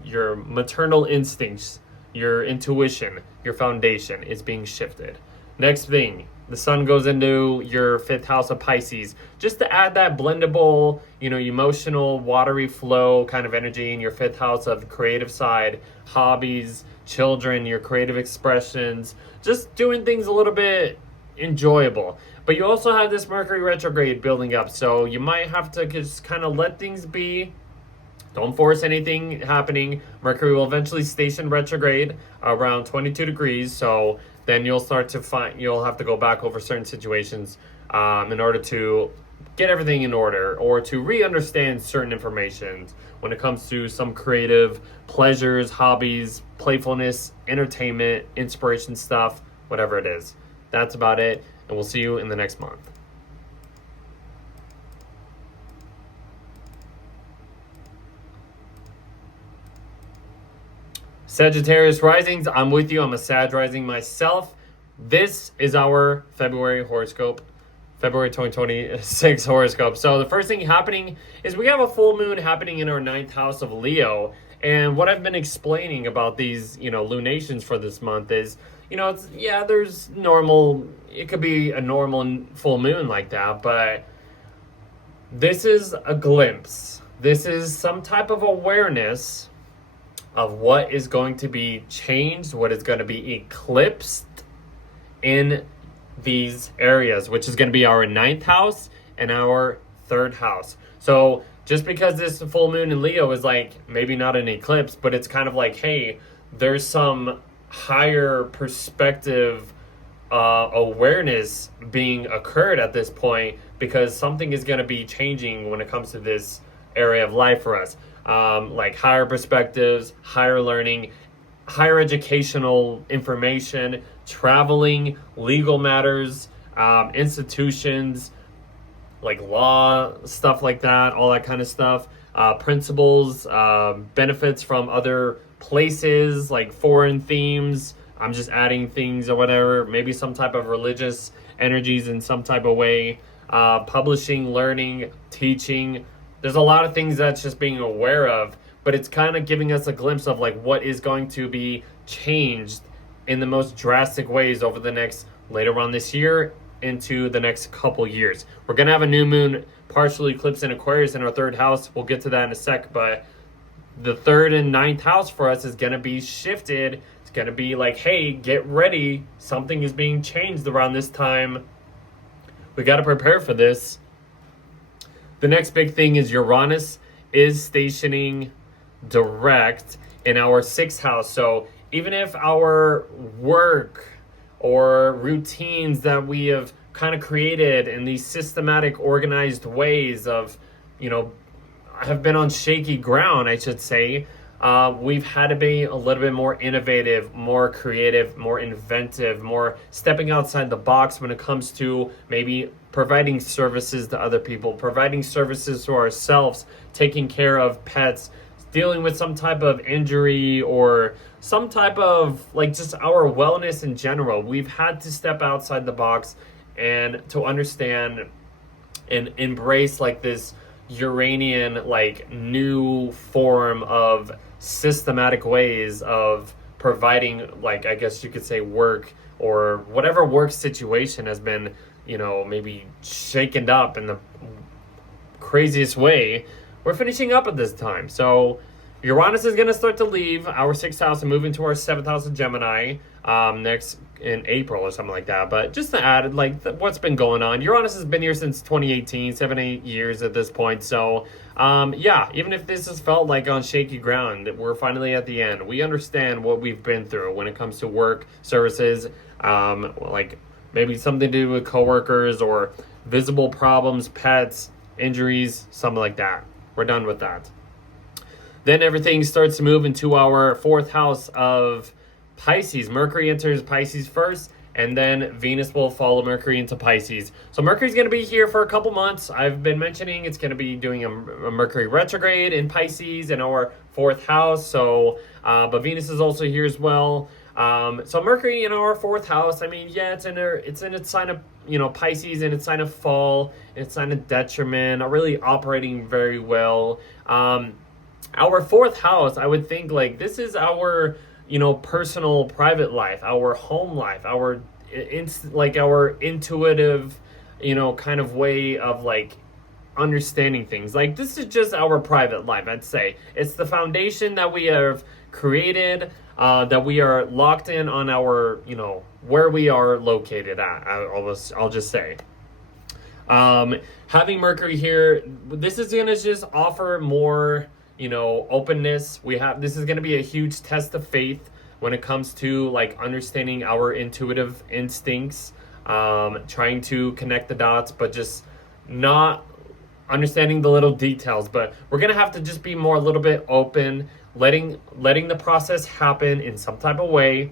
your maternal instincts, your intuition, your foundation is being shifted. Next thing, the sun goes into your 5th house of Pisces, just to add that blendable, emotional, watery flow kind of energy in your 5th house of creative side, hobbies, children, your creative expressions, just doing things a little bit enjoyable. But you also have this Mercury retrograde building up, so you might have to just kind of let things be. Don't force anything happening. Mercury will eventually station retrograde around 22 degrees, so then you'll have to go back over certain situations in order to get everything in order, or to re-understand certain information when it comes to some creative pleasures, hobbies, playfulness, entertainment, inspiration stuff, whatever it is. That's about it, and we'll see you in the next month. Sagittarius Risings, I'm with you. I'm a Sag Rising myself. This is our February horoscope, February 2026 horoscope. So the first thing happening is we have a full moon happening in our 9th house of Leo. And what I've been explaining about these, lunations for this month is, there's normal, it could be a normal full moon like that, but this is a glimpse. This is some type of awareness of what is going to be changed, what is going to be eclipsed in these areas, which is going to be our ninth house and our third house. So just because this full moon in Leo is like maybe not an eclipse, but it's kind of like, hey, there's some higher perspective awareness being occurred at this point, because something is going to be changing when it comes to this area of life for us. Like higher perspectives, higher learning, higher educational information, traveling, legal matters, institutions, like law, stuff like that, all that kind of stuff, principles, benefits from other places, like foreign themes. I'm just adding things or whatever, maybe some type of religious energies in some type of way, publishing, learning, teaching. There's a lot of things that's just being aware of, but it's kind of giving us a glimpse of like what is going to be changed in the most drastic ways over the next, later on this year into the next couple years. We're going to have a new moon partial eclipse in Aquarius in our third house. We'll get to that in a sec, but the third and ninth house for us is going to be shifted. It's going to be like, hey, get ready. Something is being changed around this time. We got to prepare for this. The next big thing is Uranus is stationing direct in our sixth house. So even if our work or routines that we have kind of created in these systematic, organized ways of, have been on shaky ground, I should say, we've had to be a little bit more innovative, more creative, more inventive, more stepping outside the box when it comes to maybe providing services to other people, providing services to ourselves, taking care of pets, dealing with some type of injury or some type of like just our wellness in general. We've had to step outside the box and to understand and embrace like this Uranian like new form of systematic ways of providing, like, I guess you could say, work or whatever work situation has been, maybe shaken up in the craziest way. We're finishing up at this time. So Uranus is going to start to leave our sixth house and move into our seventh house of Gemini next in April or something like that. But just to add, what's been going on, Uranus has been here since 2018, 7-8 years at this point. So even if this has felt like on shaky ground, we're finally at the end. We understand what we've been through when it comes to work, services, like maybe something to do with coworkers or visible problems, pets, injuries, something like that. We're done with that. Then everything starts to move into our fourth house of Pisces. Mercury enters Pisces first, and then Venus will follow Mercury into Pisces. So Mercury's going to be here for a couple months. I've been mentioning it's going to be doing a Mercury retrograde in Pisces in our fourth house. So, but Venus is also here as well. So Mercury in our fourth house, I mean, yeah, it's in its sign of, Pisces, and its sign of fall, and its sign of detriment, are really operating very well. Our fourth house, I would think, like, this is our, personal private life, our home life, our intuitive, kind of way of like understanding things. Like, this is just our private life, I'd say. It's the foundation that we have created, that we are locked in on our, where we are located at. I'll just say. Having Mercury here, this is going to just offer more, openness. This is going to be a huge test of faith when it comes to like understanding our intuitive instincts, trying to connect the dots, but just not understanding the little details. But we're going to have to just be a little bit open, letting the process happen in some type of way.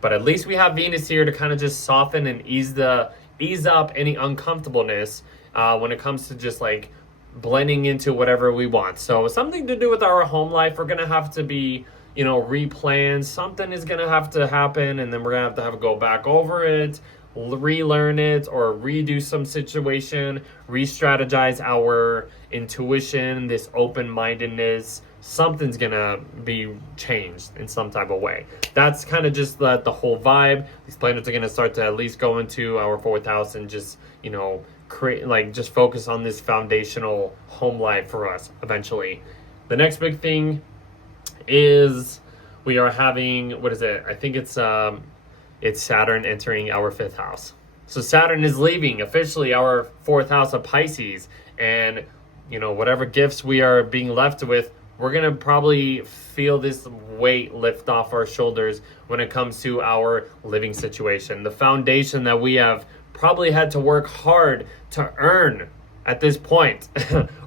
But at least we have Venus here to kind of just soften and ease up any uncomfortableness when it comes to just like blending into whatever we want. So something to do with our home life, we're going to have to be, replan. Something is going to have to happen, and then we're going to have to go back over it, relearn it, or redo some situation, re-strategize our intuition, this open-mindedness. Something's going to be changed in some type of way. That's kind of just the whole vibe. These planets are going to start to at least go into our fourth house and just, create, just focus on this foundational home life for us eventually. The next big thing is we are having, what is it? I think it's it's Saturn entering our 5th house. So Saturn is leaving officially our 4th house of Pisces, and whatever gifts we are being left with, we're going to probably feel this weight lift off our shoulders when it comes to our living situation. The foundation that we have probably had to work hard to earn at this point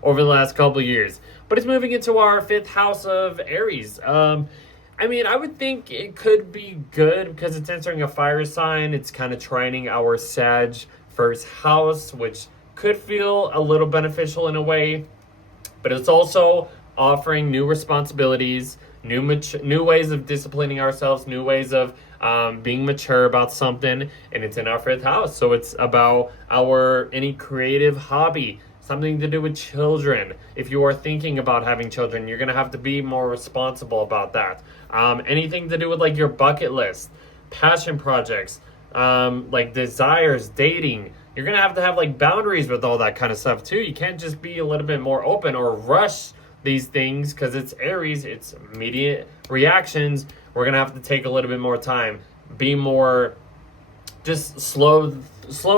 over the last couple of years. But it's moving into our 5th house of Aries. I would think it could be good because it's entering a fire sign. It's kind of trining our Sag first house, which could feel a little beneficial in a way. But it's also offering new responsibilities, new ways of disciplining ourselves, new ways of being mature about something, and it's in our 5th house. So it's about any creative hobby, something to do with children. If you are thinking about having children, you're going to have to be more responsible about that. Anything to do with like your bucket list, passion projects, like desires, dating. You're going to have like boundaries with all that kind of stuff too. You can't just be a little bit more open or rush these things because it's Aries, it's immediate reactions. We're going to have to take a little bit more time, be more, just slow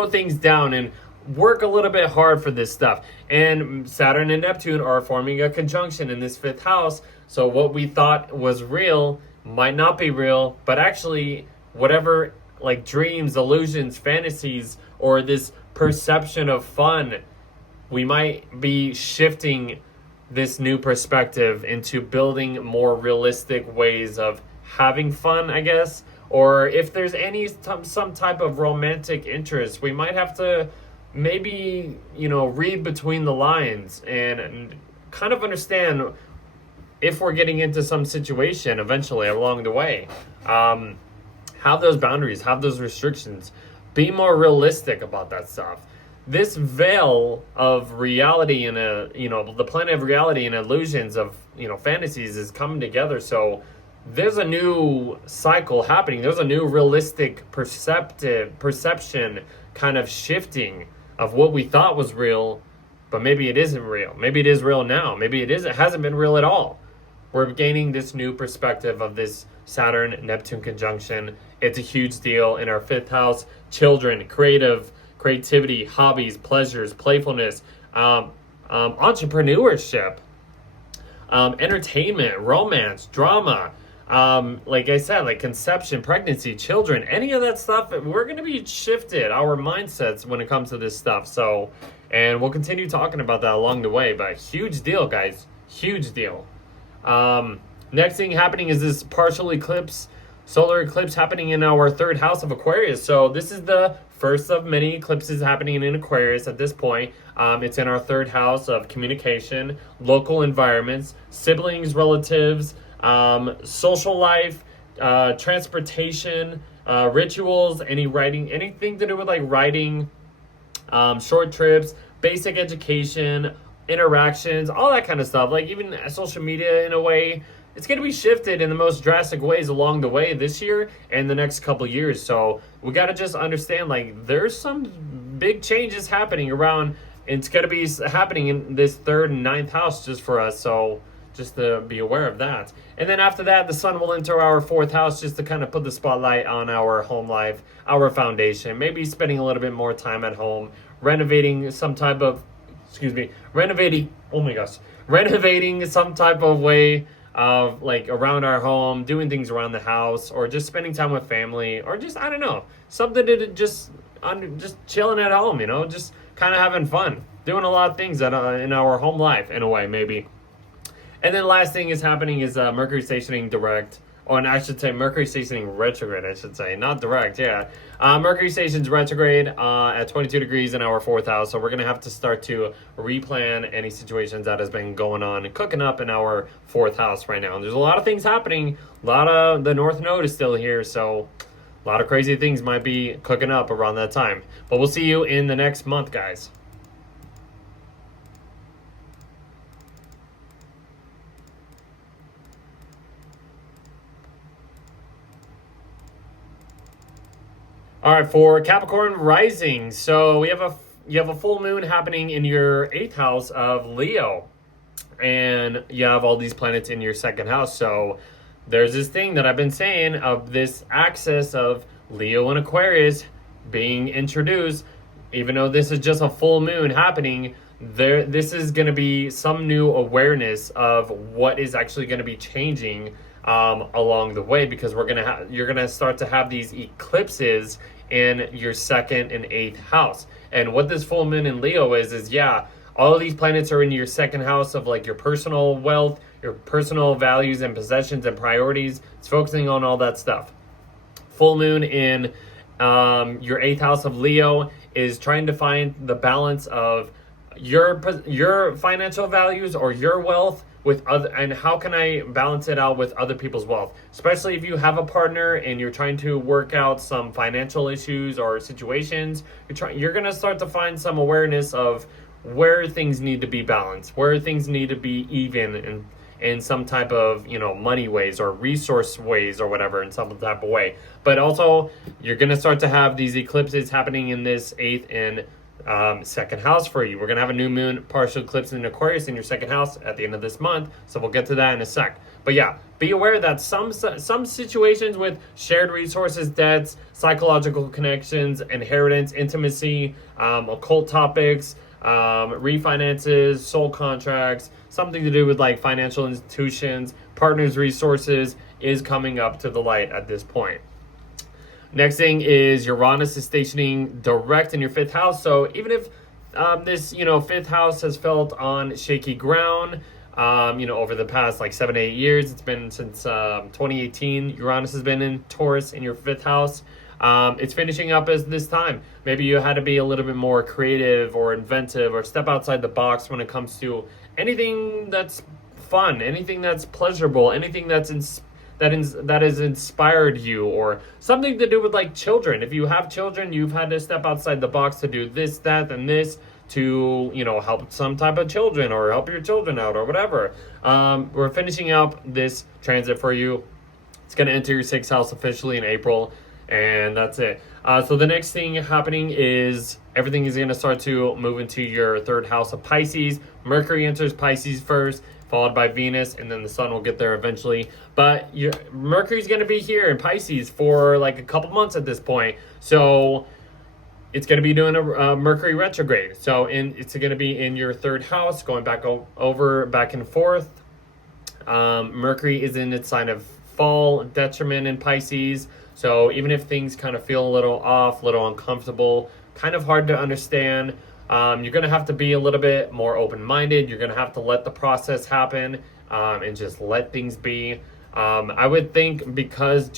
things down and work a little bit hard for this stuff. And Saturn and Neptune are forming a conjunction in this 5th house. So what we thought was real might not be real, but actually whatever like dreams, illusions, fantasies, or this perception of fun, we might be shifting this new perspective into building more realistic ways of having fun, I guess. Or if there's some type of romantic interest, we might have to maybe, read between the lines and kind of understand if we're getting into some situation eventually along the way. Have those boundaries, have those restrictions, be more realistic about that stuff. This veil of reality and the planet of reality and illusions of, fantasies is coming together. So there's a new cycle happening. There's a new realistic perception kind of shifting of what we thought was real, but maybe it isn't real. Maybe it is real now. Maybe it hasn't been real at all. We're gaining this new perspective of this Saturn-Neptune conjunction. It's a huge deal in our 5th house. Children, creativity, hobbies, pleasures, playfulness, entrepreneurship, entertainment, romance, drama, like I said, like conception, pregnancy, children, any of that stuff, we're going to be shifted, our mindsets when it comes to this stuff. So, and we'll continue talking about that along the way, but huge deal, guys, huge deal. Next thing happening is this partial eclipse, solar eclipse happening in our 3rd house of Aquarius. So this is the first of many eclipses happening in Aquarius at this point. It's in our 3rd house of communication, local environments, siblings, relatives, social life, transportation, rituals, anything to do with like writing, short trips, basic education, interactions, all that kind of stuff. Like even social media in a way. It's going to be shifted in the most drastic ways along the way this year and the next couple years. So we got to just understand, like, there's some big changes happening around. It's going to be happening in this 3rd and 9th house just for us. So just to be aware of that. And then after that, the sun will enter our 4th house just to kind of put the spotlight on our home life, our foundation, maybe spending a little bit more time at home, renovating some type of, renovating some type of way of like around our home, doing things around the house, or just spending time with family, or just, I don't know, something to just chilling at home, just kind of having fun, doing a lot of things in our home life in a way, maybe. And then last thing is happening is Mercury stationing direct, or I should say Mercury stationing retrograde, not direct, yeah. Mercury stations retrograde at 22 degrees in our 4th house, so we're going to have to start to replan any situations that has been going on and cooking up in our 4th house right now. And there's a lot of things happening. A lot of the North Node is still here, so a lot of crazy things might be cooking up around that time. But we'll see you in the next month, guys. All right, for Capricorn Rising, so you have a full moon happening in your 8th house of Leo, and you have all these planets in your 2nd house. So there's this thing that I've been saying of this axis of Leo and Aquarius being introduced, even though this is just a full moon happening, this is going to be some new awareness of what is actually going to be changing along the way, because you're gonna start to have these eclipses in your second and eighth house. And what this full moon in Leo is all of these planets are in your second house of like your personal wealth, your personal values and possessions and priorities. It's focusing on all that stuff. Full moon in your eighth house of Leo is trying to find the balance of your financial values or your wealth with other, and how can I balance it out with other people's wealth, especially if you have a partner and you're trying to work out some financial issues or situations. You're going to start to find some awareness of where things need to be balanced, where things need to be even in some type of, money ways or resource ways or whatever, in some type of way. But also, you're going to start to have these eclipses happening in this eighth and second house for you. We're going to have a new moon partial eclipse in Aquarius in your second house at the end of this month. So we'll get to that in a sec. But yeah, be aware that some situations with shared resources, debts, psychological connections, inheritance, intimacy, occult topics, refinances, soul contracts, something to do with like financial institutions, partners' resources is coming up to the light at this point. Next thing is Uranus is stationing direct in your fifth house. So even if this, fifth house has felt on shaky ground, over the past like 7-8 years, it's been since 2018, Uranus has been in Taurus in your fifth house. It's finishing up as this time. Maybe you had to be a little bit more creative or inventive or step outside the box when it comes to anything that's fun, anything that's pleasurable, anything that has inspired you, or something to do with like children. If you have children, you've had to step outside the box to do this, that, and this to, help some type of children or help your children out or whatever. We're finishing up this transit for you. It's going to enter your sixth house officially in April, and that's it. So the next thing happening is everything is going to start to move into your third house of Pisces. Mercury enters Pisces first, followed by Venus, and then the sun will get there eventually. But Mercury's going to be here in Pisces for like a couple months at this point. So it's going to be doing a Mercury retrograde. So it's going to be in your third house, going back and forth. Mercury is in its sign of fall detriment in Pisces. So even if things kind of feel a little off, a little uncomfortable, kind of hard to understand, you're going to have to be a little bit more open-minded. You're going to have to let the process happen and just let things be. I would think because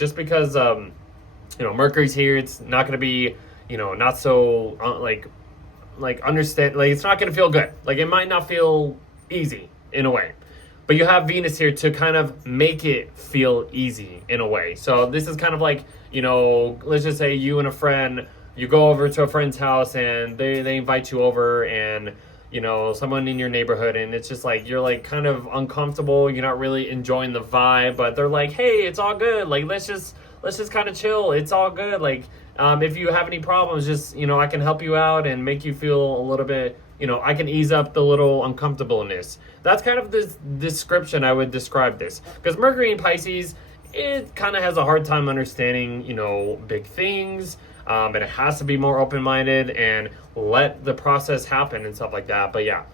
Mercury's here, it's not going to be, not so understand. Like, it's not going to feel good. Like, it might not feel easy in a way. But you have Venus here to kind of make it feel easy in a way. So this is kind of like, let's just say you and a friend, you go over to a friend's house and they invite you over, and someone in your neighborhood, and it's just like you're like kind of uncomfortable, you're not really enjoying the vibe, but they're like, hey, it's all good, like let's just kind of chill, it's all good, like if you have any problems, just I can help you out and make you feel a little bit, I can ease up the little uncomfortableness. That's kind of the description I would describe this, because Mercury in Pisces, it kind of has a hard time understanding big things. And it has to be more open-minded and let the process happen and stuff like that. But yeah,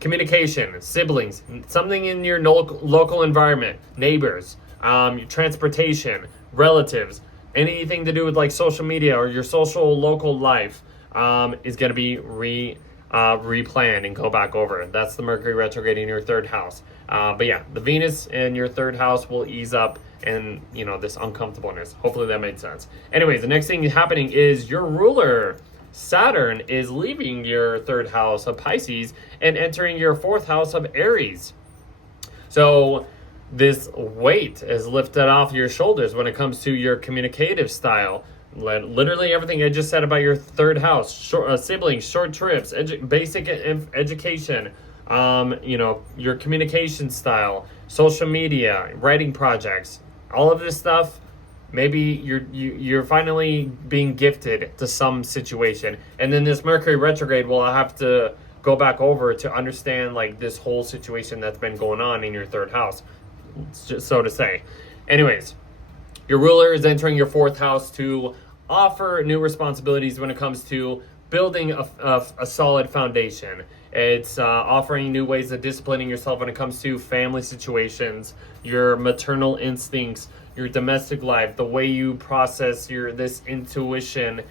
communication, siblings, something in your local environment, neighbors, your transportation, relatives, anything to do with like social media or your social local life is going to be replanned and go back over. That's the Mercury retrograde in your third house. But yeah, the Venus in your third house will ease up and this uncomfortableness. Hopefully that made sense. Anyways, the next thing happening is your ruler Saturn is leaving your third house of Pisces and entering your fourth house of Aries. So this weight is lifted off your shoulders when it comes to your communicative style. Literally everything I just said about your third house, siblings, short trips, basic education, your communication style, social media, writing projects, all of this stuff. Maybe you're finally being gifted to some situation, and then this Mercury retrograde will have to go back over to understand like this whole situation that's been going on in your third house, so to say. Anyways, Your ruler is entering your fourth house to offer new responsibilities when it comes to building a solid foundation. It's offering new ways of disciplining yourself when it comes to family situations, your maternal instincts, your domestic life, the way you process this intuition,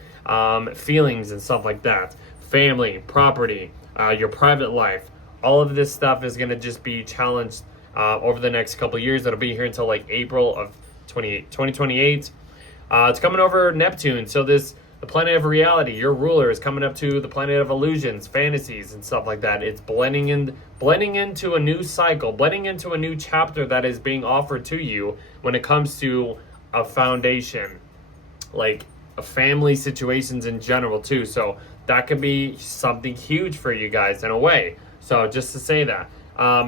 feelings and stuff like that. Family, property, your private life. All of this stuff is going to just be challenged over the next couple of years. It'll be here until like April of 2028. It's coming over Neptune. So the planet of reality, your ruler, is coming up to the planet of illusions, fantasies, and stuff like that. It's blending into a new cycle, blending into a new chapter that is being offered to you when it comes to a foundation, like a family situations in general too. So that could be something huge for you guys in a way. So just to say that.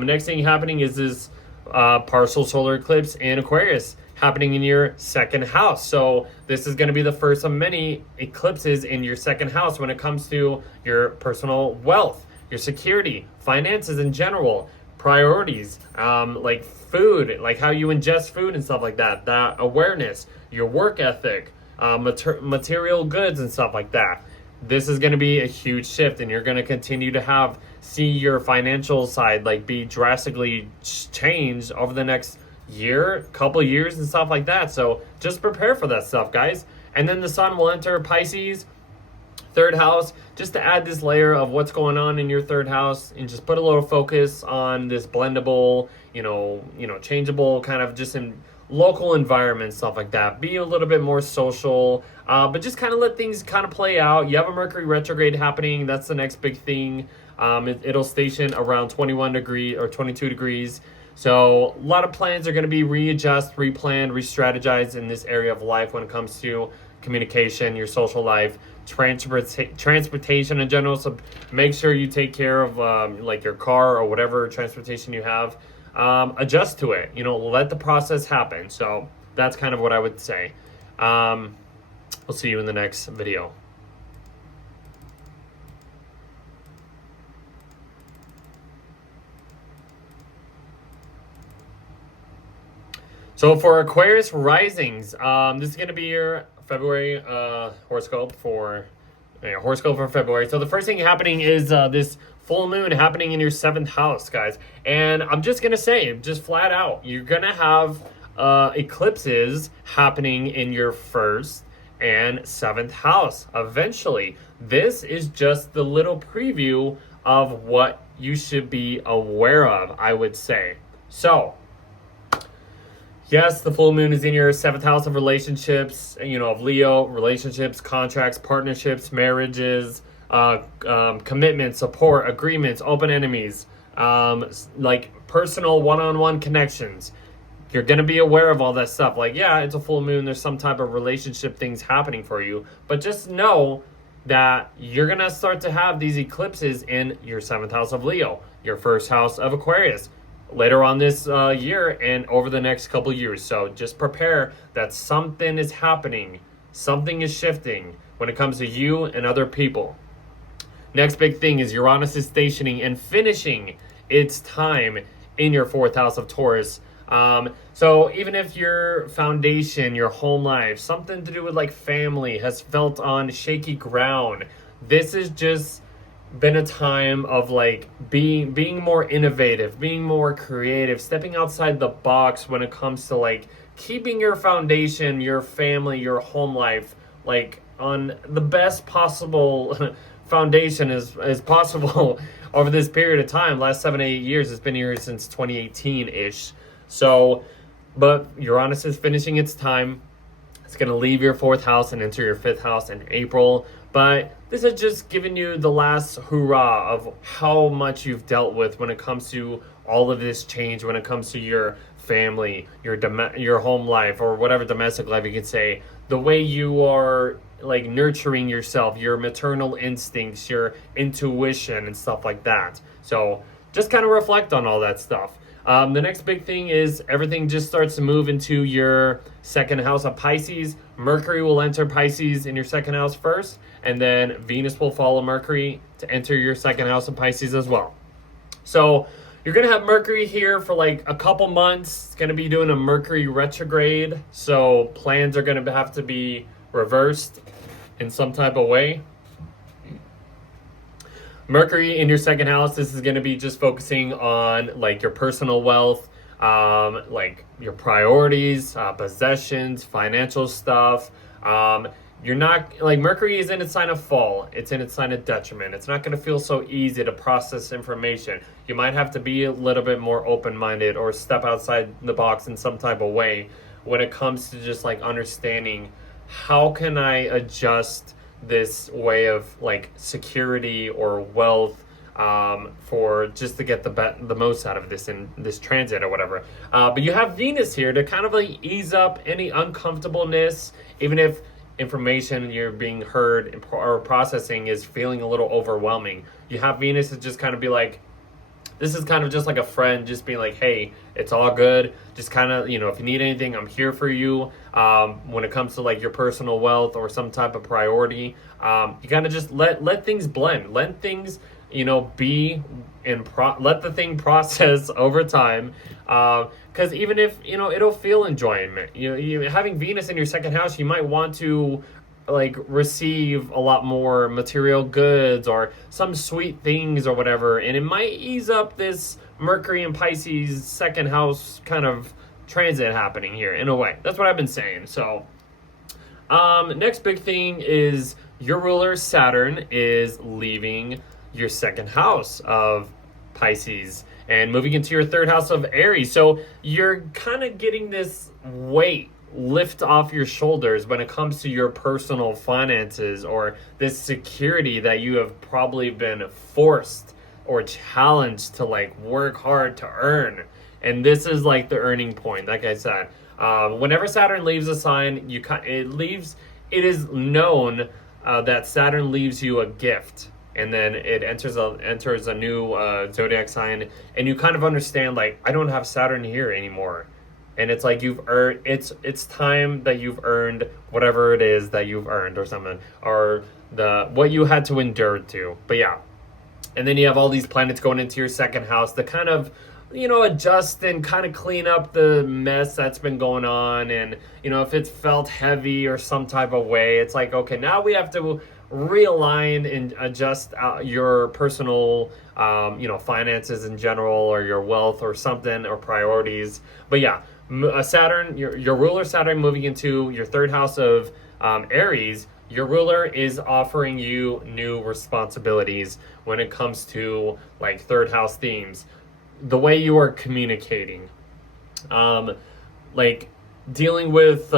Next thing happening is this partial solar eclipse in Aquarius happening in your second house. So this is going to be the first of many eclipses in your second house when it comes to your personal wealth, your security, finances in general, priorities, like food, like how you ingest food and stuff like that, that awareness, your work ethic, material goods and stuff like that. This is going to be a huge shift, and you're going to continue to see your financial side like be drastically changed over the next year, couple years and stuff like that. So just prepare for that stuff, guys. And then the sun will enter Pisces, third house, just to add this layer of what's going on in your third house, and just put a little focus on this blendable, changeable kind of just in local environment, stuff like that. Be a little bit more social, but just kind of let things kind of play out. You have a Mercury retrograde happening. That's the next big thing. It'll station around 21 degrees or 22 degrees. So a lot of plans are going to be readjust, replanned, re-strategized in this area of life when it comes to communication, your social life, transportation in general. So make sure you take care of like your car or whatever transportation you have. Adjust to it, let the process happen. So that's kind of what I would say. We'll see you in the next video. So for Aquarius Risings, this is going to be your February horoscope for February. So the first thing happening is this full moon happening in your seventh house, guys. And I'm just going to say, just flat out, you're going to have eclipses happening in your first and seventh house eventually. This is just the little preview of what you should be aware of, I would say. So yes, the full moon is in your seventh house of relationships, of Leo, relationships, contracts, partnerships, marriages, commitment, support, agreements, open enemies, like personal one-on-one connections. You're going to be aware of all that stuff. Like, yeah, it's a full moon. There's some type of relationship things happening for you. But just know that you're going to start to have these eclipses in your seventh house of Leo, your first house of Aquarius, later on this year and over the next couple years. So just prepare that something is happening. Something is shifting when it comes to you and other people. Next big thing is Uranus is stationing and finishing its time in your fourth house of Taurus. So even if your foundation, your home life, something to do with like family has felt on shaky ground, this is just been a time of like being more innovative, being more creative, stepping outside the box when it comes to like keeping your foundation, your family, your home life like on the best possible foundation as possible over this period of time. Last 7-8 years, it's been here since 2018-ish. So, but Uranus is finishing its time. It's going to leave your fourth house and enter your fifth house in April. But this is just giving you the last hurrah of how much you've dealt with when it comes to all of this change, when it comes to your family, your home life, or whatever domestic life you could say. The way you are like nurturing yourself, your maternal instincts, your intuition and stuff like that. So just kind of reflect on all that stuff. The next big thing is everything just starts to move into your second house of Pisces. Mercury will enter Pisces in your second house first, and then Venus will follow Mercury to enter your second house of Pisces as well. So You're going to have Mercury here for like a couple months. It's going to be doing a Mercury retrograde. So plans are going to have to be reversed in some type of way. Mercury in your second house, this is going to be just focusing on like your personal wealth, like your priorities, possessions, financial stuff. You're not like Mercury is in its sign of fall. It's in its sign of detriment. It's not going to feel so easy to process information. You might have to be a little bit more open-minded or step outside the box in some type of way when it comes to just like understanding how can I adjust this way of like security or wealth for just to get the most out of this in this transit or whatever. But you have Venus here to kind of like ease up any uncomfortableness, even if information you're being heard or processing is feeling a little overwhelming. You have Venus to just kind of be like, this is kind of just like a friend just being like, hey, it's all good. Just kind of, you know, if you need anything, I'm here for you. When it comes to like your personal wealth or some type of priority, you kind of just let things blend. Let things, you know, be and let the thing process over time. Because even if, you know, it'll feel enjoyment. You having Venus in your second house, you might want to like receive a lot more material goods or some sweet things or whatever, and it might ease up this Mercury and Pisces second house kind of transit happening here in a way. That's what I've been saying. So next big thing is your ruler Saturn is leaving your second house of Pisces and moving into your third house of Aries. So you're kind of getting this weight lift off your shoulders when it comes to your personal finances or this security that you have probably been forced or challenged to like work hard to earn. And this is like the earning point. Like I said, whenever Saturn leaves a sign, it is known that Saturn leaves you a gift, and then it enters a new zodiac sign, and you kind of understand like, I don't have Saturn here anymore. And it's like you've earned, it's time that you've earned whatever it is that you've earned or something, or what you had to endure to. But yeah, and then you have all these planets going into your second house to kind of, you know, adjust and kind of clean up the mess that's been going on. And, you know, if it's felt heavy or some type of way, it's like, okay, now we have to realign and adjust your personal, you know, finances in general, or your wealth or something, or priorities. But yeah, Saturn, your ruler Saturn moving into your third house of Aries, your ruler is offering you new responsibilities when it comes to like third house themes. The way you are communicating, like dealing with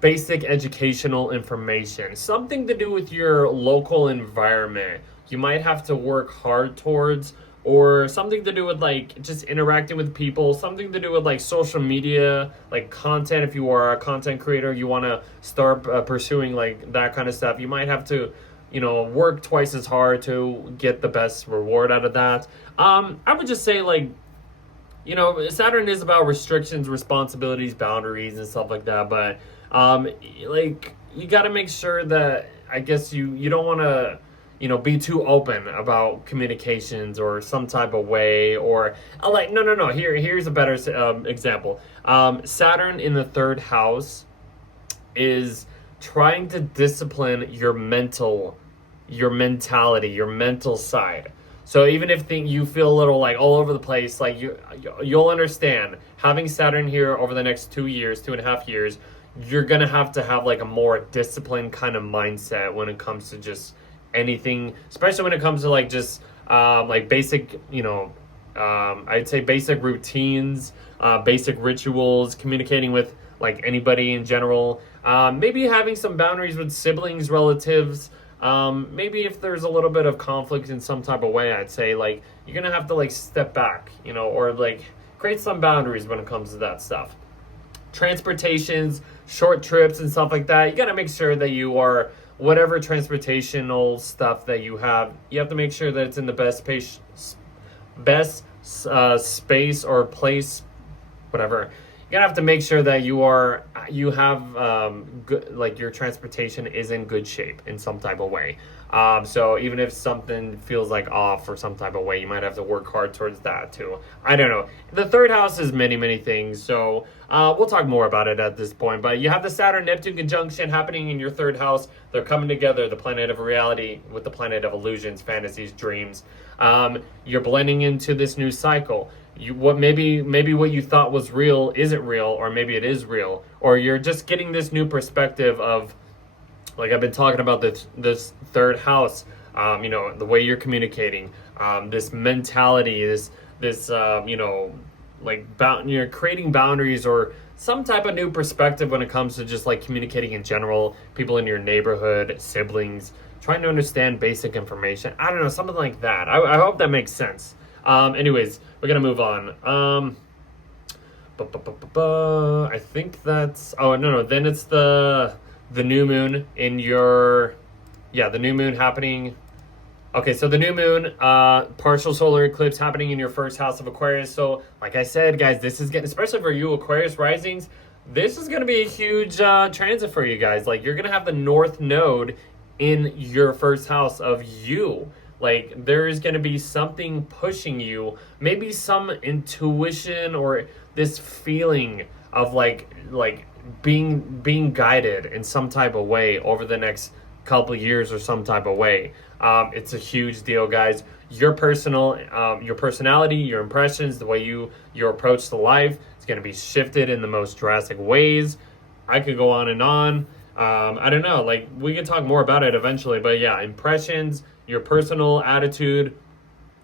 basic educational information, something to do with your local environment. You might have to work hard towards, or something to do with like just interacting with people, something to do with like social media, like content. If you are a content creator, you want to start pursuing like that kind of stuff. You might have to, you know, work twice as hard to get the best reward out of that. I would just say like, you know, Saturn is about restrictions, responsibilities, boundaries, and stuff like that. But like you got to make sure that, I guess you don't want to, you know, be too open about communications or some type of way, or like, no. Here's a better example. Saturn in the third house is trying to discipline your mentality, your mental side. So even if you feel a little like all over the place, like you'll understand having Saturn here over the next 2 years, 2.5 years, you're going to have like a more disciplined kind of mindset when it comes to just anything, especially when it comes to like just like basic, you know, I'd say basic routines, basic rituals, communicating with like anybody in general, maybe having some boundaries with siblings, relatives, maybe if there's a little bit of conflict in some type of way, I'd say like you're gonna have to like step back, you know, or like create some boundaries when it comes to that stuff. Transportations, short trips and stuff like that, you got to make sure that you are, whatever transportational stuff that you have to make sure that it's in the best space or place, whatever, you're gonna have to make sure that you have good, like your transportation is in good shape in some type of way. So even if something feels like off or some type of way, you might have to work hard towards that too. I don't know. The third house is many, many things. So we'll talk more about it at this point. But you have the Saturn-Neptune conjunction happening in your third house. They're coming together, the planet of reality with the planet of illusions, fantasies, dreams. You're blending into this new cycle. Maybe what you thought was real isn't real, or maybe it is real, or you're just getting this new perspective of, like I've been talking about, this third house, the way you're communicating, this mentality, this you're creating boundaries or some type of new perspective when it comes to just like communicating in general, people in your neighborhood, siblings, trying to understand basic information. I don't know, something like that. I hope that makes sense. Anyways, we're gonna move on. I think that's, then it's the new moon in your, the new moon happening. Okay, so the new moon, partial solar eclipse happening in your first house of Aquarius. So like I said, guys, this is getting, especially for you Aquarius risings, this is going to be a huge transit for you guys. Like, you're going to have the north node in your first house of you. Like, there is going to be something pushing you, maybe some intuition or this feeling of like being guided in some type of way over the next couple of years or some type of way. It's a huge deal, guys. Your personality, your impressions, the way your approach to life is going to be shifted in the most drastic ways. I could go on and on. I don't know, like, we can talk more about it eventually, but yeah, impressions, your personal attitude,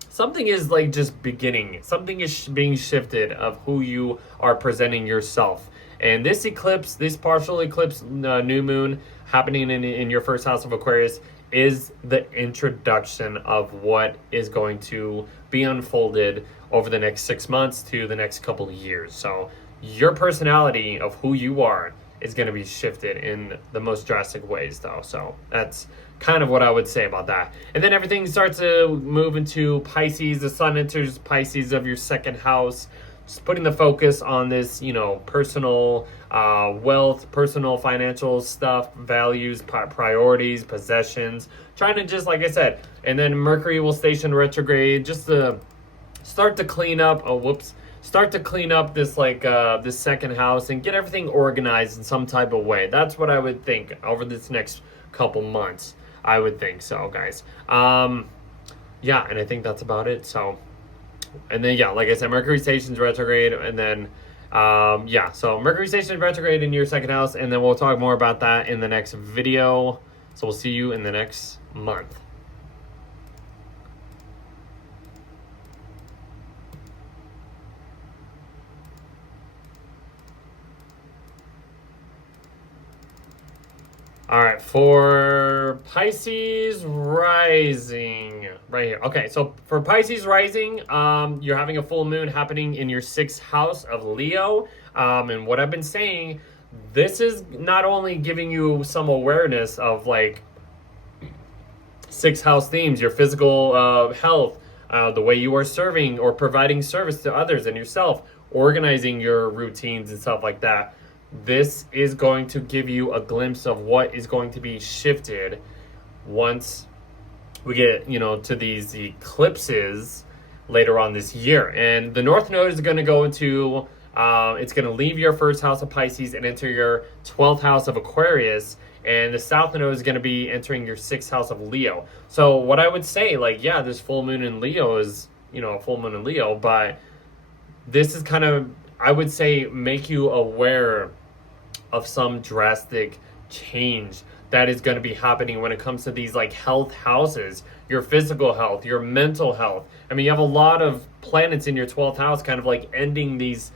something is like just beginning. Something is being shifted of who you are presenting yourself. And this eclipse, this partial eclipse, new moon happening in your first house of Aquarius is the introduction of what is going to be unfolded over the next 6 months to the next couple of years. So your personality of who you are is going to be shifted in the most drastic ways, though. So that's kind of what I would say about that. And then everything starts to move into Pisces. The sun enters Pisces of your second house, just putting the focus on this, personal wealth, personal financial stuff, values, priorities, possessions, trying to just, like I said, and then Mercury will station retrograde just to start to clean up. Start to clean up this this second house and get everything organized in some type of way. That's what I would think over this next couple months. I would think so, guys. And I think that's about it. So, and then like I said, Mercury stations retrograde, and then so Mercury stations retrograde in your second house, and then we'll talk more about that in the next video. So we'll see you in the next month. All right, for Pisces Rising, right here. Okay, so for Pisces Rising, you're having a full moon happening in your sixth house of Leo. And what I've been saying, this is not only giving you some awareness of like sixth house themes, your physical health, the way you are serving or providing service to others and yourself, organizing your routines and stuff like that. This is going to give you a glimpse of what is going to be shifted once we get, to these eclipses later on this year. And the North Node is going to go into, it's going to leave your first house of Pisces and enter your 12th house of Aquarius. And the South Node is going to be entering your 6th house of Leo. So what I would say, this full moon in Leo is, a full moon in Leo, but this is kind of, I would say, make you aware of some drastic change that is going to be happening when it comes to these health houses, your physical health, your mental health. I mean, you have a lot of planets in your 12th house kind of ending this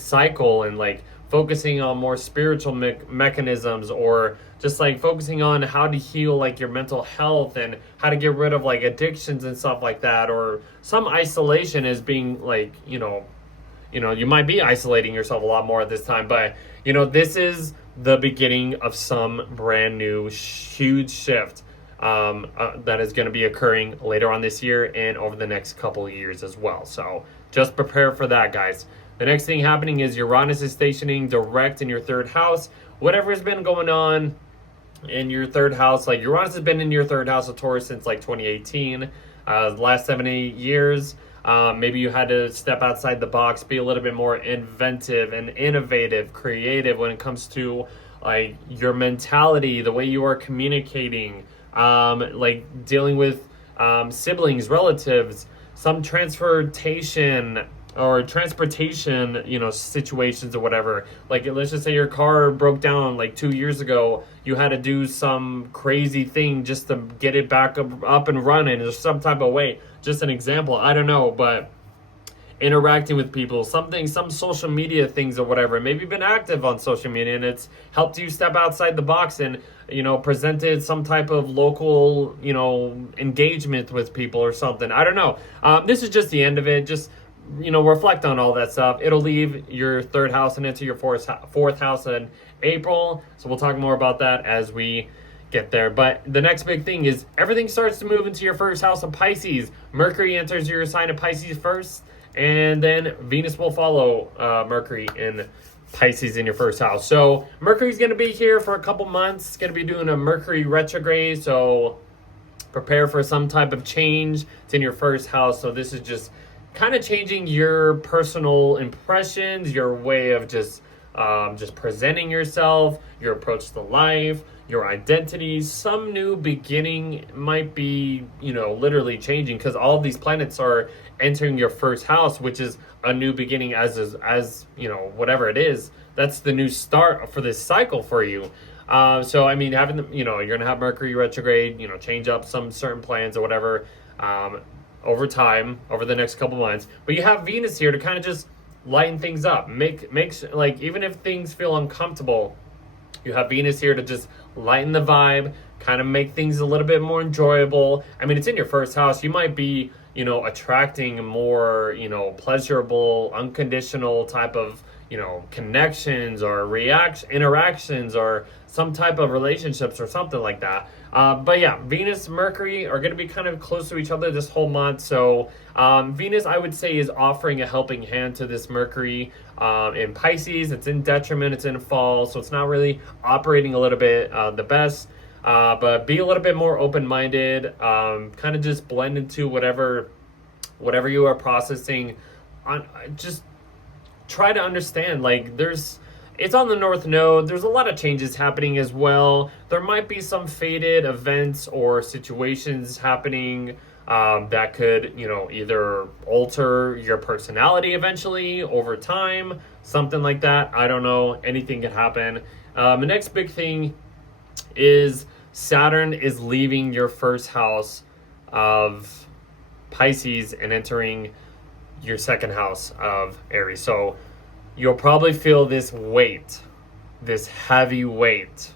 cycle and focusing on more spiritual mechanisms, or just focusing on how to heal your mental health and how to get rid of addictions and stuff like that, or some isolation is being you might be isolating yourself a lot more at this time, but this is the beginning of some brand new huge shift that is going to be occurring later on this year and over the next couple of years as well. So just prepare for that, guys. The next thing happening is Uranus is stationing direct in your third house. Whatever has been going on in your third house, like Uranus has been in your third house of Taurus since like 2018, the last 7-8 years. Maybe you had to step outside the box, be a little bit more inventive and innovative, creative when it comes to like your mentality, the way you are communicating, like dealing with siblings, relatives, some transportation, situations or whatever. Like, let's just say your car broke down like 2 years ago. You had to do some crazy thing just to get it back up and running or some type of way. Just an example. I don't know, but interacting with people, some social media things or whatever. Maybe you've been active on social media and it's helped you step outside the box and, presented some type of local, engagement with people or something. I don't know. This is just the end of it. Just, reflect on all that stuff. It'll leave your third house and into your fourth house in April. So we'll talk more about that as we get there. But the next big thing is everything starts to move into your first house of Pisces. Mercury enters your sign of Pisces first, and then Venus will follow Mercury in Pisces in your first house. So Mercury's going to be here for a couple months. It's going to be doing a Mercury retrograde, so prepare for some type of change. It's in your first house, so this is just kind of changing your personal impressions, your way of just presenting yourself, your approach to life, your identity. Some new beginning might be, literally changing because all of these planets are entering your first house, which is a new beginning as whatever it is. That's the new start for this cycle for you. So, I mean, having you're going to have Mercury retrograde, change up some certain plans or whatever over time, over the next couple months. But you have Venus here to kind of just lighten things up. Makes like, even if things feel uncomfortable, you have Venus here to just lighten the vibe, kind of make things a little bit more enjoyable. I mean, it's in your first house. You might be, attracting more, pleasurable, unconditional type of, connections or interactions or some type of relationships or something like that. But yeah, Venus, Mercury are going to be kind of close to each other this whole month. So Venus, I would say, is offering a helping hand to this Mercury in Pisces. It's in detriment. It's in fall. So it's not really operating a little bit the best. But be a little bit more open-minded. Kind of just blend into whatever you are processing. Just try to understand, like, it's on the North Node. There's a lot of changes happening as well. There might be some fated events or situations happening that could, either alter your personality eventually over time, something like that. I don't know. Anything can happen. The next big thing is Saturn is leaving your first house of Pisces and entering your second house of Aries. So you'll probably feel this weight, this heavy weight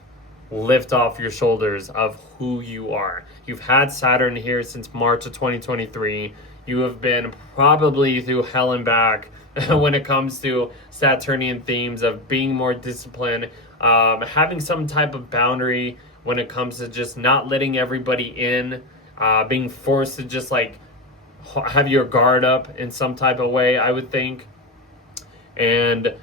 lift off your shoulders of who you are. You've had Saturn here since March of 2023. You have been probably through hell and back when it comes to Saturnian themes of being more disciplined, having some type of boundary when it comes to just not letting everybody in, being forced to just like have your guard up in some type of way, I would think. And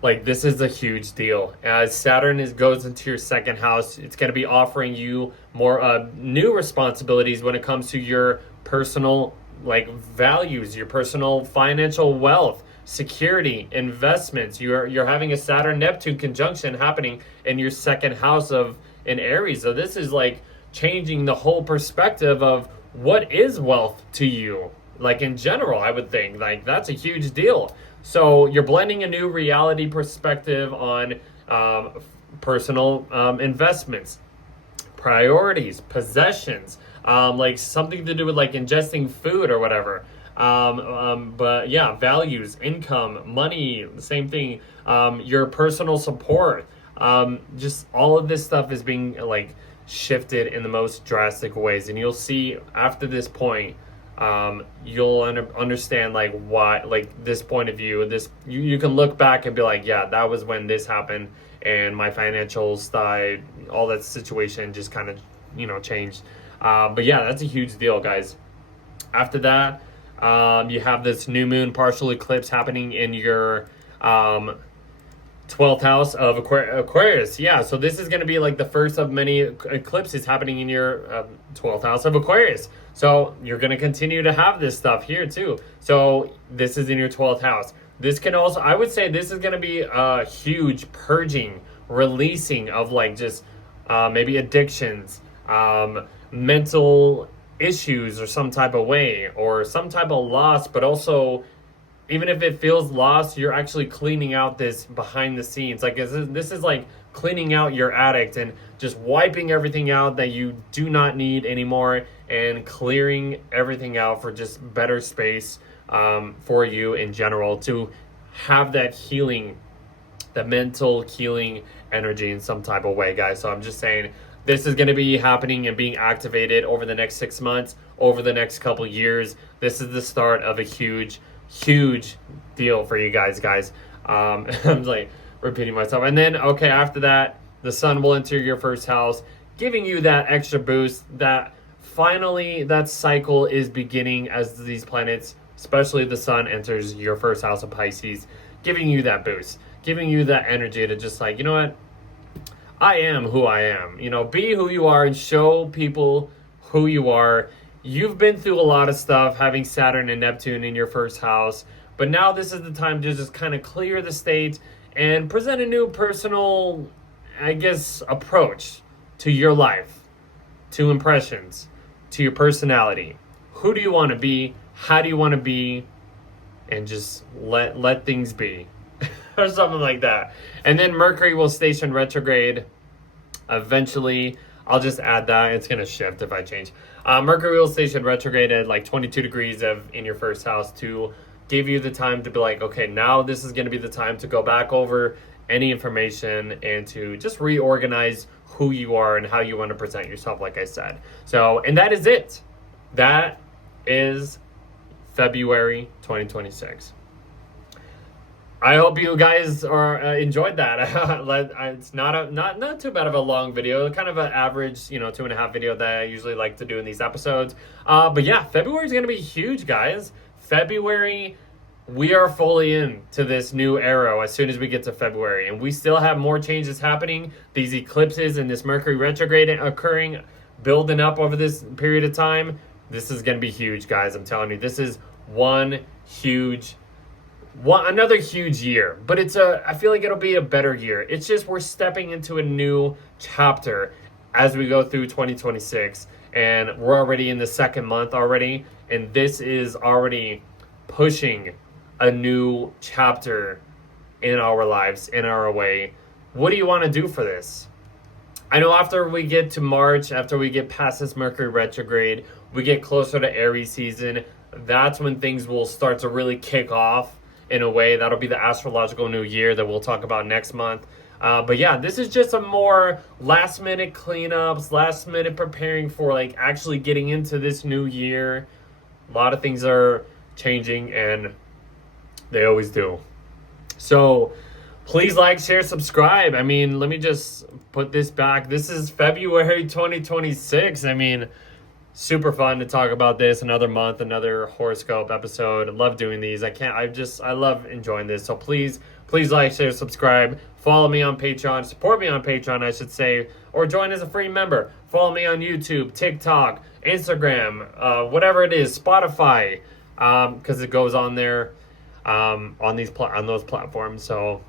like, this is a huge deal. As Saturn goes into your second house, it's going to be offering you more new responsibilities when it comes to your personal like values, your personal financial wealth, security, investments. You're having a Saturn-Neptune conjunction happening in your second house in Aries. So this is like changing the whole perspective of what is wealth to you. Like, in general, I would think like that's a huge deal. So you're blending a new reality perspective on personal investments, priorities, possessions, like something to do with like ingesting food or whatever. But yeah, values, income, money, the same thing. Your personal support. Just all of this stuff is being like shifted in the most drastic ways, and you'll see after this point. You'll understand like why, like this point of view, you can look back and be like, yeah, that was when this happened and my financial side, all that situation just kind of, changed. But yeah, that's a huge deal, guys. After that, You have this new moon partial eclipse happening in your 12th house of Aquarius. Yeah, so this is going to be like the first of many eclipses happening in your 12th house of Aquarius. So you're going to continue to have this stuff here too. So this is in your 12th house. This can also, I would say this is going to be a huge purging, releasing of like just maybe addictions, mental issues or some type of way, or some type of loss, but also even if it feels lost, you're actually cleaning out this behind the scenes. Like this is like cleaning out your addict and just wiping everything out that you do not need anymore and clearing everything out for just better space for you in general to have that healing, the mental healing energy in some type of way, guys. So I'm just saying this is going to be happening and being activated over the next 6 months, over the next couple years. This is the start of a huge deal for you guys. I'm like repeating myself. And then, okay, after that, the sun will enter your first house, giving you that extra boost that finally that cycle is beginning as these planets, especially the sun, enters your first house of Pisces, giving you that boost, giving you that energy to just like, you know what? I am who I am. You know, be who you are and show people who you are. You've been through a lot of stuff having Saturn and Neptune in your first house, but now this is the time to just kind of clear the state and present a new personal, I guess, approach to your life, to impressions, to your personality. Who do you want to be? How do you want to be? And just let things be. Or something like that. And then Mercury will station retrograde eventually. I'll just add that. It's going to shift if I change. Mercury will station retrograde at like 22 degrees in your first house to give you the time to be like, okay, now this is going to be the time to go back over any information and to just reorganize who you are and how you want to present yourself, like I said. So, and that is it. That is February 2026. I hope you guys are enjoyed that. It's not too bad of a long video, kind of an average, 2.5 video that I usually like to do in these episodes. But yeah, February is going to be huge, guys. February, we are fully into this new era as soon as we get to February, and we still have more changes happening. These eclipses and this Mercury retrograde occurring, building up over this period of time. This is going to be huge, guys. I'm telling you, this is another huge year, but I feel like it'll be a better year. It's just we're stepping into a new chapter as we go through 2026, and we're already in the second month already, and this is already pushing a new chapter in our lives, in our way. What do you want to do for this? I know after we get to March, after we get past this Mercury retrograde, we get closer to Aries season, that's when things will start to really kick off. In a way, that'll be the astrological new year that we'll talk about next month. But yeah, this is just a more last minute cleanups, last minute preparing for like actually getting into this new year. A lot of things are changing and they always do. So please like, share, subscribe. I mean, let me just put this back. This is February 2026. I mean, super fun to talk about this. Another month, another horoscope episode. I love doing these. I love enjoying this. So please like, share, subscribe. Follow me on Patreon. Support me on Patreon, I should say. Or join as a free member. Follow me on YouTube, TikTok, Instagram, whatever it is, Spotify, because it goes on there on those platforms. So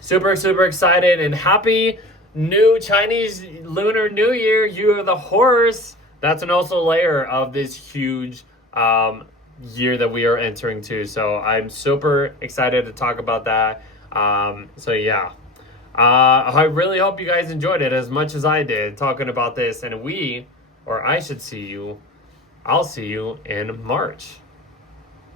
super excited and happy new Chinese Lunar New Year. You are the horse. That's an also layer of this huge year that we are entering to. So I'm super excited to talk about that. So yeah, I really hope you guys enjoyed it as much as I did talking about this. And I'll see you in March.